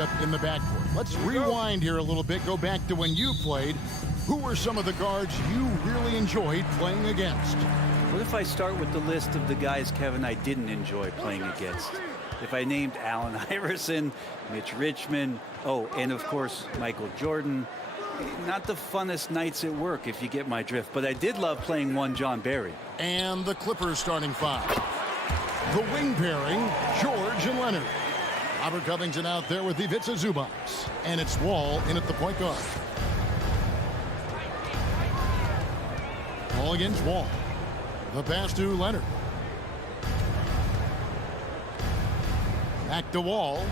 matchup in the backcourt. Let's rewind here a little bit. Go back to when you played. Who were some of the guards you really enjoyed playing against? What if I start with the list of the guys, Kevin, I didn't enjoy playing against? If I named Allen Iverson, Mitch Richmond, oh, and of course, Michael Jordan. Not the funnest nights at work, if you get my drift, but I did love playing one John Barry. And the Clippers starting five. The wing pairing, George and Leonard. Robert Covington out there with Ivica Zubac. And it's Wall in at the point guard. Ball against Wall. The pass to Leonard. Back to Wall.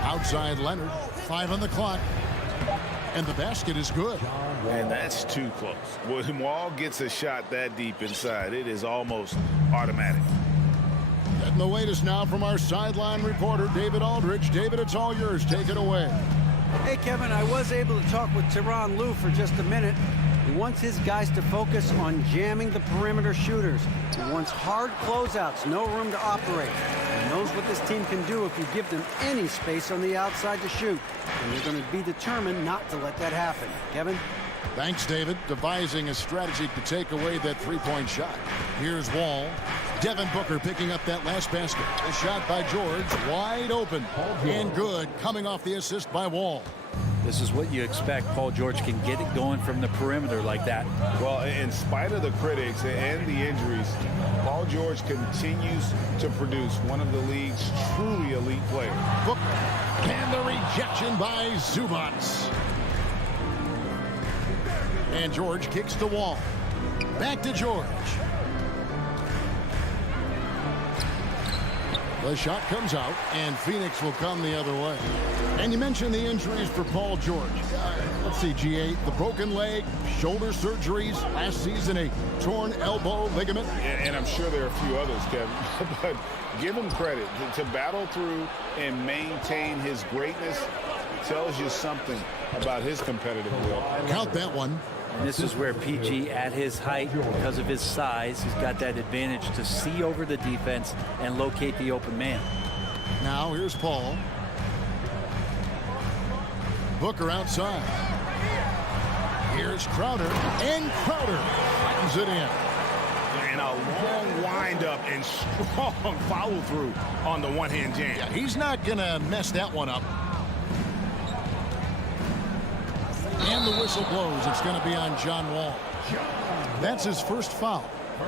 Outside Leonard. 5 on the clock. And the basket is good. And that's too close. When Wall gets a shot that deep inside, it is almost automatic. Getting the latest now from our sideline reporter, David Aldridge. David, it's all yours. Take it away. Hey, Kevin, I was able to talk with Tyronn Lue for just a minute. He wants his guys to focus on jamming the perimeter shooters. He wants hard closeouts, no room to operate. He knows what this team can do if you give them any space on the outside to shoot. And they're going to be determined not to let that happen. Kevin? Thanks, David. Devising a strategy to take away that three-point shot. Here's Wall. Devin Booker picking up that last basket. A shot by George, wide open. And good, coming off the assist by Wall. This is what you expect. Paul George can get it going from the perimeter like that. Well, in spite of the critics and the injuries, Paul George continues to produce one of the league's truly elite players. Booker. And the rejection by Zubac. And George kicks the Wall. Back to George. The shot comes out, and Phoenix will come the other way. And you mentioned the injuries for Paul George. Let's see, G8, the broken leg, shoulder surgeries, last season a torn elbow ligament. And I'm sure there are a few others, Kevin. But give him credit. To battle through and maintain his greatness tells you something about his competitive will. Count that one. And this is where PG, at his height, because of his size, he's got that advantage to see over the defense and locate the open man. Now here's Paul. Booker outside. Here's Crowder. And Crowder flattens it in. And a long windup and strong follow-through on the one-hand jam. Yeah, he's not going to mess that one up. And the whistle blows. It's going to be on John Wall. That's his first foul.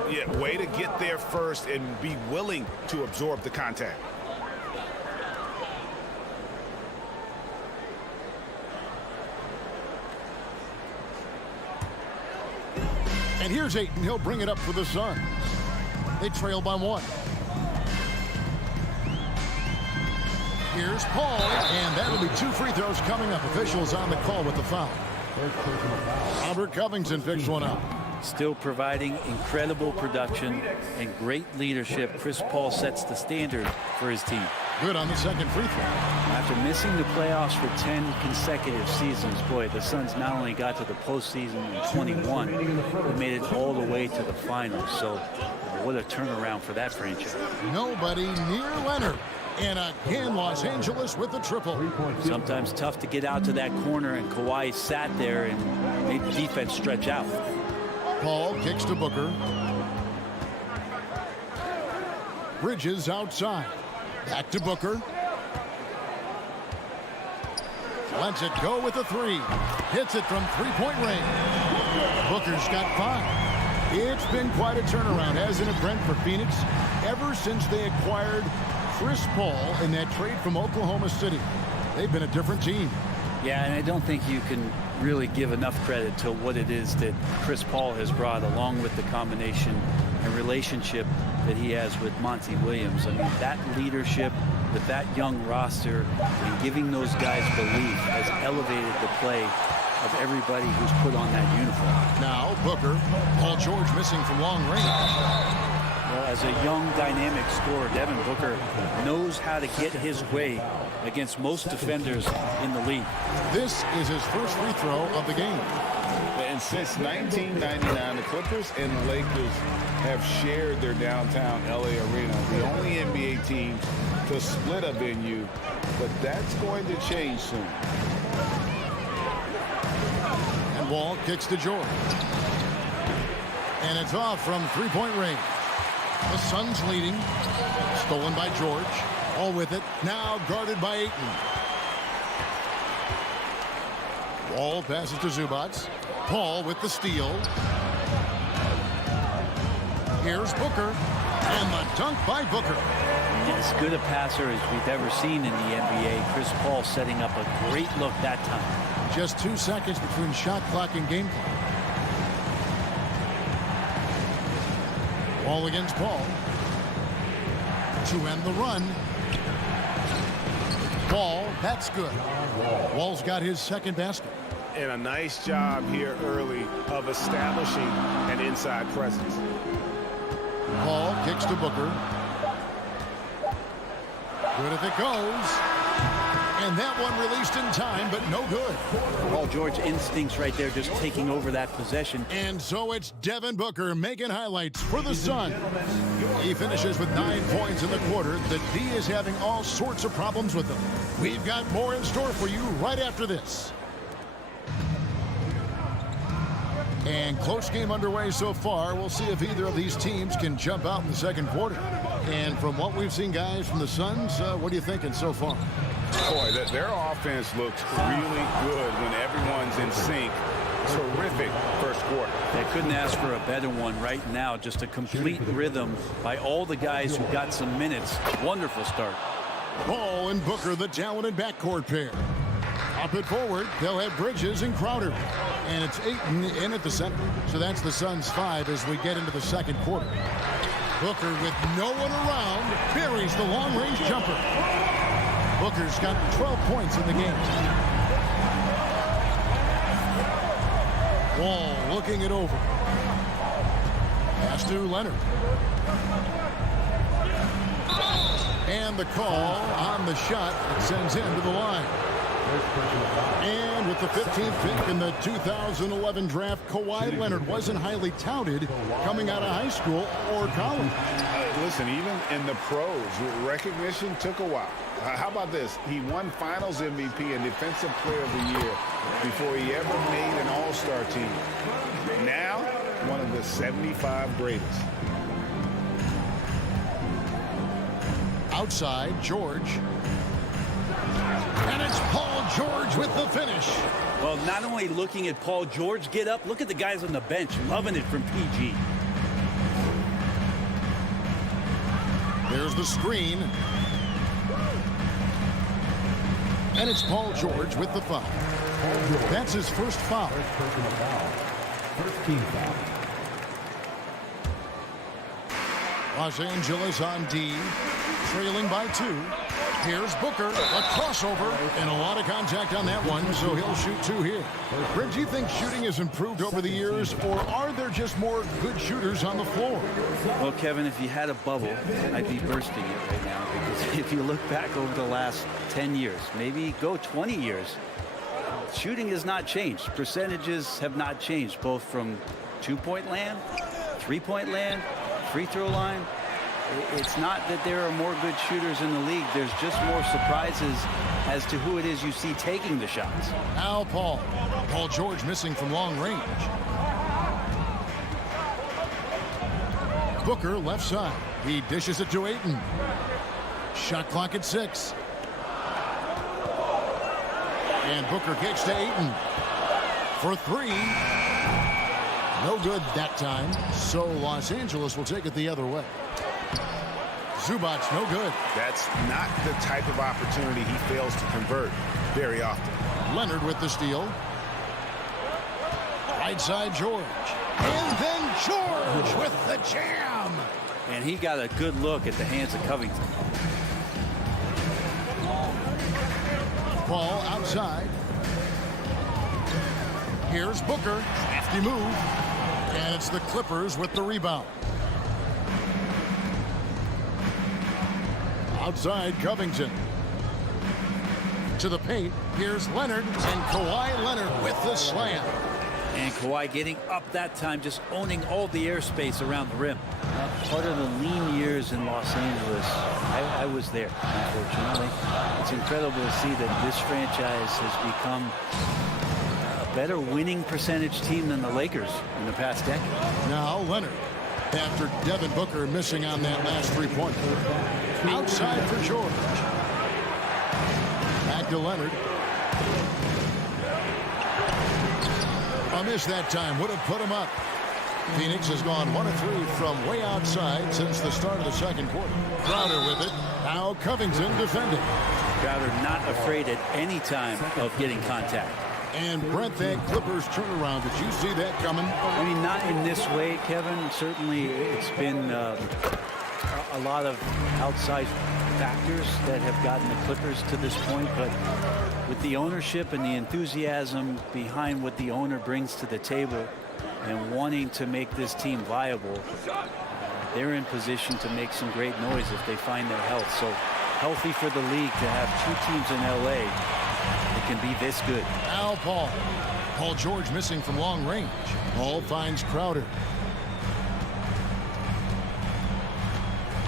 Yeah, way to get there first and be willing to absorb the contact. And here's Ayton. He'll bring it up for the Suns. They trail by 1. Here's Paul, and that'll be 2 free throws coming up. Officials on the call with the foul. Robert Covington picks one up. Still providing incredible production and great leadership. Chris Paul sets the standard for his team. Good on the second free throw. After missing the playoffs for 10 consecutive seasons, boy, the Suns not only got to the postseason in 21, they made it all the way to the finals. So what a turnaround for that franchise. Nobody near Leonard. And again, Los Angeles with the triple. Sometimes tough to get out to that corner, and Kawhi sat there and made the defense stretch out. Paul kicks to Booker. Bridges outside. Back to Booker. Lets it go with a 3. Hits it from three-point range. Booker's got 5. It's been quite a turnaround, hasn't it, Brent, for Phoenix? Ever since they acquired Chris Paul in that trade from Oklahoma City, they've been a different team. Yeah, and I don't think you can really give enough credit to what it is that Chris Paul has brought, along with the combination and relationship that he has with Monty Williams. I mean, that leadership with that young roster and giving those guys belief has elevated the play of everybody who's put on that uniform. Now Booker. Paul George missing from long range. Well, as a young, dynamic scorer, Devin Booker knows how to get his way against most defenders in the league. This is his first free throw of the game. And since 1999, the Clippers and the Lakers have shared their downtown LA arena, the only NBA team to split a venue, but that's going to change soon. And Wall kicks to George. And it's off from three-point range. The Suns leading. Stolen by George. All with it. Now guarded by Ayton. Wall passes to Zubac. Paul with the steal. Here's Booker. And the dunk by Booker. As good a passer as we've ever seen in the NBA. Chris Paul setting up a great look that time. Just 2 seconds between shot clock and game clock. Wall against Paul. To end the run. Ball, that's good. Wall's got his second basket. And a nice job here early of establishing an inside presence. Paul kicks to Booker. Good if it goes. And that one released in time, but no good. Paul George instincts right there, just taking over that possession. And so it's Devin Booker making highlights for the Suns. He finishes with 9 points in the quarter. The D is having all sorts of problems with them. We've got more in store for you right after this. And close game underway so far. We'll see if either of these teams can jump out in the second quarter. And from what we've seen, guys, from the Suns, what are you thinking so far? Boy, their offense looks really good when everyone's in sync. Terrific first quarter. They couldn't ask for a better one right now. Just a complete rhythm by all the guys who got some minutes. Wonderful start. Paul and Booker, the talented backcourt pair. Up it forward, they'll have Bridges and Crowder. And it's Ayton in at the center. So that's the Suns' 5 as we get into the second quarter. Booker with no one around buries the long-range jumper. Booker's got 12 points in the game. Wall looking it over. Pass to Leonard. And the call on the shot that sends him to the line. And with the 15th pick in the 2011 draft, Kawhi Leonard wasn't highly touted coming out of high school or college. Listen, even in the pros, recognition took a while. How about this? He won Finals MVP and Defensive Player of the Year before he ever made an All-Star team. Now, one of the 75 greatest. Outside, George. And it's Paul George with the finish. Well, not only looking at Paul George get up, look at the guys on the bench loving it from PG. There's the screen. And it's Paul George with the foul. That's his first foul. First team foul. Los Angeles on D, trailing by 2. Here's Booker, a crossover, and a lot of contact on that one, so he'll shoot 2 here. Brent, do you think shooting has improved over the years, or are there just more good shooters on the floor? Well, Kevin, if you had a bubble, I'd be bursting it right now, because if you look back over the last 10 years, maybe go 20 years, shooting has not changed. Percentages have not changed, both from two-point land, three-point land, free throw line. It's not that there are more good shooters in the league. There's just more surprises as to who it is you see taking the shots. Now Paul George missing from long range. Booker left side. He dishes it to Ayton. Shot clock at 6. And Booker kicks to Ayton for 3. No good that time. So Los Angeles will take it the other way. Zubac, no good. That's not the type of opportunity he fails to convert very often. Leonard with the steal. Right side, George. And then George with the jam. And he got a good look at the hands of Covington. Ball outside. Here's Booker. Hefty move. And it's the Clippers with the rebound. Outside, Covington. To the paint. Here's Leonard. And Kawhi Leonard with the slam. And Kawhi getting up that time, just owning all the airspace around the rim. Part of the lean years in Los Angeles, I was there, unfortunately. It's incredible to see that this franchise has become a better winning percentage team than the Lakers in the past decade. Now Leonard, after Devin Booker missing on that last three-pointer. Outside for George. Back to Leonard. A miss that time would have put him up. Phoenix has gone 1 of 3 from way outside since the start of the second quarter. Crowder with it. Now Covington defending. Crowder not afraid at any time of getting contact. And Brent, that Clippers turnaround. Did you see that coming? I mean, not in this way, Kevin. Certainly it's been a lot of outside factors that have gotten the Clippers to this point, but with the ownership and the enthusiasm behind what the owner brings to the table and wanting to make this team viable, they're in position to make some great noise if they find their health. So healthy for the league to have 2 teams in LA that can be this good. Now Paul George missing from long range. Paul finds Crowder.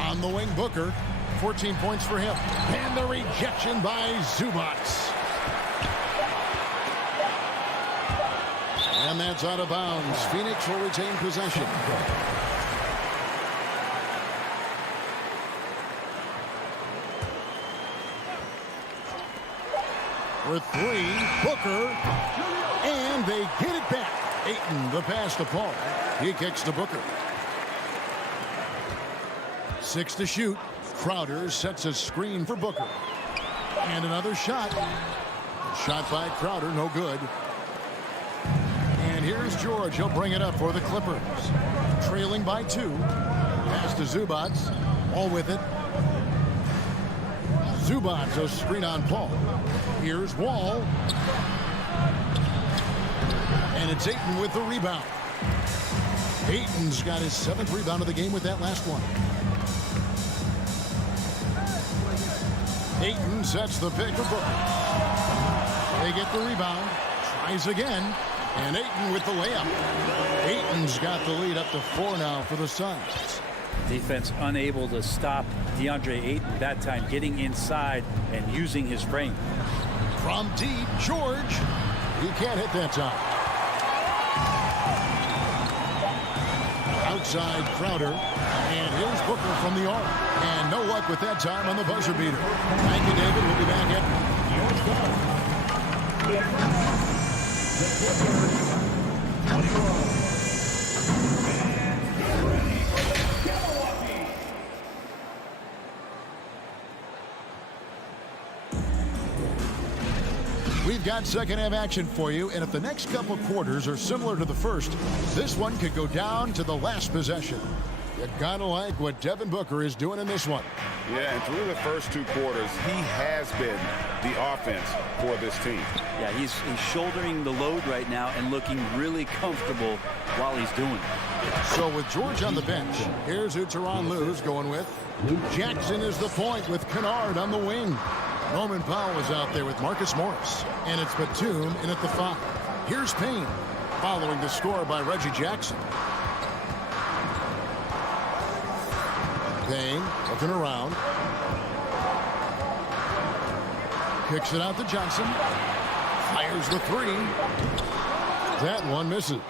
On the wing, Booker. 14 points for him. And the rejection by Zubac. And that's out of bounds. Phoenix will retain possession. For 3, Booker. And they get it back. Ayton, the pass to Paul. He kicks to Booker. 6 to shoot. Crowder sets a screen for Booker. And another shot. Shot by Crowder, no good. And here's George. He'll bring it up for the Clippers. Trailing by 2. Pass to Zubac. All with it. Zubac, a screen on Paul. Here's Wall. And it's Ayton with the rebound. Ayton's got his 7th rebound of the game with that last one. Ayton sets the pick for Booker. They get the rebound. Tries again. And Ayton with the layup. Ayton's got the lead up to 4 now for the Suns. Defense unable to stop DeAndre Ayton that time, getting inside and using his frame. From deep, George. He can't hit that time. Outside Crowder. And here's Booker from the arc. And no luck with that time on the buzzer beater. Thank you, David. We'll be back We've got second half action for you, and if the next couple quarters are similar to the first, this one could go down to the last possession. You gotta like what Devin Booker is doing in this one. Yeah, and through the first 2 quarters, he has been the offense for this team. Yeah, he's shouldering the load right now and looking really comfortable while he's doing it. So with George on the bench, here's who Tyronn Lue's going with. Jackson is the point with Kennard on the wing. Norman Powell is out there with Marcus Morris. And it's Batum in at the 5. Here's Payne, following the score by Reggie Jackson. Payne looking around. Kicks it out to Johnson. Fires the 3. That one misses.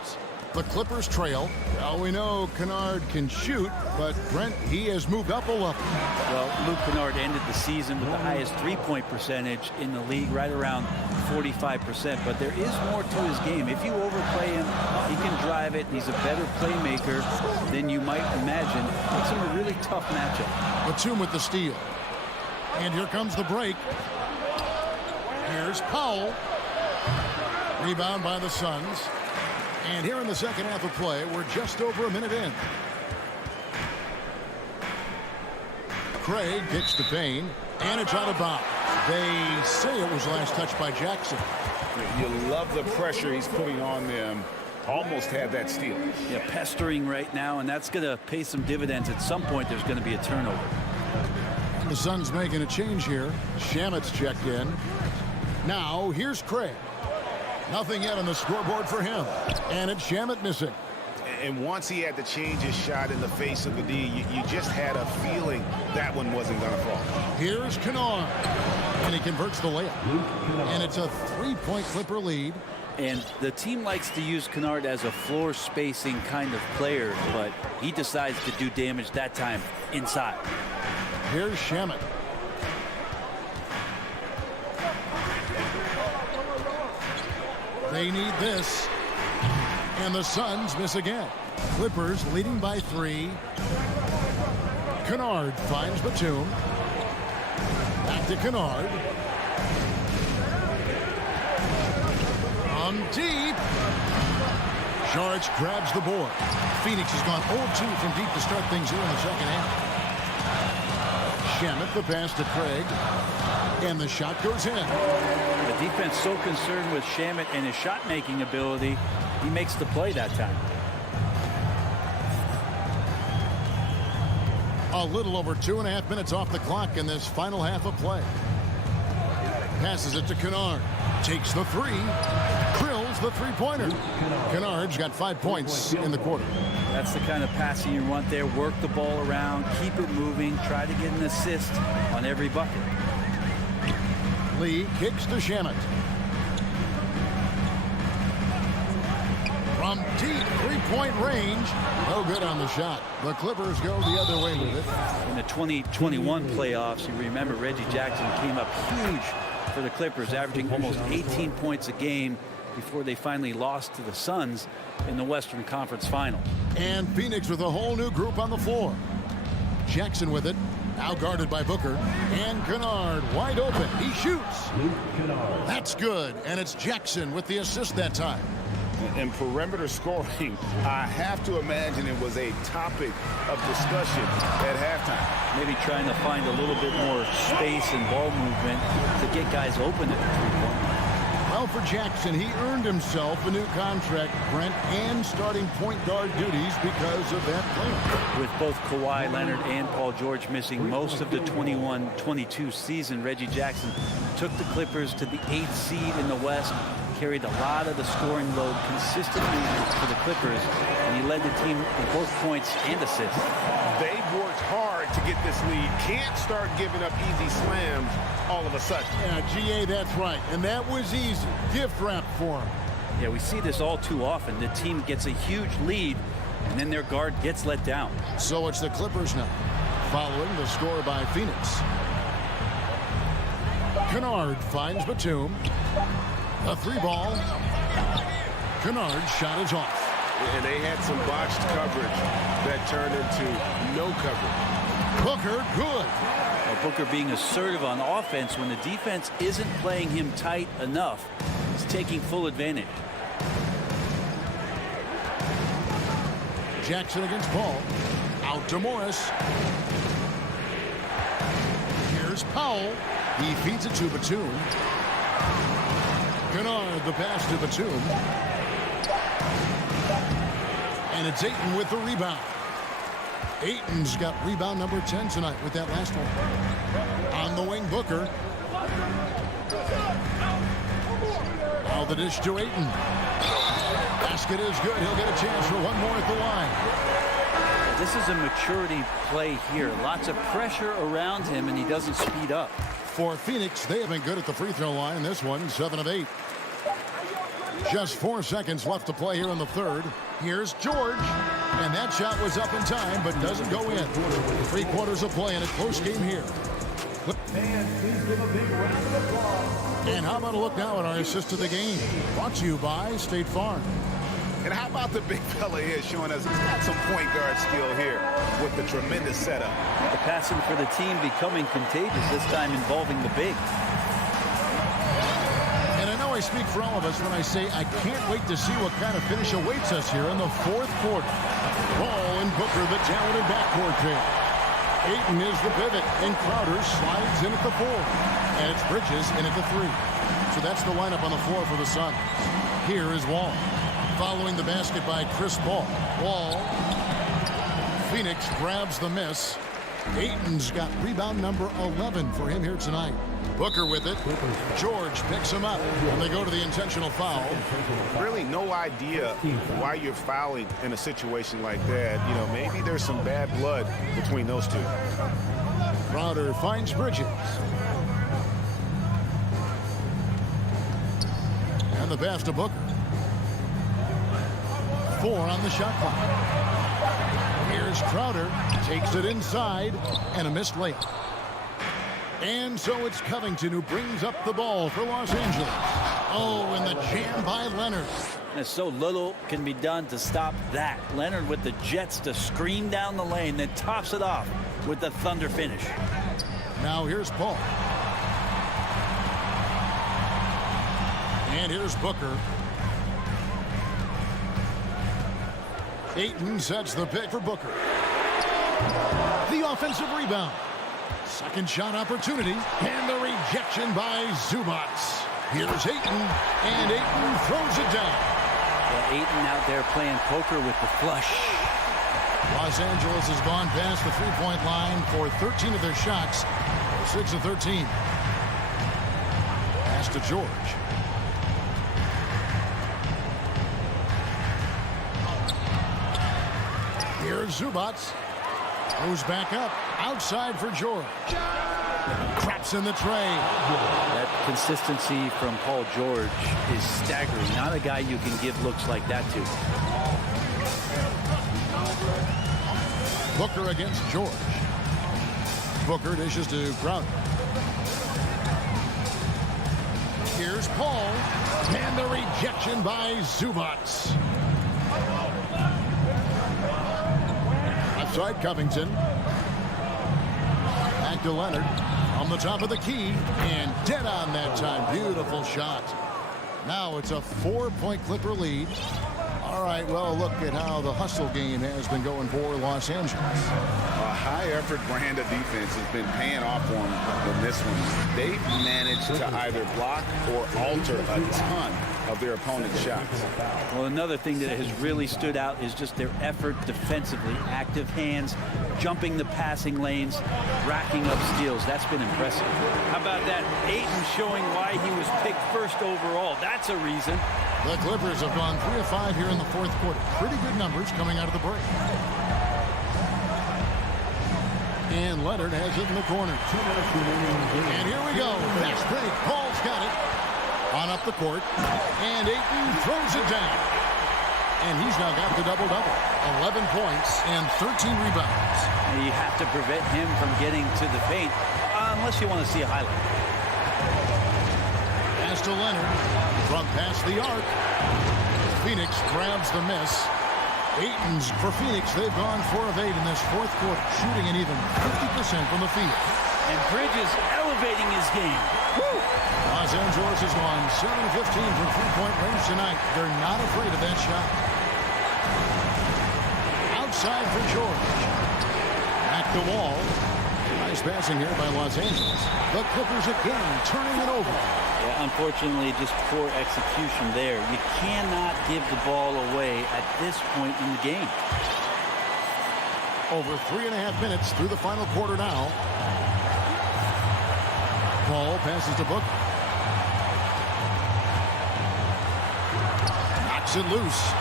The Clippers trail. Well, we know Kennard can shoot, but Brent, he has moved up a level. Well, Luke Kennard ended the season with the highest 3-point percentage in the league, right around 45%. But there is more to his game. If you overplay him, he can drive it. He's a better playmaker than you might imagine. Makes him a really tough matchup. Batum with the steal. And here comes the break. Here's Powell. Rebound by the Suns. And here in the second half of play, we're just over a minute in. Craig kicks to Payne, and it's out of bounds. They say it was last touched by Jackson. You love the pressure he's putting on them. Almost had that steal. Yeah, pestering right now, and that's going to pay some dividends. At some point, there's going to be a turnover. The Suns making a change here. Shamet's checked in. Now, here's Craig. Nothing yet on the scoreboard for him. And it's Shamet missing. And once he had to change his shot in the face of the D, you just had a feeling that one wasn't going to fall. Here's Kennard. And he converts the layup. And it's a 3-point Clipper lead. And the team likes to use Kennard as a floor spacing kind of player, but he decides to do damage that time inside. Here's Shamet. They need this. And the Suns miss again. Clippers leading by 3. Kennard finds Batum. Back to Kennard. From deep. Saric grabs the board. Phoenix has gone 0-2 from deep to start things here in the second half. Shamet the pass to Craig. And the shot goes in. The defense so concerned with Shamet and his shot-making ability, he makes the play that time. A little over 2.5 minutes off the clock in this final half of play. Passes it to Kennard. Takes the 3. Drills the 3-pointer. Kennard's got 5 points in the quarter. That's the kind of passing you want there. Work the ball around, keep it moving, try to get an assist on every bucket. Lee kicks to Shamet. From deep 3-point range. No good on the shot. The Clippers go the other way with it. In the 2021 playoffs, you remember Reggie Jackson came up huge for the Clippers, averaging almost 18 points a game before they finally lost to the Suns in the Western Conference Final. And Phoenix with a whole new group on the floor. Jackson with it. Now guarded by Booker. And Kennard wide open. He shoots. That's good. And it's Jackson with the assist that time. And perimeter scoring, I have to imagine it was a topic of discussion at halftime. Maybe trying to find a little bit more space and ball movement to get guys open at the three-point. Well, for Jackson, he earned himself a new contract, Brent, and starting point guard duties because of that play. With both Kawhi Leonard and Paul George missing most of the 21-22 season, Reggie Jackson took the Clippers to the 8th seed in the West, carried a lot of the scoring load consistently for the Clippers, and he led the team in both points and assists. They've worked hard to get this lead. Can't start giving up easy slams all of a sudden. Yeah, GA, that's right. And that was easy. Gift wrap for him. Yeah, we see this all too often. The team gets a huge lead, and then their guard gets let down. So it's the Clippers now, following the score by Phoenix. Kennard finds Batum. A 3-ball. Kennard's shot is off. And they had some botched coverage that turned into no coverage. Booker, good. Well, Booker being assertive on offense when the defense isn't playing him tight enough. He's taking full advantage. Jackson against Paul. Out to Morris. Here's Powell. He feeds it to Batum. Kennard, the pass to Batum. And it's Ayton with the rebound. Ayton's got rebound number 10 tonight with that last one. On the wing, Booker. Now the dish to Ayton. Basket is good. He'll get a chance for one more at the line. This is a maturity play here. Lots of pressure around him, and he doesn't speed up. For Phoenix, they have been good at the free throw line. This one, 7 of 8. Just 4 seconds left to play here in the third. Here's George. And that shot was up in time, but doesn't go in. 3 quarters of play in a close game here. And how about a look now at our assist of the game? Brought to you by State Farm. And how about the big fella here showing us he's got some point guard skill here with the tremendous setup. The passing for the team becoming contagious, this time involving the big. And I know I speak for all of us when I say I can't wait to see what kind of finish awaits us here in the 4th quarter. Ball and Booker, the talented backcourt pair. Ayton is the pivot, and Crowder slides in at the 4. And it's Bridges in at the 3. So that's the lineup on the floor for the Suns. Here is Wall. Following the basket by Chris Paul. Wall. Phoenix grabs the miss. Ayton's got rebound number 11 for him here tonight. Booker with it. George picks him up, and they go to the intentional foul. Really no idea why you're fouling in a situation like that. You know, maybe there's some bad blood between those two. Crowder finds Bridges. And the pass to Booker. 4 on the shot clock. Here's Crowder. Takes it inside, and a missed layup. And so it's Covington who brings up the ball for Los Angeles. Oh, and the jam by Leonard. And so little can be done to stop that. Leonard with the jets to scream down the lane, then tops it off with the thunder finish. Now here's Paul. And here's Booker. Ayton sets the pick for Booker. The offensive rebound. Second shot opportunity, and the rejection by Zubac. Here's Ayton, and Ayton throws it down. Yeah, Ayton out there playing poker with the flush. Los Angeles has gone past the three-point line for 13 of their shots, 6 of 13. Pass to George. Here's Zubac. Goes back up. Outside for George. Traps in the tray. That consistency from Paul George is staggering. Not a guy you can give looks like that to. Booker against George. Booker dishes to Crowder. Here's Paul. And the rejection by Zubac. Outside Covington. Back to Leonard. On the top of the key. And dead on that time. Beautiful shot. Now it's a 4-point Clipper lead. All right, well, look at how the hustle game has been going for Los Angeles. A high-effort brand of defense has been paying off for them in this one. They've managed to either block or alter a ton of their opponent's shots. Well, another thing that has really stood out is just their effort defensively. Active hands, jumping the passing lanes, racking up steals. That's been impressive. How about that? Ayton showing why he was picked first overall. That's a reason. The Clippers have gone 3 of 5 here in the fourth quarter. Pretty good numbers coming out of the break. And Leonard has it in the corner. 2 minutes remaining. And here we go. Fast break. Paul's got it. On up the court. And Ayton throws it down. And he's now got the double-double. 11 points and 13 rebounds. You have to prevent him from getting to the paint, unless you want to see a highlight. Pass to Leonard. From past the arc. Phoenix grabs the miss. Ayton's for Phoenix. They've gone 4 of 8 in this fourth quarter, shooting an even 50% from the field. And Bridges elevating his game. Woo! Los Angeles has gone 7 of 15 from three-point range tonight. They're not afraid of that shot. Outside for George. Back the wall. Nice passing here by Los Angeles. The Clippers again turning it over. Yeah, unfortunately, just poor execution there. You cannot give the ball away at this point in the game. Over 3.5 minutes through the final quarter now. Paul passes to Booker. Knocks it loose.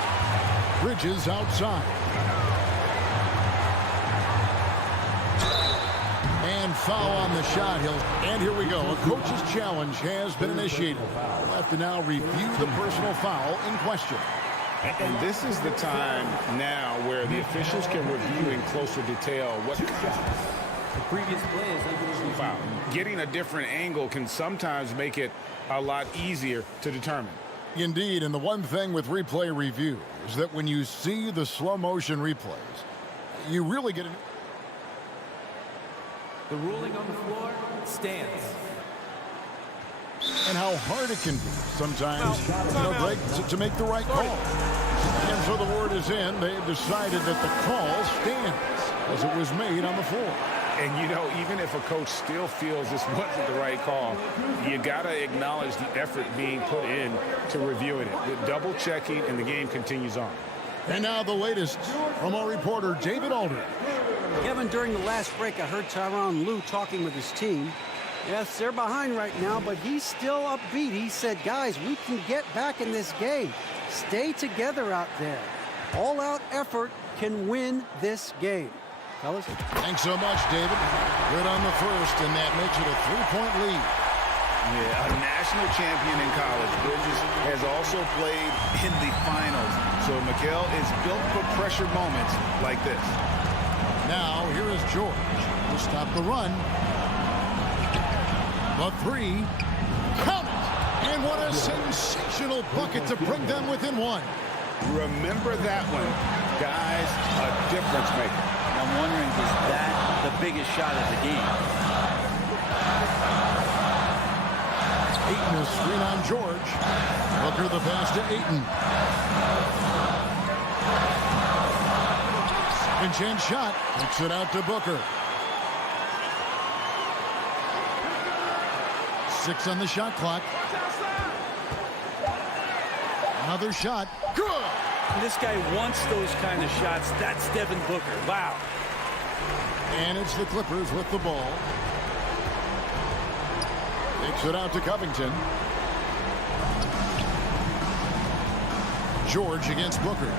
Bridges outside. And foul on the shot. And here we go. A coach's challenge has been initiated. We'll have to now review the personal foul in question. And this is the time now where the officials can review in closer detail what The previous play is under foul. Getting a different angle can sometimes make it a lot easier to determine. Indeed, and the one thing with replay review is that when you see the slow motion replays, you really get it. The ruling on the floor stands. And how hard it can be sometimes Greg, to make the right call. And so the word is in. They have decided that the call stands as it was made on the floor. And, you know, even if a coach still feels this wasn't the right call, you got to acknowledge the effort being put in to reviewing it. With double checking, and the game continues on. And now the latest from our reporter, David Aldridge. Kevin, during the last break, I heard Tyronn Lue talking with his team. Yes, they're behind right now, but he's still upbeat. He said, guys, we can get back in this game. Stay together out there. All-out effort can win this game. Fellas? Thanks so much, David. Good on the first, and that makes it a 3-point lead. Yeah, a national champion in college. Bridges has also played in the finals. So Mikel is built for pressure moments like this. Now, here is George. Will stop the run. The three. Count it! And what a sensational bucket to bring them within one. Remember that one. Guys, a difference maker. I'm wondering, is that the biggest shot of the game? Ayton is screen on George. Booker the pass to Ayton. Second chance shot. Kicks it out to Booker. 6 on the shot clock. Another shot. Good! This guy wants those kind of shots. That's Devin Booker. Wow. And it's the Clippers with the ball. Takes it out to Covington. George against Booker.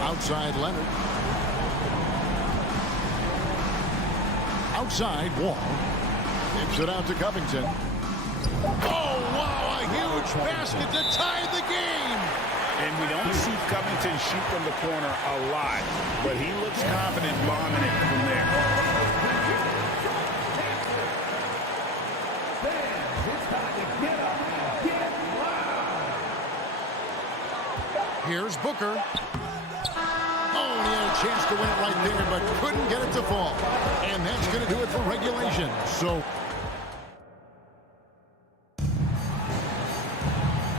Outside Leonard. Outside Wall. Takes it out to Covington. Oh, wow, a huge basket to tie the game. And we don't see Covington shoot from the corner a lot, but he looks confident bombing it from there. Here's Booker. Oh, he had a chance to win it right there, but couldn't get it to fall. And that's going to do it for regulation. So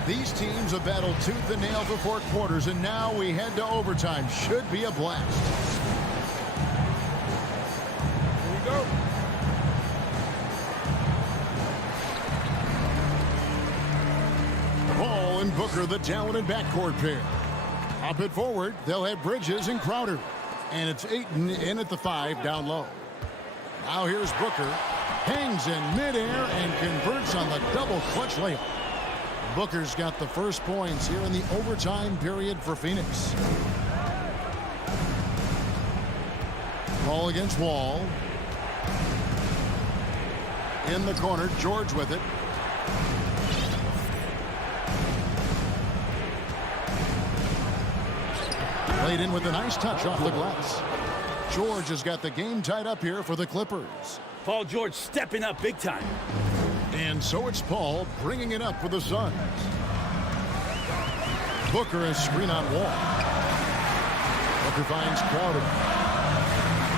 these teams have battled tooth and nail for 4 quarters, and now we head to overtime. Should be a blast. Here we go. Ball and Booker, the talented backcourt pair. Up it forward, they'll have Bridges and Crowder. And it's Ayton in at the 5 down low. Now here's Booker. Hangs in midair and converts on the double clutch layup. Booker's got the first points here in the overtime period for Phoenix. Ball against Wall. In the corner, George with it. Played in with a nice touch off the glass. George has got the game tied up here for the Clippers. Paul George stepping up big time. And so it's Paul bringing it up for the Suns. Booker is screen on Wall. Booker finds Crowder.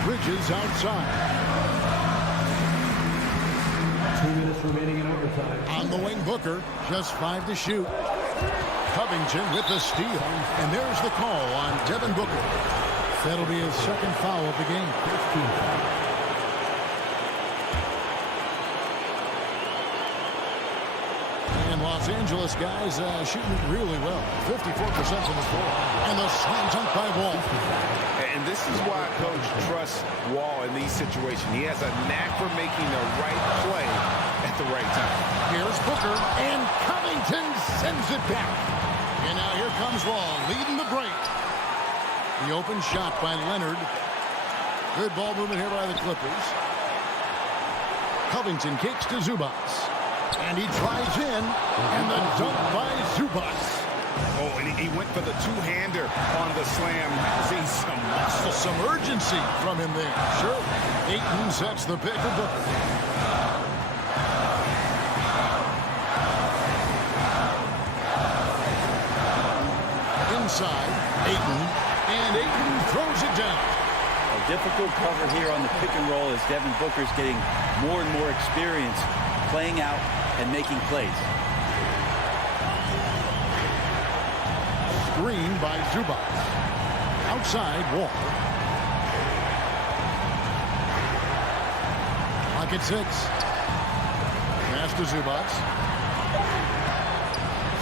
Bridges outside. 2 minutes remaining in overtime. On the wing, Booker, just 5 to shoot. Covington with the steal. And there's the call on Devin Booker. That'll be his second foul of the game. And Los Angeles guys shooting really well. 54% from the floor. And the slam dunk by Wall. And this is why Coach trusts Wall in these situations. He has a knack for making the right play at the right time. Here's Booker, and Covington sends it back. And now here comes Wall, leading the break. The open shot by Leonard. Good ball movement here by the Clippers. Covington kicks to Zubats. And he drives in, and the dunk by Zubats. Oh, and he went for the two-hander on the slam. See some muscle, Some urgency from him there. Sure. Ayton sets the pick for Booker. Inside, Ayton, and Ayton throws it down. A difficult cover here on the pick and roll as Devin Booker's getting more and more experience playing out and making plays. Screen by Zubats. Outside, Wall. Clock at 6. Pass to Zubats.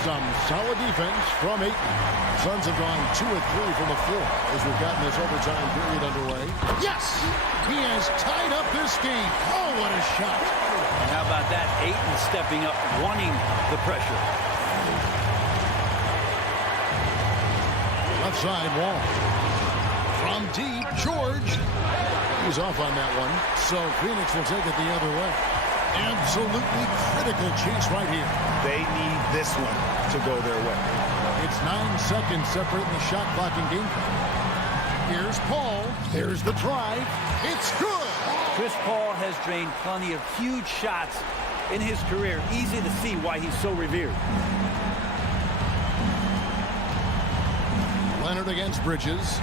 Some solid defense from Ayton. Suns have gone 2 of 3 from the floor as we've gotten this overtime period underway. Yes! He has tied up this game. Oh, what a shot. And how about that? Ayton stepping up, wanting the pressure. Left side wall. From deep, George. He's off on that one. So Phoenix will take it the other way. Absolutely critical chase right here. They need this one to go their way. It's 9 seconds separating the shot clock and game clock. Here's Paul. There's the drive. It's good. Chris Paul has drained plenty of huge shots in his career. Easy to see why he's so revered. Leonard against Bridges.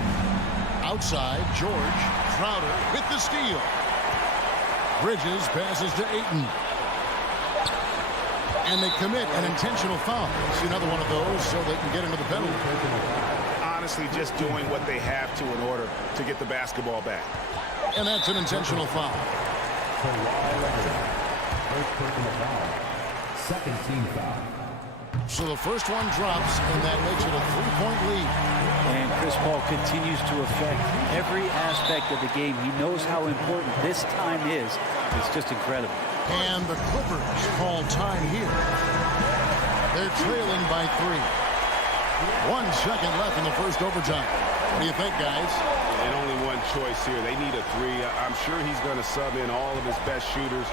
Outside, George. Crowder with the steal. Bridges passes to Ayton. And they commit an intentional foul. See another one of those so they can get into the penalty. Honestly, just doing what they have to in order to get the basketball back. And that's an intentional foul. First personal foul. Second team foul. So the first one drops, and that makes it a 3-point lead. And Chris Paul continues to affect every aspect of the game. He knows how important this time is. It's just incredible. And the Clippers call time here. They're trailing by 3. 1 second left in the first overtime. What do you think, guys? And only one choice here. They need a 3. I'm sure he's going to sub in all of his best shooters.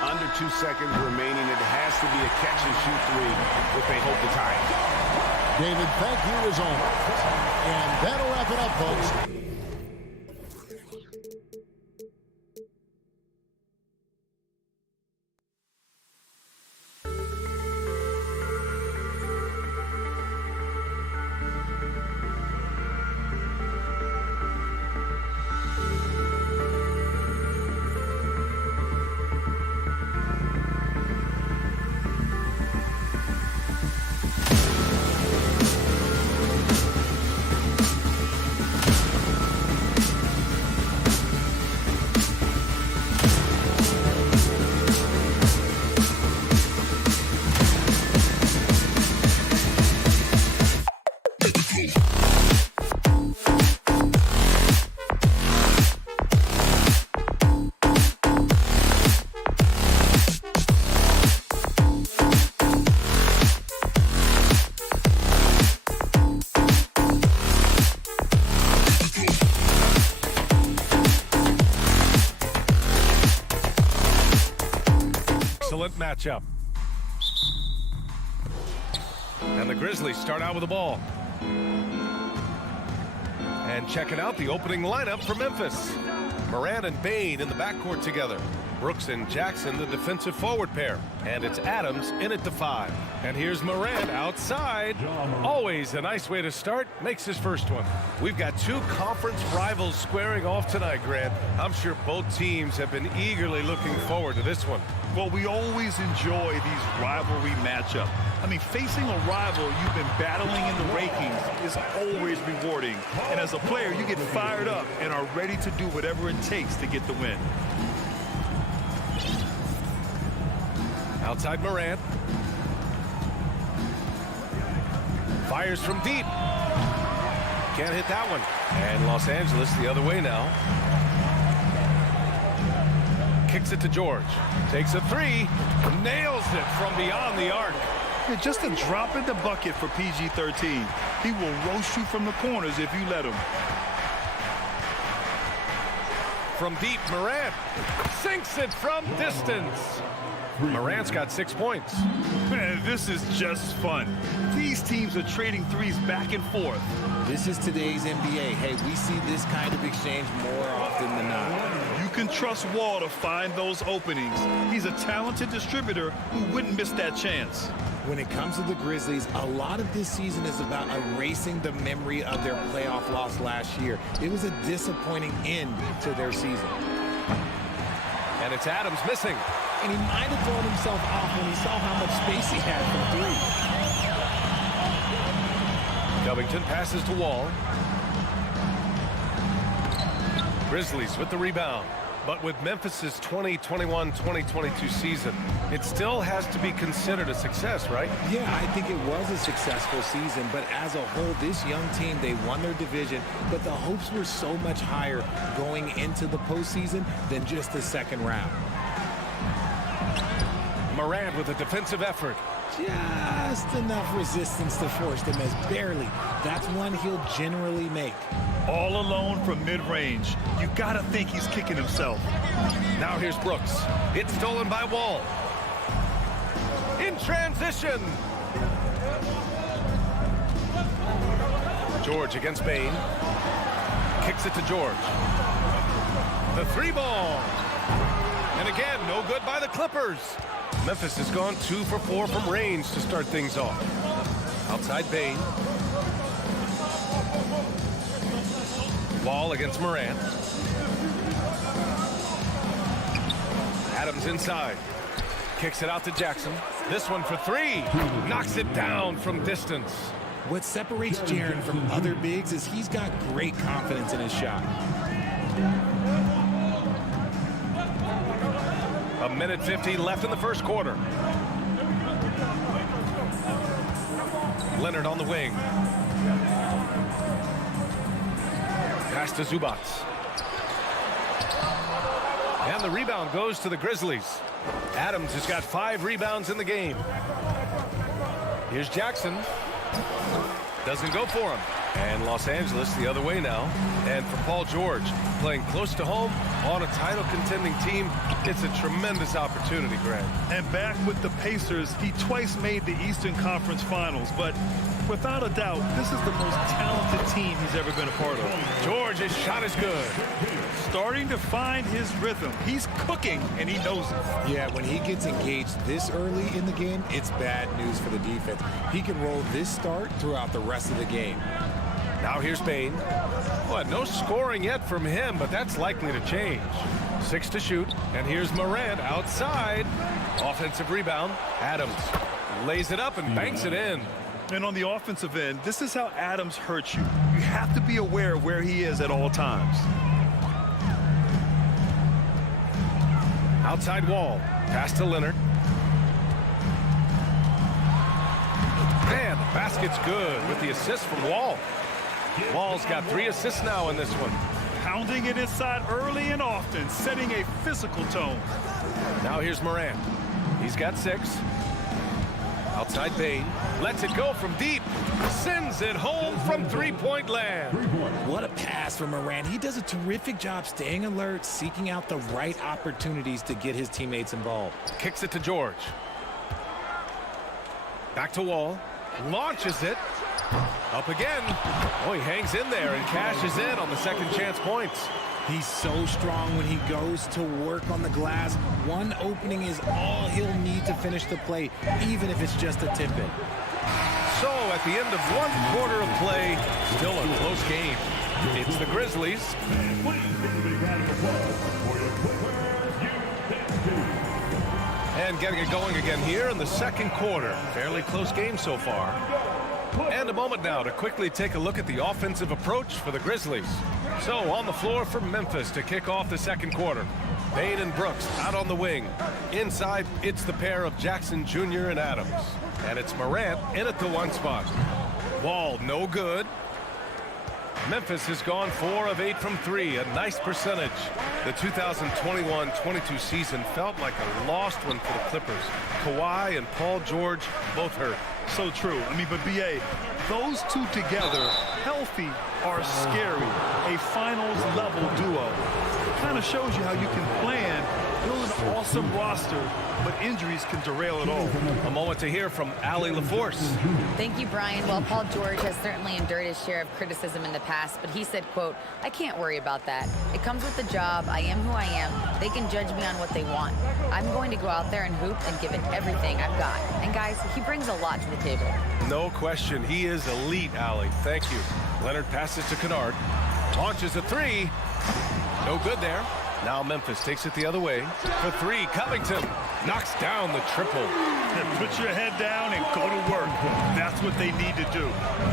Under 2 seconds remaining. It has to be a catch-and-shoot 3 if they hope to tie it. David, thank you as always. And that'll wrap it up, folks. Matchup. And the Grizzlies start out with the ball. And checking out the opening lineup for Memphis. Morant and Bane in the backcourt together. Brooks and Jackson, the defensive forward pair. And it's Adams in at the 5. And here's Morant outside. Always a nice way to start. Makes his first one. We've got 2 conference rivals squaring off tonight, Grant. I'm sure both teams have been eagerly looking forward to this one. Well, we always enjoy these rivalry matchups. I mean, facing a rival you've been battling in the rankings is always rewarding. And as a player, you get fired up and are ready to do whatever it takes to get the win. Outside Morant. Fires from deep. Can't hit that one. And Los Angeles the other way now. Kicks it to George. Takes a 3. Nails it from beyond the arc. Yeah, just a drop in the bucket for PG-13. He will roast you from the corners if you let him. From deep, Morant sinks it from distance. Morant's got 6 points. Man, this is just fun. These teams are trading threes back and forth. This is today's NBA. Hey, we see this kind of exchange more often than not. You can trust Wall to find those openings. He's a talented distributor who wouldn't miss that chance. When it comes to the Grizzlies, a lot of this season is about erasing the memory of their playoff loss last year. It was a disappointing end to their season. And it's Adams missing. And he might have thrown himself off when he saw how much space he had from 3. Covington passes to Wall. Grizzlies with the rebound. But with Memphis's 2021-2022 season, it still has to be considered a success, right? Yeah, I think it was a successful season, but as a whole, this young team, they won their division, but the hopes were so much higher going into the postseason than just the second round. Morant with a defensive effort. Just enough resistance to force them as barely. That's one he'll generally make. All alone from mid-range. You got to think he's kicking himself. Now here's Brooks. It's stolen by Wall. In transition. George against Bane. Kicks it to George. The three ball. And again, no good by the Clippers. Memphis has gone 2 for 4 from range to start things off. Outside Bane. Wall against Morant. Adams inside. Kicks it out to Jackson. This one for 3. Knocks it down from distance. What separates Jaren from other bigs is he's got great confidence in his shot. A minute 50 left in the first quarter. Leonard on the wing. Pass to Zubac. And the rebound goes to the Grizzlies. Adams has got 5 rebounds in the game. Here's Jackson. Doesn't go for him. And Los Angeles the other way now. And for Paul George, playing close to home on a title contending team, it's a tremendous opportunity, Grant. And back with the Pacers, he twice made the Eastern Conference Finals, but without a doubt, this is the most talented team he's ever been a part of. George's shot is good. Starting to find his rhythm. He's cooking, and he knows it. Yeah, when he gets engaged this early in the game, it's bad news for the defense. He can roll this start throughout the rest of the game. Now here's Bane. Well, no scoring yet from him, but that's likely to change. 6 to shoot, and here's Morant outside. Offensive rebound. Adams lays it up and banks it in. And on the offensive end, this is how Adams hurts you. You have to be aware of where he is at all times. Outside Wall. Pass to Leonard. Man, the basket's good with the assist from Wall. Wall's got 3 assists now in this one. Pounding it inside early and often, setting a physical tone. Now here's Morant. He's got 6. Outside Bane. Lets it go from deep. Sends it home from three-point land. What a pass from Morant. He does a terrific job staying alert, seeking out the right opportunities to get his teammates involved. Kicks it to George. Back to Wall. Launches it. Up again. Oh, he hangs in there and cashes in on the second chance points. He's so strong when he goes to work on the glass. One opening is all he'll need to finish the play, even if it's just a tip-in. So at the end of 1 quarter of play, still a close game. It's the Grizzlies. And getting it going again here in the second quarter. Fairly close game so far. And a moment now to quickly take a look at the offensive approach for the Grizzlies. So on the floor for Memphis to kick off the second quarter. Bane and Brooks out on the wing. Inside, it's the pair of Jackson Jr. and Adams. And it's Morant in at the 1 spot. Wall, no good. Memphis has gone 4 of 8 from 3, a nice percentage. The 2021-22 season felt like a lost one for the Clippers. Kawhi and Paul George both hurt. So true. I mean, but B.A., those two together, healthy, are scary. A finals-level duo. Kind of shows you how you can plan, build an awesome roster, but injuries can derail it all. A moment to hear from Allie LaForce. Thank you, Brian. Well, Paul George has certainly endured his share of criticism in the past, but he said, quote, "I can't worry about that. It comes with the job. I am who I am. They can judge me on what they want. I'm going to go out there and hoop and give it everything I've got." And guys, he brings a lot to the table. No question. He is elite, Allie. Thank you. Leonard passes to Kennard. Launches a 3. No good there. Now Memphis takes it the other way. For 3, Covington knocks down the triple. Put your head down and go to work. That's what they need to do.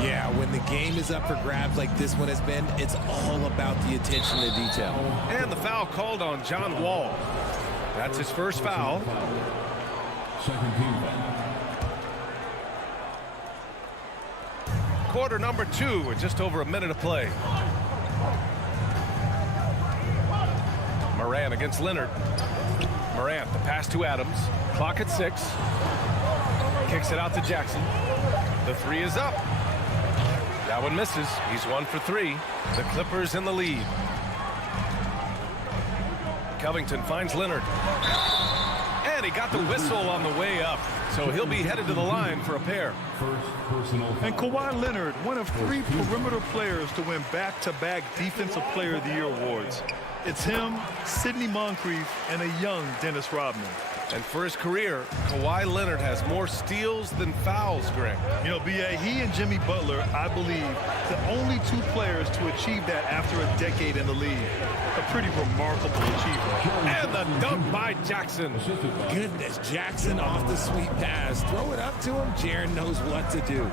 Yeah, when the game is up for grabs like this one has been, it's all about the attention to detail. And the foul called on John Wall. That's his first foul. Second team foul. Quarter number 2 with just over a minute of play. Morant against Leonard. Morant, the pass to Adams. Clock at 6. Kicks it out to Jackson. The 3 is up. That one misses. He's 1 for 3. The Clippers in the lead. Covington finds Leonard. And he got the whistle on the way up. So he'll be headed to the line for a pair. First personal foul. And Kawhi Leonard, one of 3 perimeter players to win back-to-back Defensive Player of the Year awards. It's him, Sidney Moncrief, and a young Dennis Rodman. And for his career, Kawhi Leonard has more steals than fouls, Greg. You know, B.A., he and Jimmy Butler, I believe, the only 2 players to achieve that after a decade in the league. A pretty remarkable achievement. And the dunk by Jackson. Goodness, Jackson off the sweet pass. Throw it up to him. Jaren knows what to do.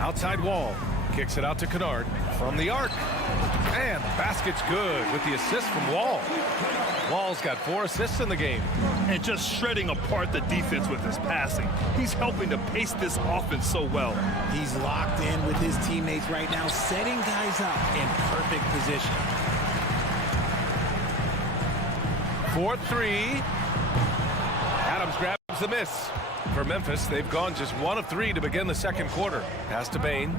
Outside Wall. Kicks it out to Kennard from the arc. And the basket's good with the assist from Wall. Wall's got 4 assists in the game. And just shredding apart the defense with his passing. He's helping to pace this offense so well. He's locked in with his teammates right now, setting guys up in perfect position. 4-3. Adams grabs the miss. For Memphis, they've gone just 1 of 3 to begin the second quarter. Pass to Bane.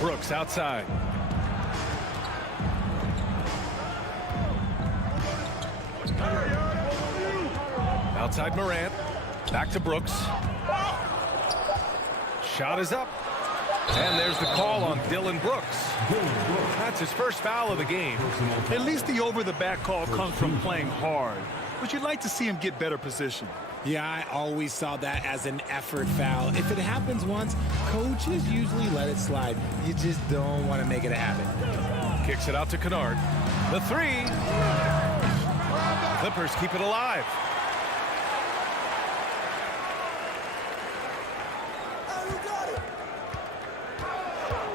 Brooks outside. Outside Morant. Back to Brooks. Shot is up. And there's the call on Dylan Brooks. That's his first foul of the game. At least the over-the-back call comes from playing hard. But you'd like to see him get better position. Yeah, I always saw that as an effort foul. If it happens once, coaches usually let it slide. You just don't want to make it a habit. Kicks it out to Kennard. The 3. Clippers keep it alive.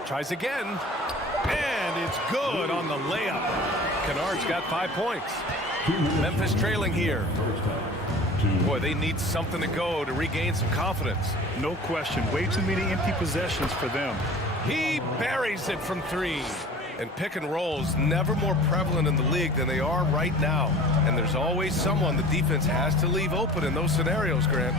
Tries again. And it's good on the layup. Kennard's got 5 points. Memphis trailing here. Boy, they need something to go to regain some confidence. No question. Way too many empty possessions for them. He buries it from 3. And pick and rolls never more prevalent in the league than they are right now. And there's always someone the defense has to leave open in those scenarios, Grant.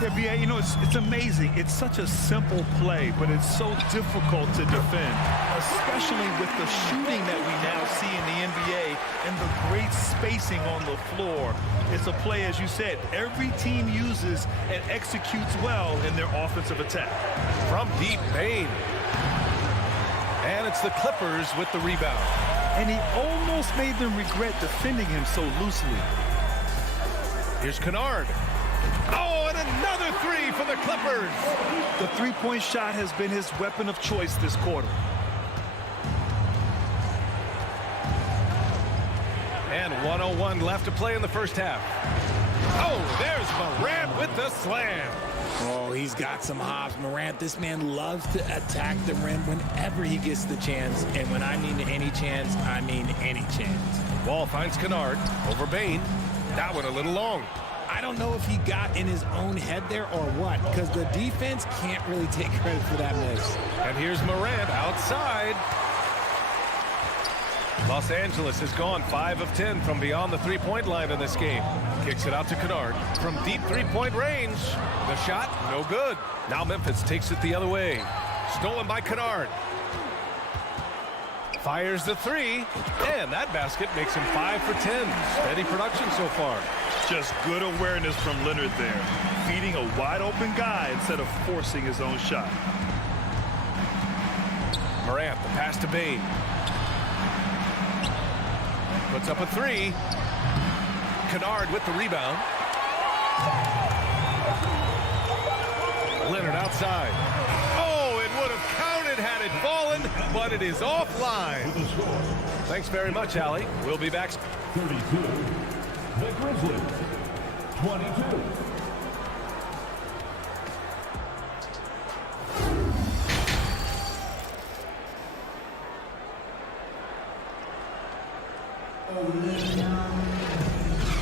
Yeah, B.A., you know, it's amazing. It's such a simple play, but it's so difficult to defend, especially with the shooting that we now see in the NBA and the great spacing on the floor. It's a play, as you said, every team uses and executes well in their offensive attack. From deep, Bane. And it's the Clippers with the rebound. And he almost made them regret defending him so loosely. Here's Kennard. Oh, and another 3 for the Clippers. The three-point shot has been his weapon of choice this quarter. And 1:01 left to play in the first half. Oh, there's Morant with the slam. Oh, he's got some hops. Morant, this man loves to attack the rim whenever he gets the chance. And when I mean any chance, I mean any chance. Wall finds Kennard over Bane. That one a little long. I don't know if he got in his own head there or what, because the defense can't really take credit for that miss. And here's Morant outside. Los Angeles has gone 5 of 10 from beyond the three-point line in this game. Kicks it out to Kennard from deep three-point range. The shot, no good. Now Memphis takes it the other way. Stolen by Kennard. Fires the 3, and that basket makes him 5 for 10. Steady production so far. Just good awareness from Leonard there, feeding a wide-open guy instead of forcing his own shot. Morant, the pass to Bane. Puts up a 3. Kennard with the rebound. Leonard outside. Oh, it would have counted had it fallen. but it is offline. Thanks very much, Allie. We'll be back. 32. The Grizzlies. 22.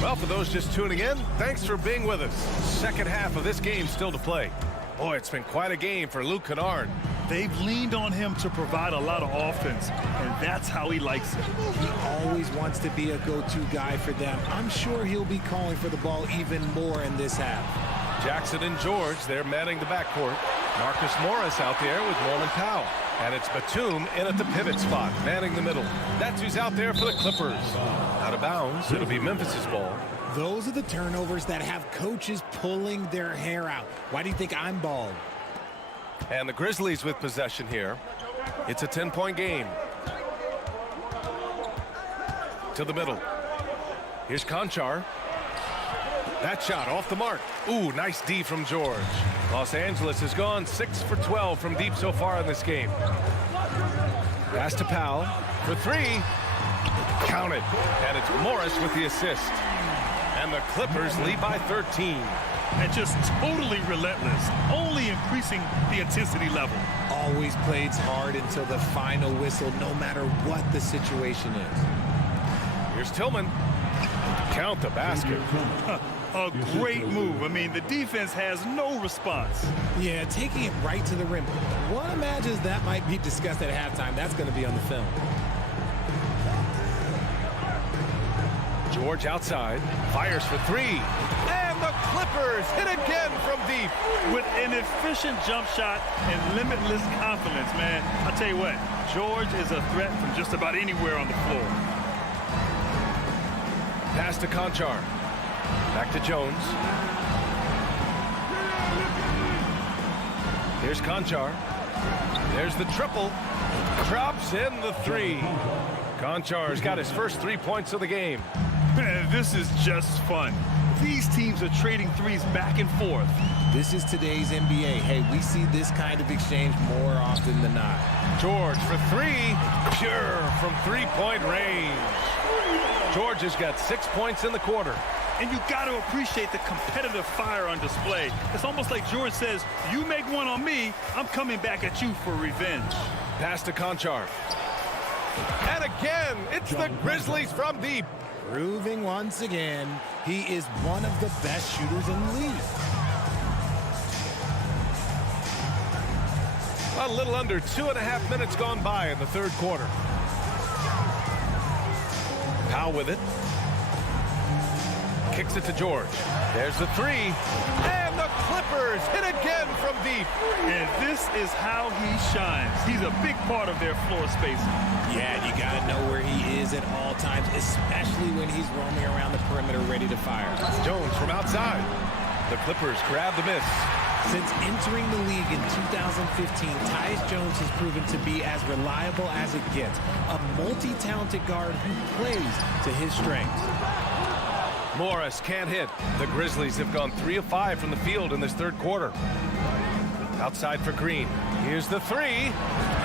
Well, for those just tuning in, thanks for being with us. Second half of this game still to play. Boy, it's been quite a game for Luke Kennard. They've leaned on him to provide a lot of offense, and that's how he likes it. He always wants to be a go-to guy for them. I'm sure he'll be calling for the ball even more in this half. Jackson and George, they're manning the backcourt. Marcus Morris out there with Norman Powell. And it's Batum in at the pivot spot, manning the middle. That's who's out there for the Clippers. Out of bounds, it'll be Memphis's ball. Those are the turnovers that have coaches pulling their hair out. Why do you think I'm bald? And the Grizzlies with possession here. It's a 10-point game. To the middle. Here's Conchar. That shot off the mark. Ooh, nice D from George. Los Angeles has gone 6 for 12 from deep so far in this game. Pass to Powell for three. Counted. And it's Morris with the assist. And the Clippers lead by 13. And just totally relentless, only increasing the intensity level. Always plays hard until the final whistle, no matter what the situation is. Here's Tillman. Count the basket. A great move. I mean, the defense has no response. Yeah, taking it right to the rim. One imagines that might be discussed at halftime. That's going to be on the film. George outside, fires for three. And the Clippers hit again from deep. With an efficient jump shot and limitless confidence, man. I'll tell you what, George is a threat from just about anywhere on the floor. Pass to Conchar. Back to Jones. Here's Conchar. There's the triple. Drops in the three. Conchar's got his first 3 points of the game. Man, this is just fun. These teams are trading threes back and forth. This is today's NBA. Hey, we see this kind of exchange more often than not. George for three. Pure from three-point range. George has got 6 points in the quarter. And you got to appreciate the competitive fire on display. It's almost like George says, you make one on me, I'm coming back at you for revenge. Pass to Conchar. And again, it's the Grizzlies from deep. Proving once again, he is one of the best shooters in the league. A little under 2.5 minutes gone by in the third quarter. Powell with it. Kicks it to George. There's the three. And the Clippers hit again from deep. And this is how he shines. He's a big part of their floor spacing. Yeah, you got to know where he is at all times, especially when he's roaming around the perimeter ready to fire. Jones from outside. The Clippers grab the miss. Since entering the league in 2015, Tyus Jones has proven to be as reliable as it gets. A multi-talented guard who plays to his strengths. Morris can't hit. The Grizzlies have gone 3 of 5 from the field in this third quarter. Outside for Green. Here's the three.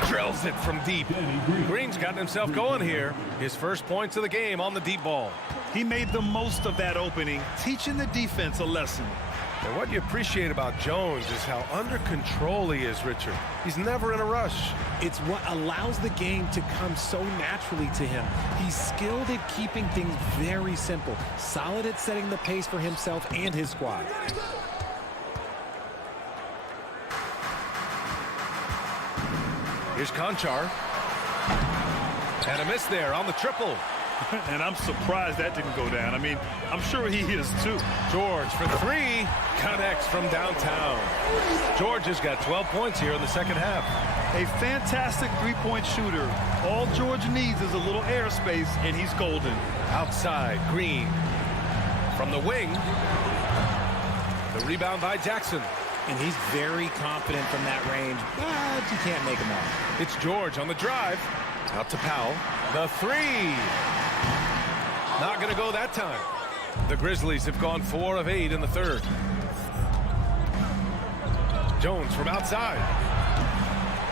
Drills it from deep. Green's gotten himself going here. His first points of the game on the deep ball. He made the most of that opening, teaching the defense a lesson. And what you appreciate about Jones is how under control he is, Richard. He's never in a rush. It's what allows the game to come so naturally to him. He's skilled at keeping things very simple, solid at setting the pace for himself and his squad. Here's Conchar. And a miss there on the triple. And I'm surprised that didn't go down. I mean, I'm sure he is too. George for three. Connects from downtown. George has got 12 points here in the second half. A fantastic three-point shooter. All George needs is a little airspace, and he's golden. Outside, Green. From the wing. The rebound by Jackson. And he's very confident from that range, but you can't make him off. It's George on the drive. Out to Powell. The three. Not going to go that time. The Grizzlies have gone 4 of 8 in the third. Jones from outside.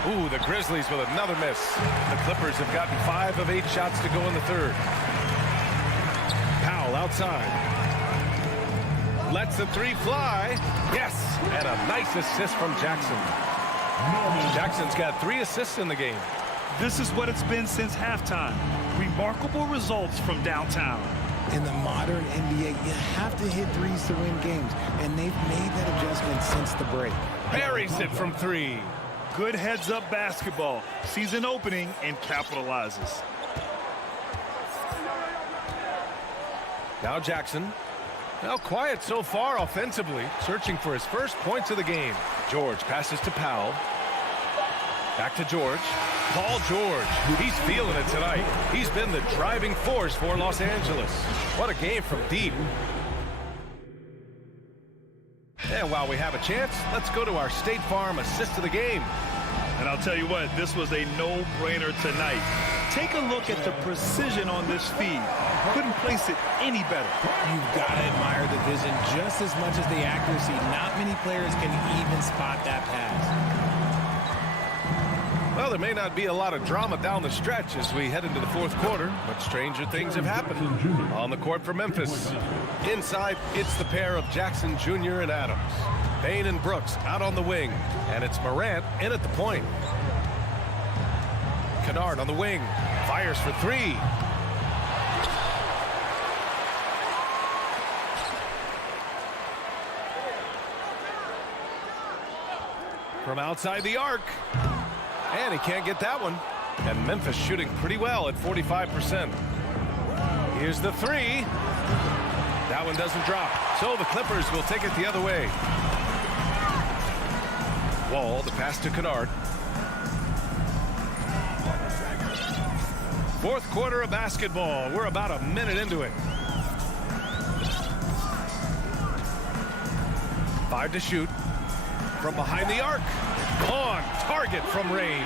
Ooh, the Grizzlies with another miss. The Clippers have gotten 5 of 8 shots to go in the third. Powell outside. Lets the three fly. Yes, and a nice assist from Jackson. Jackson's got 3 assists in the game. This is what it's been since halftime. Remarkable results from downtown. In the modern NBA, you have to hit threes to win games, and they've made that adjustment since the break. Buries it from 3. Good heads-up basketball. Season opening and capitalizes. Now Jackson. Now quiet so far offensively, searching for his first points of the game. George passes to Powell. Back to George. Paul George. He's feeling it tonight. He's been the driving force for Los Angeles. What a game from deep. And while we have a chance, let's go to our State Farm assist of the game. And I'll tell you what, this was a no-brainer tonight. Take a look at the precision on this feed. Couldn't place it any better. You've got to admire the vision just as much as the accuracy. Not many players can even spot that pass. Well, there may not be a lot of drama down the stretch as we head into the fourth quarter, but stranger things have happened. On the court for Memphis. Inside, it's the pair of Jackson Jr. and Adams. Bane and Brooks out on the wing, and it's Morant in at the point. Kennard on the wing, fires for 3. From outside the arc. And he can't get that one. And Memphis shooting pretty well at 45%. Here's the 3. That one doesn't drop. So the Clippers will take it the other way. Wall, the pass to Kennard. Fourth quarter of basketball. We're about a minute into it. 5 to shoot. From behind the arc. On target from range.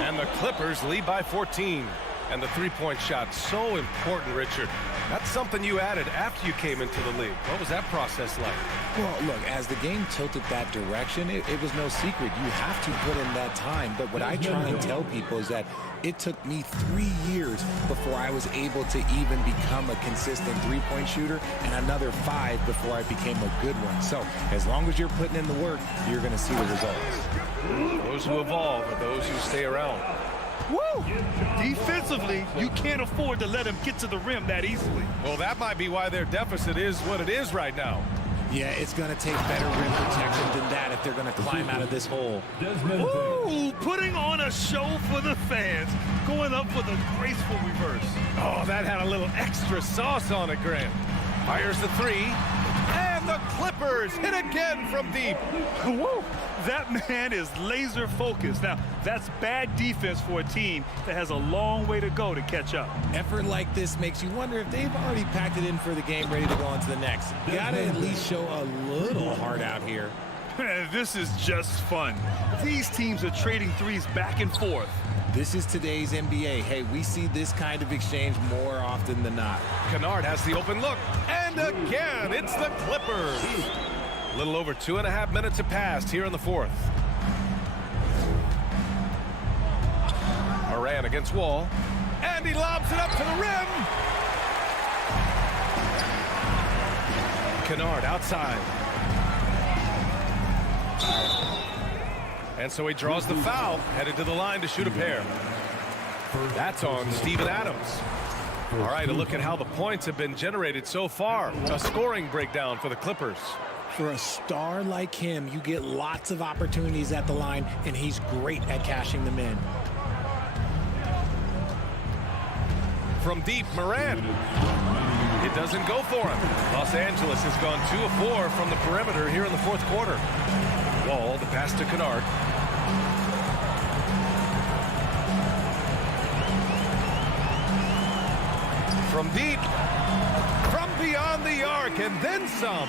And the Clippers lead by 14. And the three-point shot, so important, Richard. That's something you added after you came into the league. What was that process like? Well, look, as the game tilted that direction, it was no secret. You have to put in that time. But what I try and tell people is that it took me 3 years before I was able to even become a consistent three-point shooter, and another 5 before I became a good one. So as long as you're putting in the work, you're going to see the results. Those who evolve are those who stay around. Woo! Defensively, you can't afford to let him get to the rim that easily. Well, that might be why their deficit is what it is right now. Yeah, it's going to take better rim protection than that if they're going to climb out of this hole. Ooh, putting on a show for the fans, going up with a graceful reverse. Oh, that had a little extra sauce on it, Grant. Fires the 3, and the Clippers hit again from deep. Woo! That man is laser focused. Now, that's bad defense for a team that has a long way to go to catch up. Effort like this makes you wonder if they've already packed it in for the game, ready to go on to the next. Gotta at least show a little heart out here. This is just fun. These teams are trading threes back and forth. This is today's NBA. Hey, we see this kind of exchange more often than not. Kennard has the open look, and again, it's the Clippers. A little over 2.5 minutes have passed here in the fourth. Morant against Wall, and he lobs it up to the rim. Kennard outside. And so he draws the foul, headed to the line to shoot a pair. That's on Steven Adams. All right, a look at how the points have been generated so far. A scoring breakdown for the Clippers. For a star like him, you get lots of opportunities at the line, and he's great at cashing them in. From deep, Morant. It doesn't go for him. Los Angeles has gone 2 of 4 from the perimeter here in the fourth quarter. Wall, the pass to Kennard. From deep. From beyond the arc, and then some.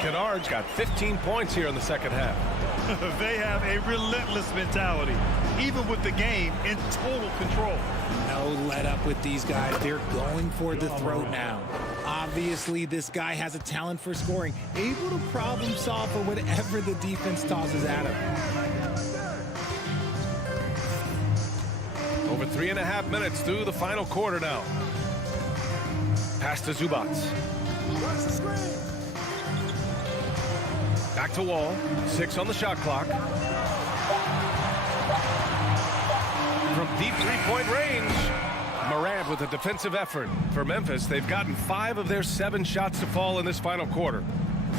Kennard's got 15 points here in the second half. They have a relentless mentality, even with the game in total control. No let up with these guys. They're going for the throat now. Obviously, this guy has a talent for scoring, able to problem solve for whatever the defense tosses at him. Over 3.5 minutes through the final quarter now. Pass to Zubats. Back to Wall. 6 on the shot clock. From deep three-point range. Morant with a defensive effort. For Memphis, they've gotten 5 of their 7 shots to fall in this final quarter.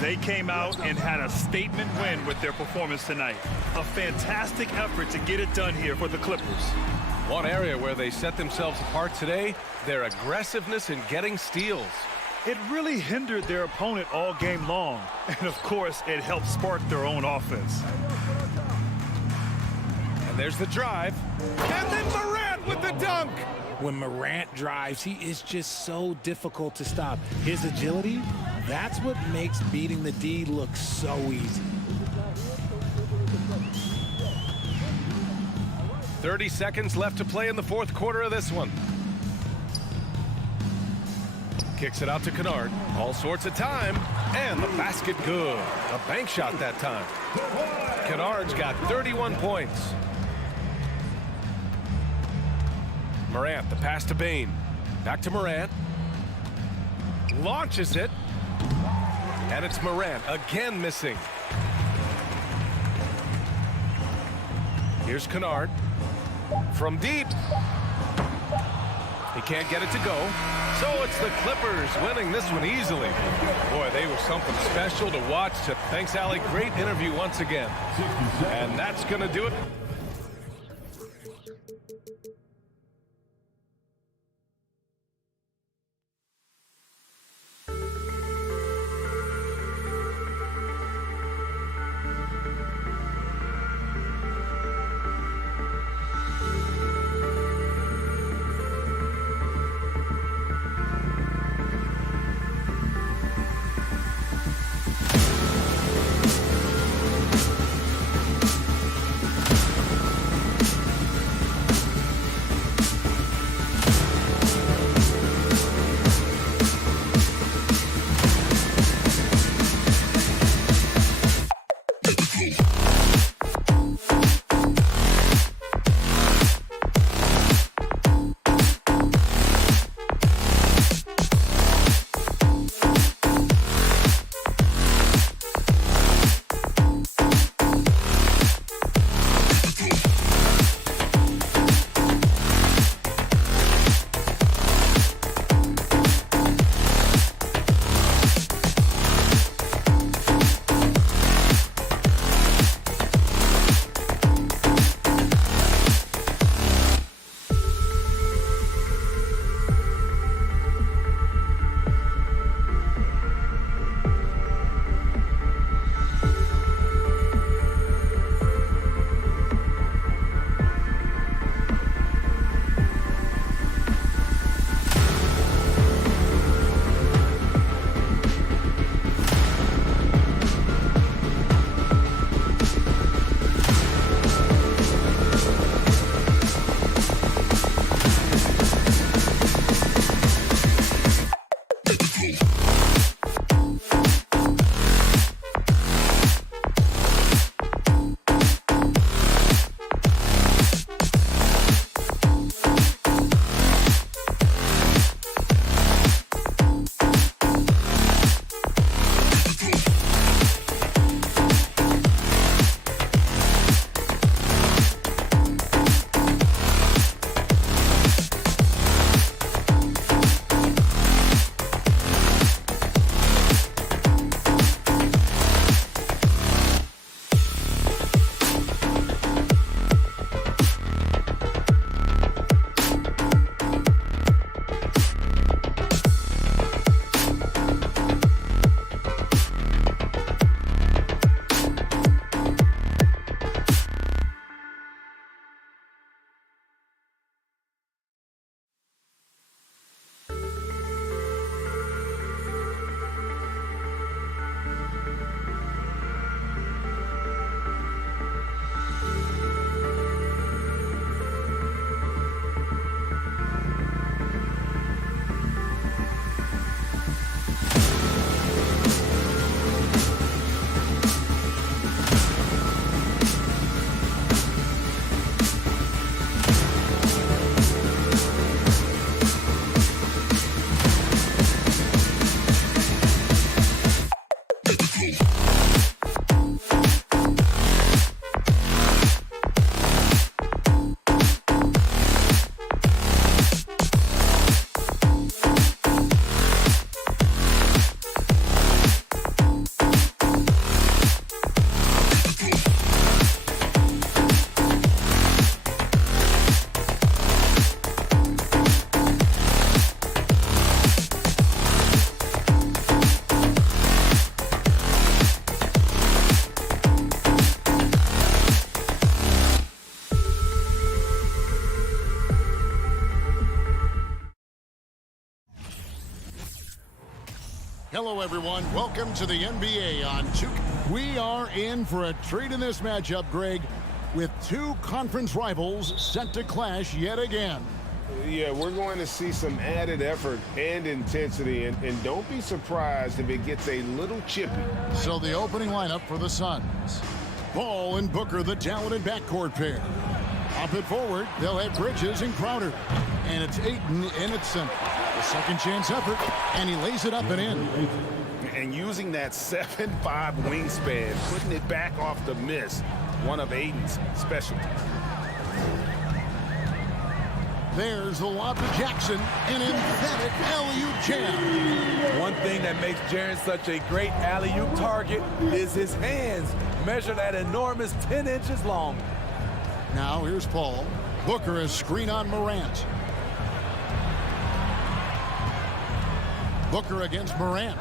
They came out and had a statement win with their performance tonight. A fantastic effort to get it done here for the Clippers. One area where they set themselves apart today, their aggressiveness in getting steals. It really hindered their opponent all game long. And of course, it helped spark their own offense. And there's the drive. And then Morant with the dunk. When Morant drives, he is just so difficult to stop. His agility, that's what makes beating the D look so easy. 30 seconds left to play in the fourth quarter of this one. Kicks it out to Kennard. All sorts of time. And the basket good. A bank shot that time. Kennard's got 31 points. Morant, the pass to Bane. Back to Morant. Launches it. And it's Morant again missing. Here's Kennard. From deep. He can't get it to go. So it's the Clippers winning this one easily. Boy, they were something special to watch. Thanks, Allie. Great interview once again. And that's going to do it. Hello, everyone. Welcome to the NBA on 2. We are in for a treat in this matchup, Greg, with two conference rivals set to clash yet again. Yeah, we're going to see some added effort and intensity, and don't be surprised if it gets a little chippy. So the opening lineup for the Suns. Paul and Booker, the talented backcourt pair. Up at forward, they'll have Bridges and Crowder. And it's Ayton in at center. A second chance effort, and he lays it up and in. And using that 7'5" wingspan, putting it back off the miss, one of Ayton's specialties. There's the lob to Jackson, an emphatic alley-oop jam. One thing that makes Jaren such a great alley-oop target is his hands, measured at enormous 10 inches long. Now here's Paul. Booker a screen on Morant. Booker against Morant.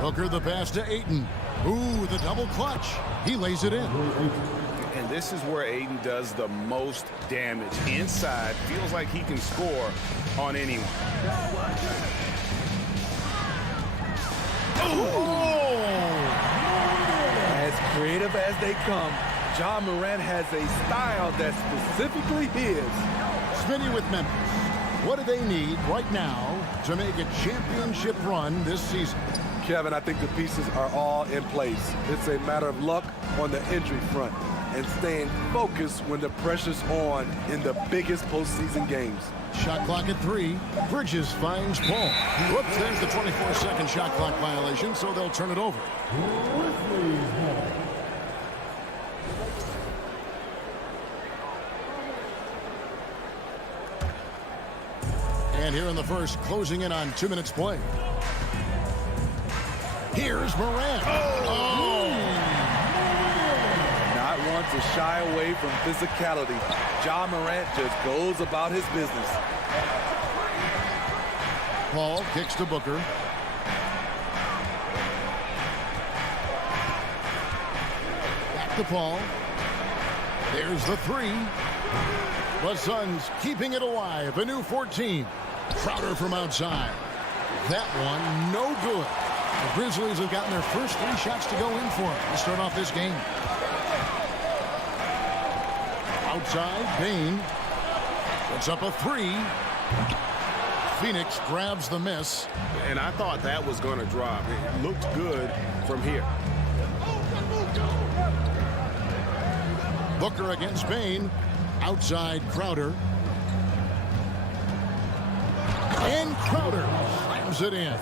Booker the pass to Ayton. Ooh, the double clutch. He lays it in. And this is where Ayton does the most damage. Inside, feels like he can score on anyone. Oh! As creative as they come, Ja Morant has a style that's specifically his. Smitty with Memphis. What do they need right now to make a championship run this season? Kevin, I think the pieces are all in place. It's a matter of luck on the injury front and staying focused when the pressure's on in the biggest postseason games. Shot clock at 3. Bridges finds Paul. Whoops, there's the 24-second shot clock violation, so they'll turn it over. And here in the first, closing in on 2 minutes play. Here's Morant. Not one to shy away from physicality. Ja Morant just goes about his business. Paul kicks to Booker. Back to Paul. There's the 3. The Suns keeping it alive. A new 14. Crowder from outside. That one, no good. The Grizzlies have gotten their first 3 shots to go in for them to start off this game. Outside, Bane. Puts up a 3. Phoenix grabs the miss. And I thought that was going to drop. It looked good from here. Booker against Bane. Outside, Crowder. And Crowder slams it in.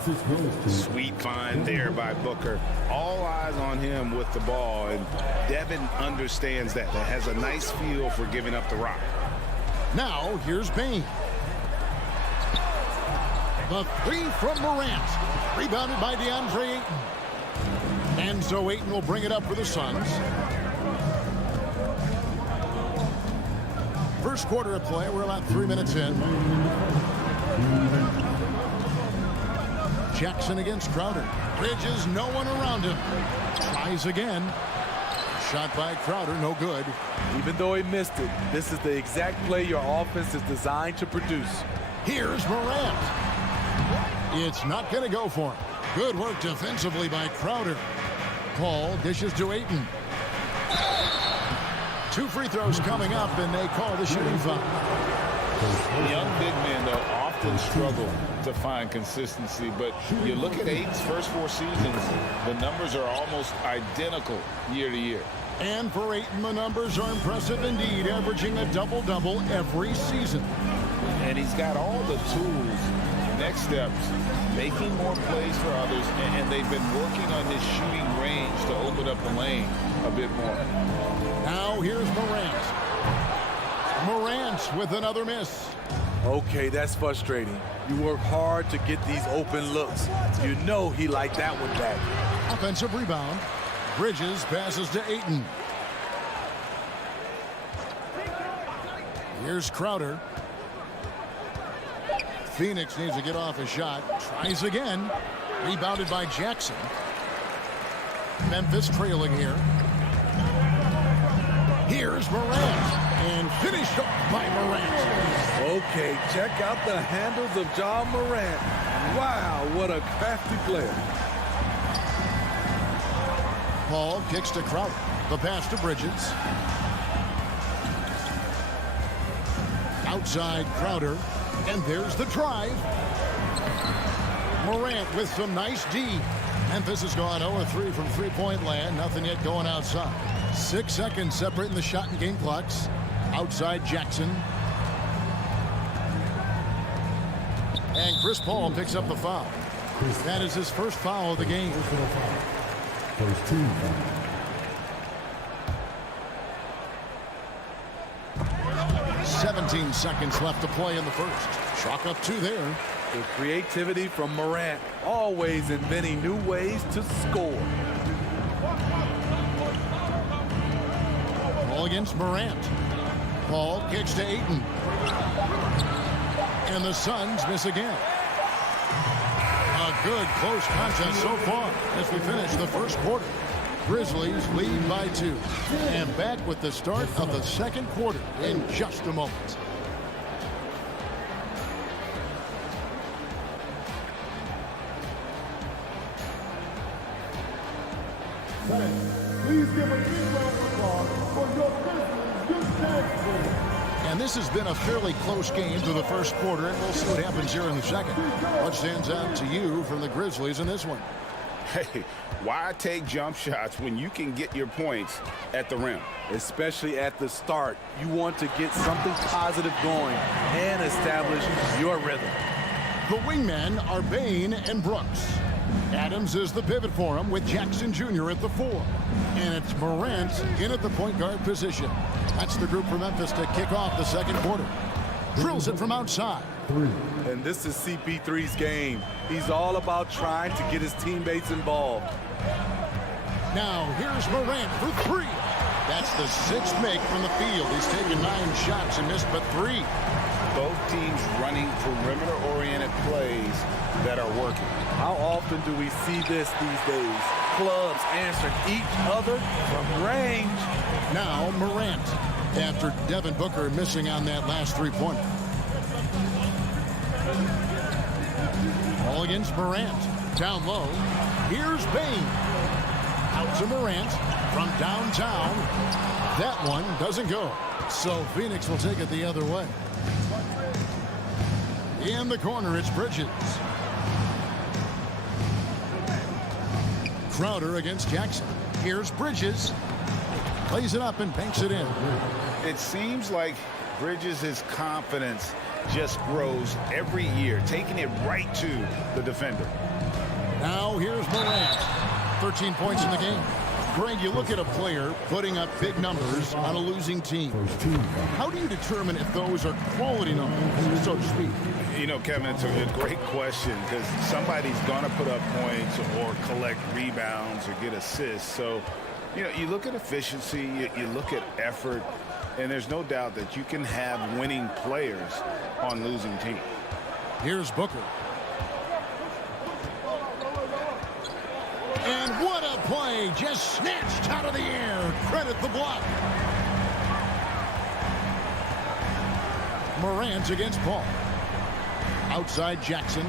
Sweet find there by Booker. All eyes on him with the ball, and Devin understands that. That has a nice feel for giving up the rock. Now, here's Bane. The 3 from Morant. Rebounded by DeAndre Ayton. And so Ayton will bring it up for the Suns. First quarter of play. We're about 3 minutes in. Jackson against Crowder. Bridges, no one around him. Tries again. Shot by Crowder, no good. Even though he missed it, this is the exact play your offense is designed to produce. Here's Morant. It's not going to go for him. Good work defensively by Crowder. Paul dishes to Ayton. 2 free throws coming up, and they call the shooting foul. Young big men, though, often struggle to find consistency, but you look at Ayton's first 4 seasons, the numbers are almost identical year to year. And for Ayton, the numbers are impressive indeed, averaging a double-double every season. And he's got all the tools. Next steps, making more plays for others, and they've been working on his shooting range to open up the lane a bit more. Now here's Morant. Morant with another miss. Okay, that's frustrating. You work hard to get these open looks. You know he liked that one back. Offensive rebound. Bridges passes to Ayton. Here's Crowder. Phoenix needs to get off a shot. Tries again. Rebounded by Jackson. Memphis trailing here. Here's Morant. And finished off by Morant. Okay, check out the handles of Ja Morant. Wow, what a crafty player. Paul kicks to Crowder. The pass to Bridges. Outside Crowder. And there's the drive. Morant with some nice D. Memphis has gone 0-3 from three-point land. Nothing yet going outside. 6 seconds separating the shot and game clocks. Outside Jackson. And Chris Paul picks up the foul. That is his first foul of the game. First team. 17 seconds left to play in the first. Chalk up 2 there. The creativity from Morant, always inventing new ways to score. Ball against Morant. Paul kicks to Ayton. And the Suns miss again. A good close contest so far as we finish the first quarter. Grizzlies lead by 2. And back with the start of the second quarter in just a moment. Please give a big round of applause for your Grizzlies. And this has been a fairly close game through the first quarter, and we'll see what happens here in the second. What stands out to you from the Grizzlies in this one? Hey, why take jump shots when you can get your points at the rim? Especially at the start. You want to get something positive going and establish your rhythm. The wingmen are Bain and Brooks. Adams is the pivot for him with Jackson Jr. at the 4. And it's Morant in at the point guard position. That's the group for Memphis to kick off the second quarter. Drills it from outside. And this is CP3's game. He's all about trying to get his teammates involved. Now here's Morant for 3. That's the 6th make from the field. He's taken 9 shots and missed but 3. Both teams running perimeter-oriented plays that are working. How often do we see this these days? Clubs answering each other from range. Now Morant, after Devin Booker missing on that last 3-pointer. Ball against Morant. Down low. Here's Bain. Out to Morant from downtown. That one doesn't go. So Phoenix will take it the other way. In the corner, it's Bridges. Crowder against Jackson. Here's Bridges. Plays it up and banks it in. It seems like Bridges' confidence just grows every year, taking it right to the defender. Now here's Morant. 13 points in the game. Greg, you look at a player putting up big numbers on a losing team. How do you determine if those are quality numbers, so to speak? You know, Kevin, it's a great question because somebody's going to put up points or collect rebounds or get assists. So, you know, you look at efficiency, you look at effort, and there's no doubt that you can have winning players on losing teams. Here's Booker. And what a play, just snatched out of the air. Credit the block. Morant against Paul. Outside Jackson.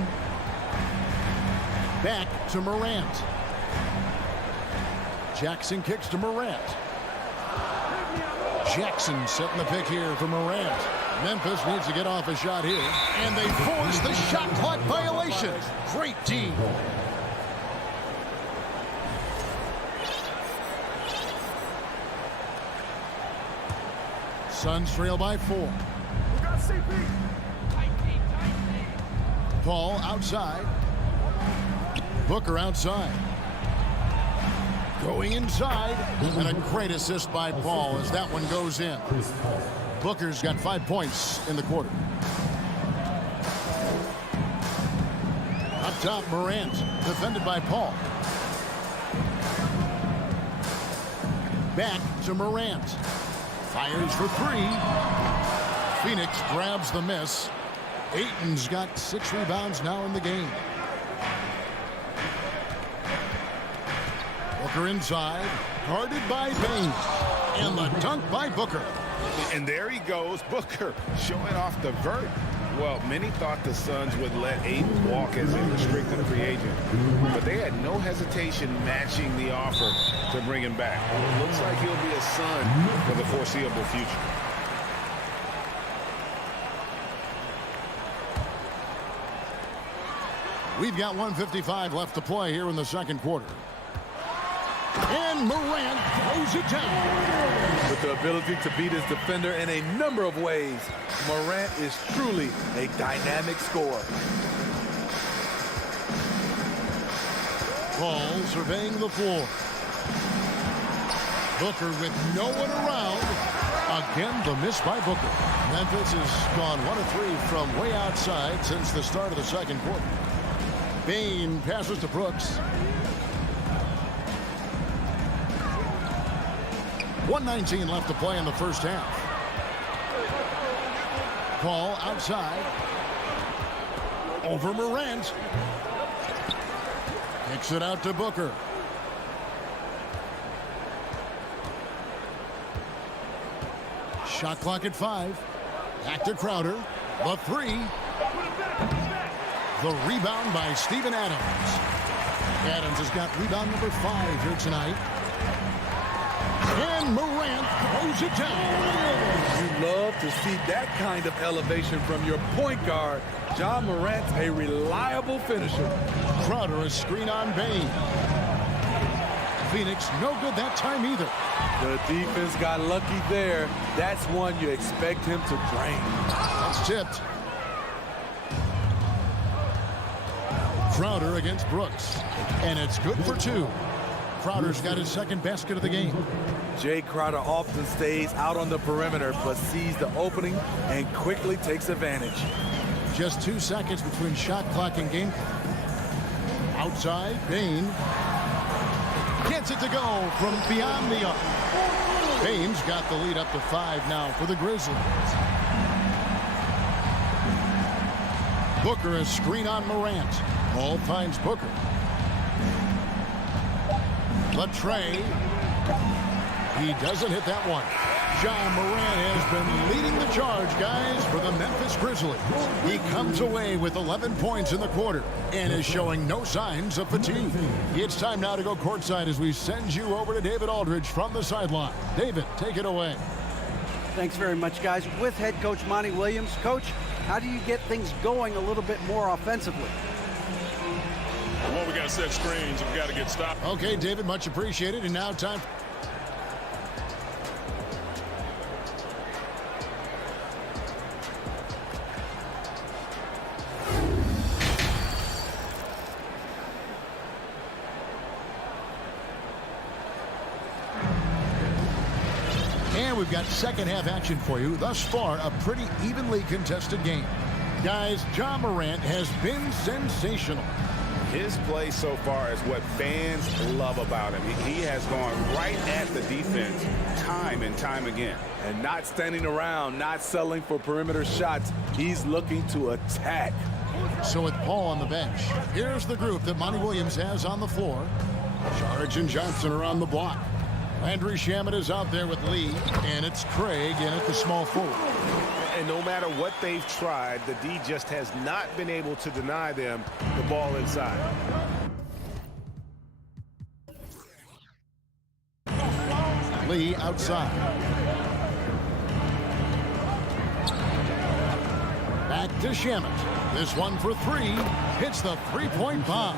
Back to Morant. Jackson kicks to Morant. Jackson setting the pick here for Morant. Memphis needs to get off a shot here. And they force the shot clock violation. Great team. Suns trail by 4. Paul outside. Booker outside. Going inside. And a great assist by Paul as that one goes in. Booker's got 5 points in the quarter. Up top, Morant. Defended by Paul. Back to Morant. Fires for 3. Phoenix grabs the miss. Ayton's got 6 rebounds now in the game. Booker inside. Guarded by Bain. And the dunk by Booker. And there he goes, Booker, showing off the vert. Well, many thought the Suns would let Ayton walk as a restricted free agent, but they had no hesitation matching the offer to bring him back. Looks like he'll be a Sun for the foreseeable future. We've got 1:55 left to play here in the second quarter. And Morant throws it down. With the ability to beat his defender in a number of ways, Morant is truly a dynamic scorer. Paul surveying the floor. Booker with no one around. Again, the miss by Booker. Memphis has gone 1 of 3 from way outside since the start of the second quarter. Bane passes to Brooks. 1:19 left to play in the first half. Paul outside. Over Morant. Kicks it out to Booker. Shot clock at 5. Back to Crowder. The 3. The rebound by Steven Adams. Adams has got rebound number 5 here tonight. And Morant throws it down. You love to see that kind of elevation from your point guard. Ja Morant's a reliable finisher. Crowder a screen on Bane. Phoenix no good that time either. The defense got lucky there. That's one you expect him to drain. That's tipped. Crowder against Brooks. And it's good for 2. Crowder's got his second basket of the game. Jay Crowder often stays out on the perimeter, but sees the opening and quickly takes advantage. Just 2 seconds between shot clock and game. Outside, Bane. Gets it to go from beyond the arc. Bane's got the lead up to 5 now for the Grizzlies. Booker a screen on Morant. Ball finds Booker. Latrey. He doesn't hit that one. Ja Morant has been leading the charge, guys, for the Memphis Grizzlies. He comes away with 11 points in the quarter and is showing no signs of fatigue. It's time now to go courtside as we send you over to David Aldridge from the sideline. David, take it away. Thanks very much, guys. With head coach Monty Williams. Coach, how do you get things going a little bit more offensively? Well, we got to set screens. We've got to get stopped. Okay, David, much appreciated. And now time. And we've got second half action for you. Thus far, a pretty evenly contested game. Guys, Ja Morant has been sensational. His play so far is what fans love about him. He has gone right at the defense time and time again. And not standing around, not settling for perimeter shots. He's looking to attack. So with Paul on the bench, here's the group that Monty Williams has on the floor. Saric and Johnson are on the block. Landry Shamet is out there with Lee, and it's Craig in at the small forward. And no matter what they've tried, the D just has not been able to deny them the ball inside. Lee outside. Back to Shamet. This one for 3. Hits the three-point bomb.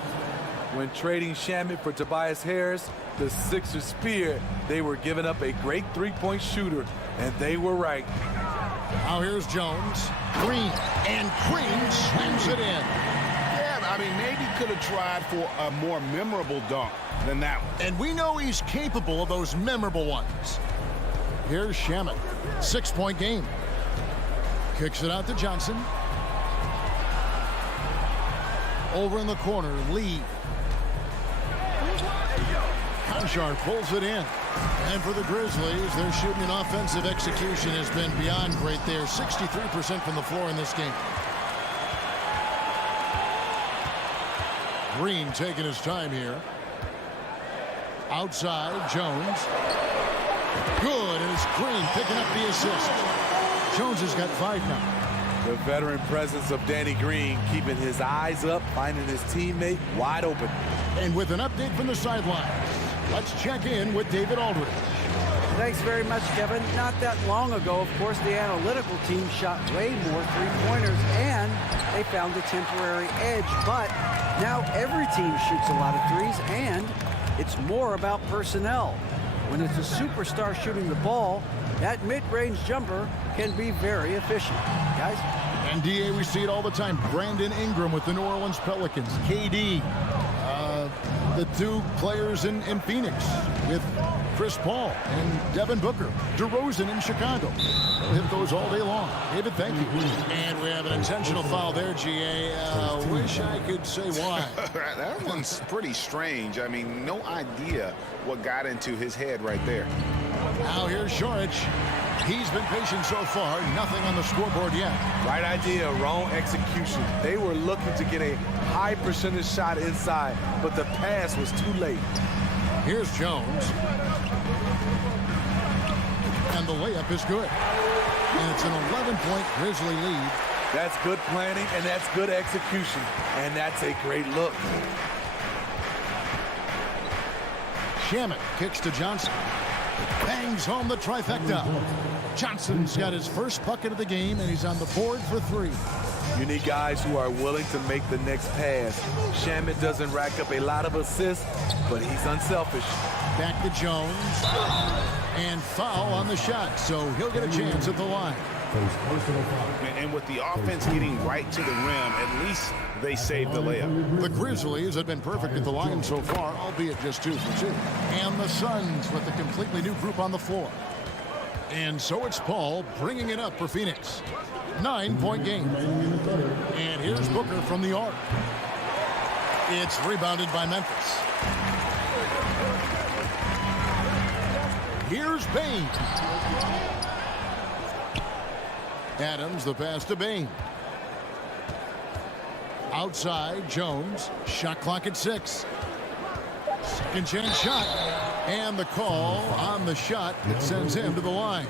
When trading Shamet for Tobias Harris, the Sixers feared they were giving up a great three-point shooter, and they were right. Now here's Jones. Green. And Green slams it in. Yeah, I mean, maybe could have tried for a more memorable dunk than that one. And we know he's capable of those memorable ones. Here's Shamet. 6-point game. Kicks it out to Johnson. Over in the corner, Lee. Conchar pulls it in. And for the Grizzlies, their shooting and offensive execution has been beyond great there. 63% from the floor in this game. Green taking his time here. Outside, Jones. Good, and it's Green picking up the assist. Jones has got 5 now. The veteran presence of Danny Green keeping his eyes up, finding his teammate wide open. And with an update from the sidelines, let's check in with David Aldridge. Thanks very much, Kevin. Not that long ago, of course, the analytical team shot way more three-pointers, and they found a temporary edge. But now every team shoots a lot of threes, and it's more about personnel. When it's a superstar shooting the ball, that mid-range jumper can be very efficient. Guys? And DA, we see it all the time. Brandon Ingram with the New Orleans Pelicans. KD, the two players in Phoenix with Chris Paul and Devin Booker. DeRozan in Chicago. We'll hit those all day long. David, thank you. And we have an intentional foul there, GA. Wish I could say why. That one's pretty strange. I mean, no idea what got into his head right there. Now here's Šorić. He's been patient so far. Nothing on the scoreboard yet. Right idea, wrong execution. They were looking to get a high percentage shot inside, but the pass was too late. Here's Jones. And the layup is good. And it's an 11-point Grizzly lead. That's good planning, and that's good execution. And that's a great look. Shamet kicks to Johnson. Bangs home the trifecta. Johnson's got his first bucket of the game, and he's on the board for three. You need guys who are willing to make the next pass. Shamet doesn't rack up a lot of assists, but he's unselfish. Back to Jones. And foul on the shot, so he'll get a chance at the line. And with the offense getting right to the rim, at least they saved the layup. The Grizzlies have been perfect at the line so far, albeit just 2 for 2. And the Suns with a completely new group on the floor. And so it's Paul bringing it up for Phoenix. 9-point game. And here's Booker from the arc. It's rebounded by Memphis. Here's Bane. Adams, the pass to Bane. Outside, Jones. Shot clock at 6. Second chance shot. And the call on the shot that sends him to the line.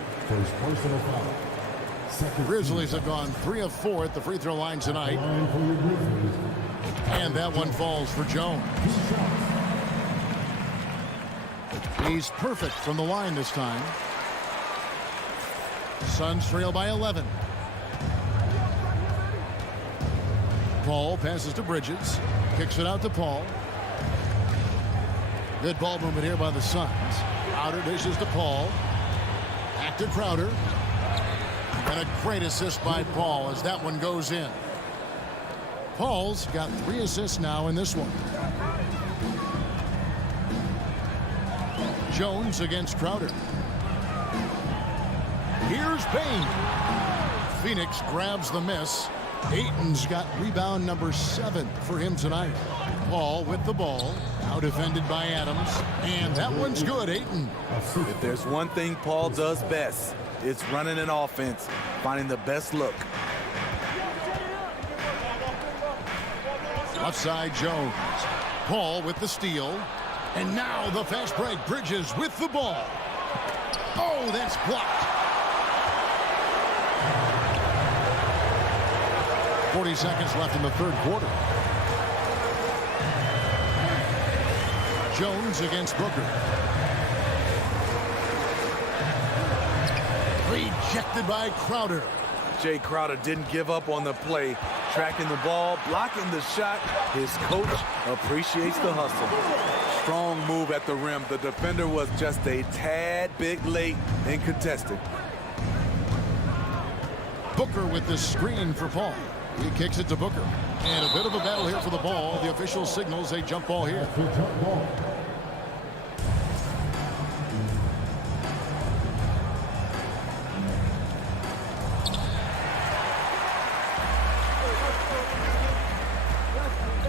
Grizzlies have gone 3 of 4 at the free throw line tonight. And that one falls for Jones. He's perfect from the line this time. Suns trail by 11. Paul passes to Bridges. Kicks it out to Paul. Good ball movement here by the Suns. Crowder dishes to Paul. Back to Crowder. And a great assist by Paul as that one goes in. Paul's got 3 assists now in this one. Jones against Crowder. Here's Bane. Phoenix grabs the miss. Ayton's got rebound number 7 for him tonight. Paul with the ball. Now defended by Adams. And that one's good, Ayton. If there's one thing Paul does best, it's running an offense, finding the best look. Left side, Jones. Paul with the steal. And now the fast break. Bridges with the ball. Oh, that's blocked. 40 seconds left in the third quarter. Jones against Booker. Rejected by Crowder. Jay Crowder didn't give up on the play. Tracking the ball, blocking the shot. His coach appreciates the hustle. Strong move at the rim. The defender was just a tad bit late and contested. Booker with the screen for Paul. He kicks it to Booker. And a bit of a battle here for the ball. The official signals a jump ball here.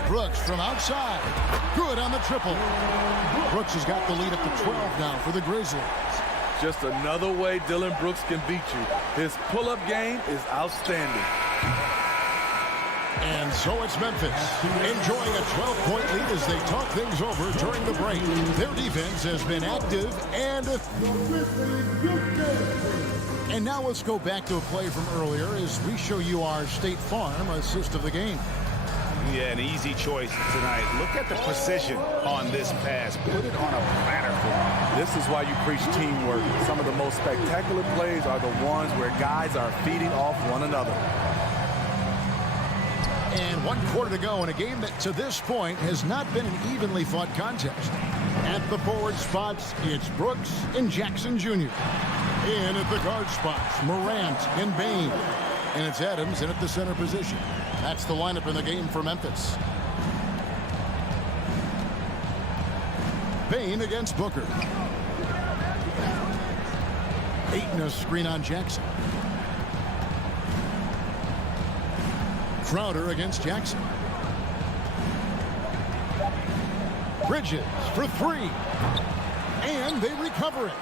Brooks from outside. Good on the triple. Brooks has got the lead up to 12 now for the Grizzlies. Just another way Dillon Brooks can beat you. His pull-up game is outstanding. And so it's Memphis, enjoying a 12-point lead as they talk things over during the break. Their defense has been active and... And now let's go back to a play from earlier as we show you our State Farm assist of the game. Yeah, an easy choice tonight. Look at the precision on this pass. Put it on a platter for him. This is why you preach teamwork. Some of the most spectacular plays are the ones where guys are feeding off one another. And 1 quarter to go in a game that to this point has not been an evenly fought contest. At the forward spots, it's Brooks and Jackson Jr. In at the guard spots, Morant and Bain. And it's Adams in at the center position. That's the lineup in the game for Memphis. Bain against Booker. Ayton a screen on Jackson. Crowder against Jackson. Bridges for 3. And they recover it.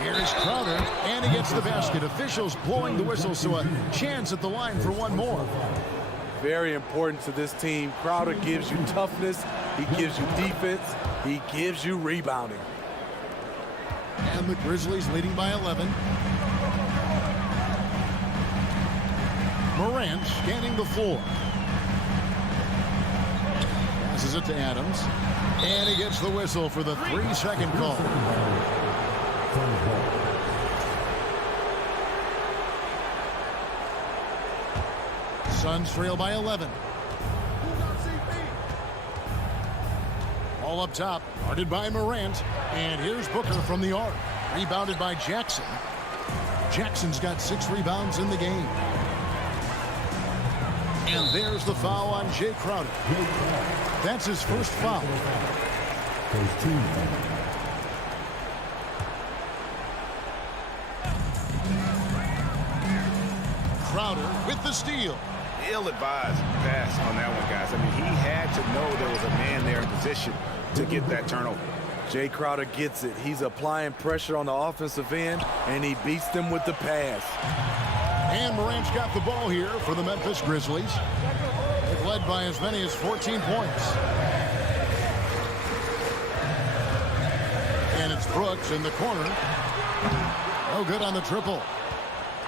Here's Crowder, and he gets the basket. Officials blowing the whistle, so a chance at the line for one more. Very important to this team. Crowder gives you toughness. He gives you defense. He gives you rebounding. And the Grizzlies leading by 11. Morant scanning the floor. Passes it to Adams. And he gets the whistle for the 3-second call. Suns trail by 11. All up top, guarded by Morant. And here's Booker from the arc. Rebounded by Jackson. Jackson's got 6 rebounds in the game. And there's the foul on Jay Crowder. That's his first foul. Crowder with the steal. Ill-advised pass on that one, guys. I mean, he had to know there was a man there in position to get that turnover. Jay Crowder gets it. He's applying pressure on the offensive end, and he beats them with the pass. And Morant's got the ball here for the Memphis Grizzlies. They've led by as many as 14 points. And it's Brooks in the corner. No good on the triple.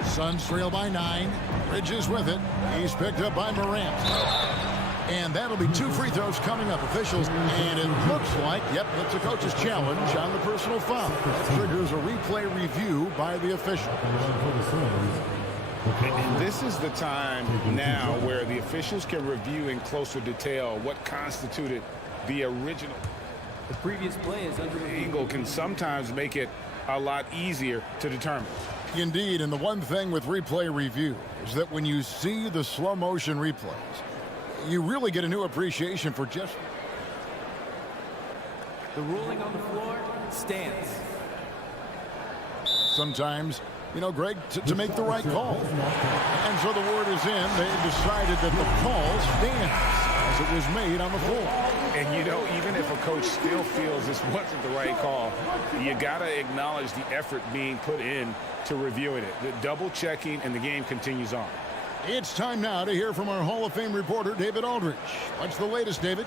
Suns trail by 9. Bridges with it. He's picked up by Morant. And that'll be 2 free throws coming up. Officials, and it looks like, yep, it's a coach's challenge on the personal foul. That triggers a replay review by the official. And this is the time now where the officials can review in closer detail what constituted the original. The previous play is under angle can sometimes make it a lot easier to determine. Indeed, and the one thing with replay review is that when you see the slow motion replays, you really get a new appreciation for just... The ruling on the floor stands. Sometimes, you know, Greg, to make the right call. And so the word is in. They've decided that the call stands as it was made on the floor. And, you know, even if a coach still feels this wasn't the right call, you got to acknowledge the effort being put in to reviewing it. The double checking, and the game continues on. It's time now to hear from our Hall of Fame reporter, David Aldridge. What's the latest, David?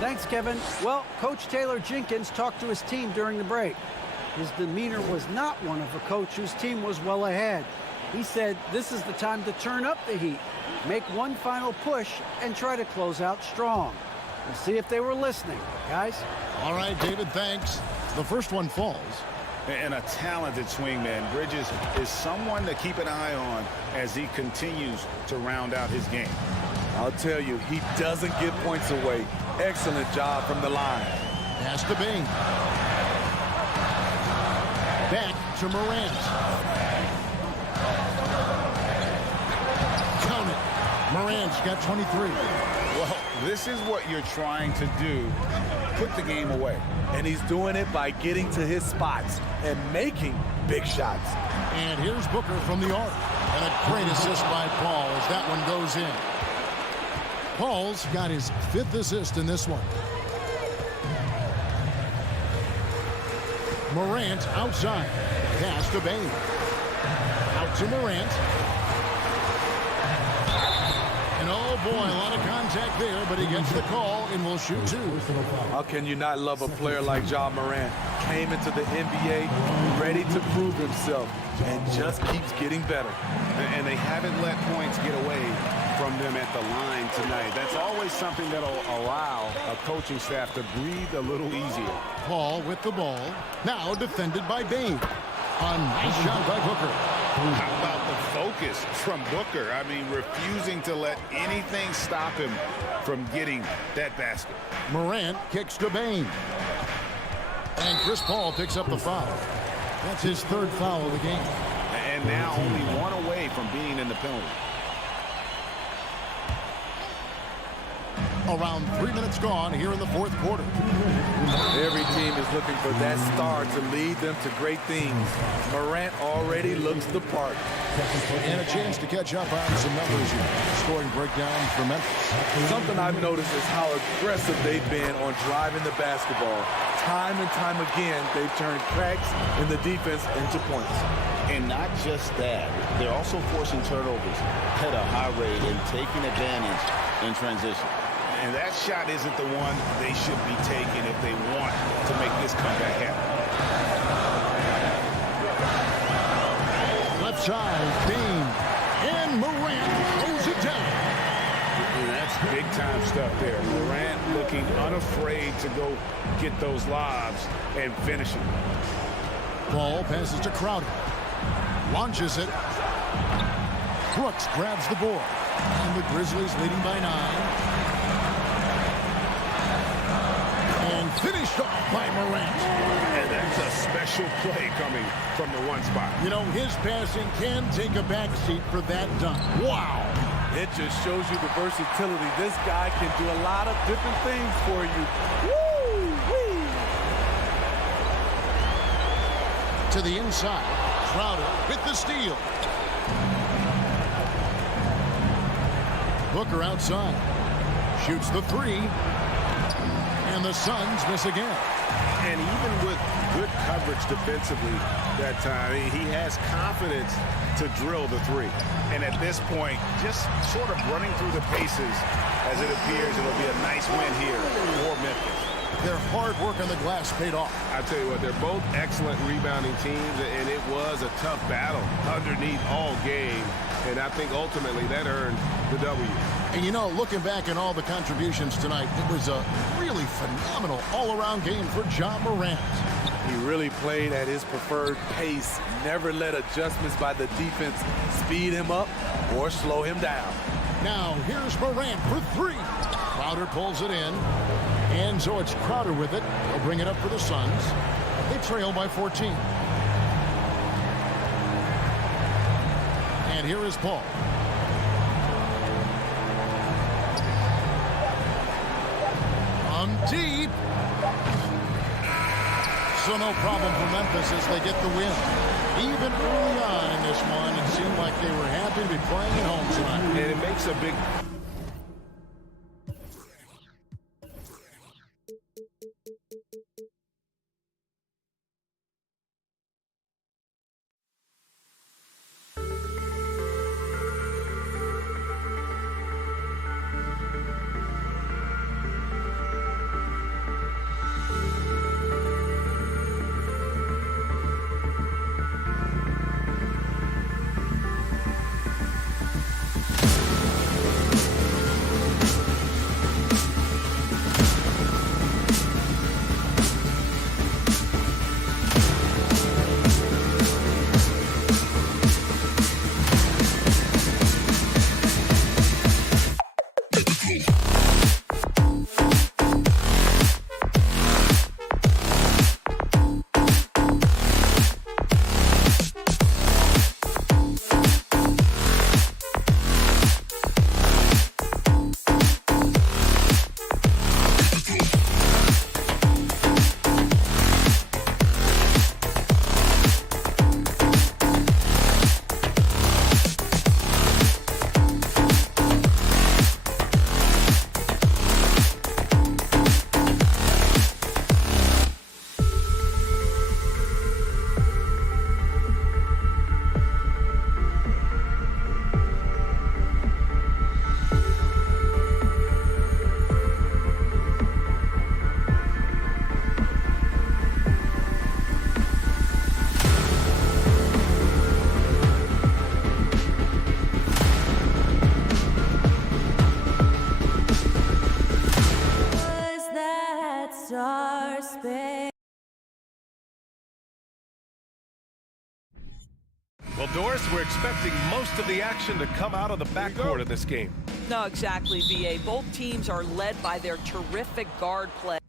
Thanks, Kevin. Well, Coach Taylor Jenkins talked to his team during the break. His demeanor was not one of a coach whose team was well ahead. He said this is the time to turn up the heat, make one final push, and try to close out strong. We'll see if they were listening, guys. All right, David, thanks. The first one falls. And a talented swingman. Bridges is someone to keep an eye on as he continues to round out his game. I'll tell you, he doesn't give points away. Excellent job from the line. Pass to Bain. Back to Morant. Count it. Morant's got 23. Well, this is what you're trying to do. Put the game away. And he's doing it by getting to his spots and making big shots. And here's Booker from the arc. And a great assist by Paul as that one goes in. Paul's got his 5th assist in this one. Morant outside. Pass to Bain. Out to Morant. And oh boy, a lot of contact there, but he gets the call and will shoot two. How can you not love a player like Ja Morant? Came into the NBA ready to prove himself and just keeps getting better. And they haven't let points get away from them at the line tonight. That's always something that'll allow a coaching staff to breathe a little easier. Paul with the ball. Now defended by Bane. A nice shot by Booker. How about the focus from Booker? I mean, refusing to let anything stop him from getting that basket. Morant kicks to Bane. And Chris Paul picks up the foul. That's his third foul of the game. And now only one away from being in the penalty. Around 3 minutes gone here in the fourth quarter. Every team is looking for that star to lead them to great things. Morant already looks the part. And a chance to catch up on some numbers here. Scoring breakdown for Memphis. Something I've noticed is how aggressive they've been on driving the basketball. Time and time again, they've turned cracks in the defense into points. And not just that, they're also forcing turnovers at a high rate and taking advantage in transition. And that shot isn't the one they should be taking if they want to make this comeback happen. Left side, Bane. And Morant throws it down. And that's big-time stuff there. Morant looking unafraid to go get those lobs and finish it. Ball passes to Crowder. Launches it. Brooks grabs the board. And the Grizzlies leading by 9. Finished off by Morant. And that's a special play coming from the one spot. You know, his passing can take a backseat for that dunk. Wow. It just shows you the versatility. This guy can do a lot of different things for you. Woo-wee. To the inside. Crowder with the steal. Booker outside. Shoots the three. And the Suns miss again. And even with good coverage defensively that time, he has confidence to drill the three. And at this point, just sort of running through the paces as it appears it'll be a nice win here for Memphis. Their hard work on the glass paid off. I tell you what, they're both excellent rebounding teams, and it was a tough battle underneath all game. And I think ultimately that earned the W. And you know, looking back at all the contributions tonight, it was a really phenomenal all-around game for Ja Morant. He really played at his preferred pace, never let adjustments by the defense speed him up or slow him down. Now, here's Morant for three. Crowder pulls it in. And so it's Crowder with it. They'll bring it up for the Suns. They trail by 14. And here is Paul. Deep. So no problem for Memphis as they get the win. Even early on in this one, it seemed like they were happy to be playing at home tonight. And it makes a big... Well, Doris, we're expecting most of the action to come out of the backcourt in this game. No, exactly, V.A. Both teams are led by their terrific guard play.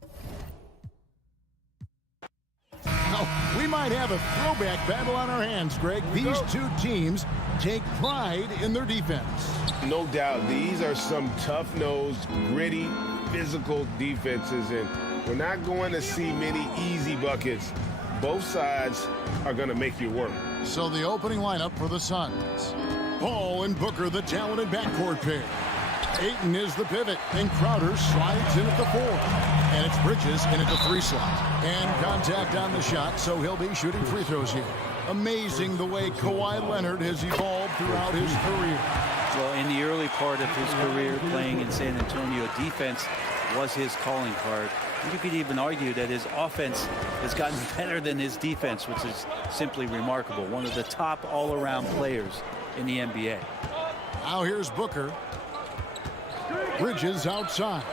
Oh, we might have a throwback battle on our hands, Greg. These two teams take pride in their defense. No doubt, these are some tough-nosed, gritty, physical defenses, and we're not going to see many easy buckets. Both sides are going to make you work. So the opening lineup for the Suns. Paul and Booker, the talented backcourt pair. Ayton is the pivot, and Crowder slides in at the 4. And it's Bridges in at the 3 slot. And contact on the shot, so he'll be shooting free throws here. Amazing the way Kawhi Leonard has evolved throughout his career. Well, in the early part of his career playing in San Antonio, defense was his calling card. You could even argue that his offense has gotten better than his defense, which is simply remarkable. One of the top all-around players in the NBA. Now here's Booker. Bridges outside.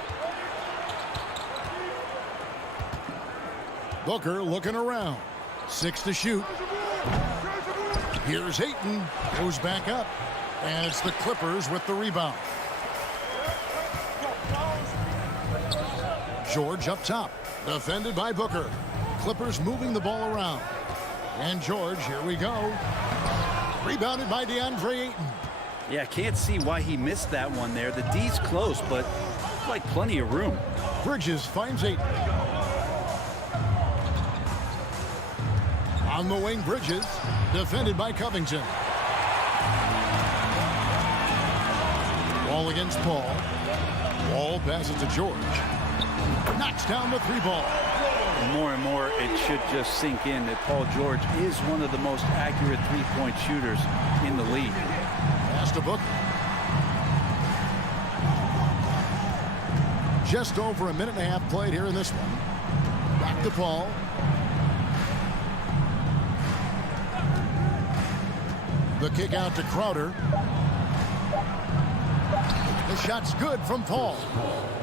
Booker looking around. 6 to shoot. Here's Ayton. Goes back up. And it's the Clippers with the rebound. George up top. Defended by Booker. Clippers moving the ball around. And George, here we go. Rebounded by DeAndre Ayton. Yeah, can't see why he missed that one there. The D's close, but like plenty of room. Bridges finds Ayton. On the wing, Bridges. Defended by Covington. Ball against Paul. Wall passes to George. Knocks down the 3 ball. More and more, it should just sink in that Paul George is one of the most accurate three-point shooters in the league. Pass to Booker. Just over a minute and a half played here in this one. Back to Paul. The kick out to Crowder. The shot's good from Paul.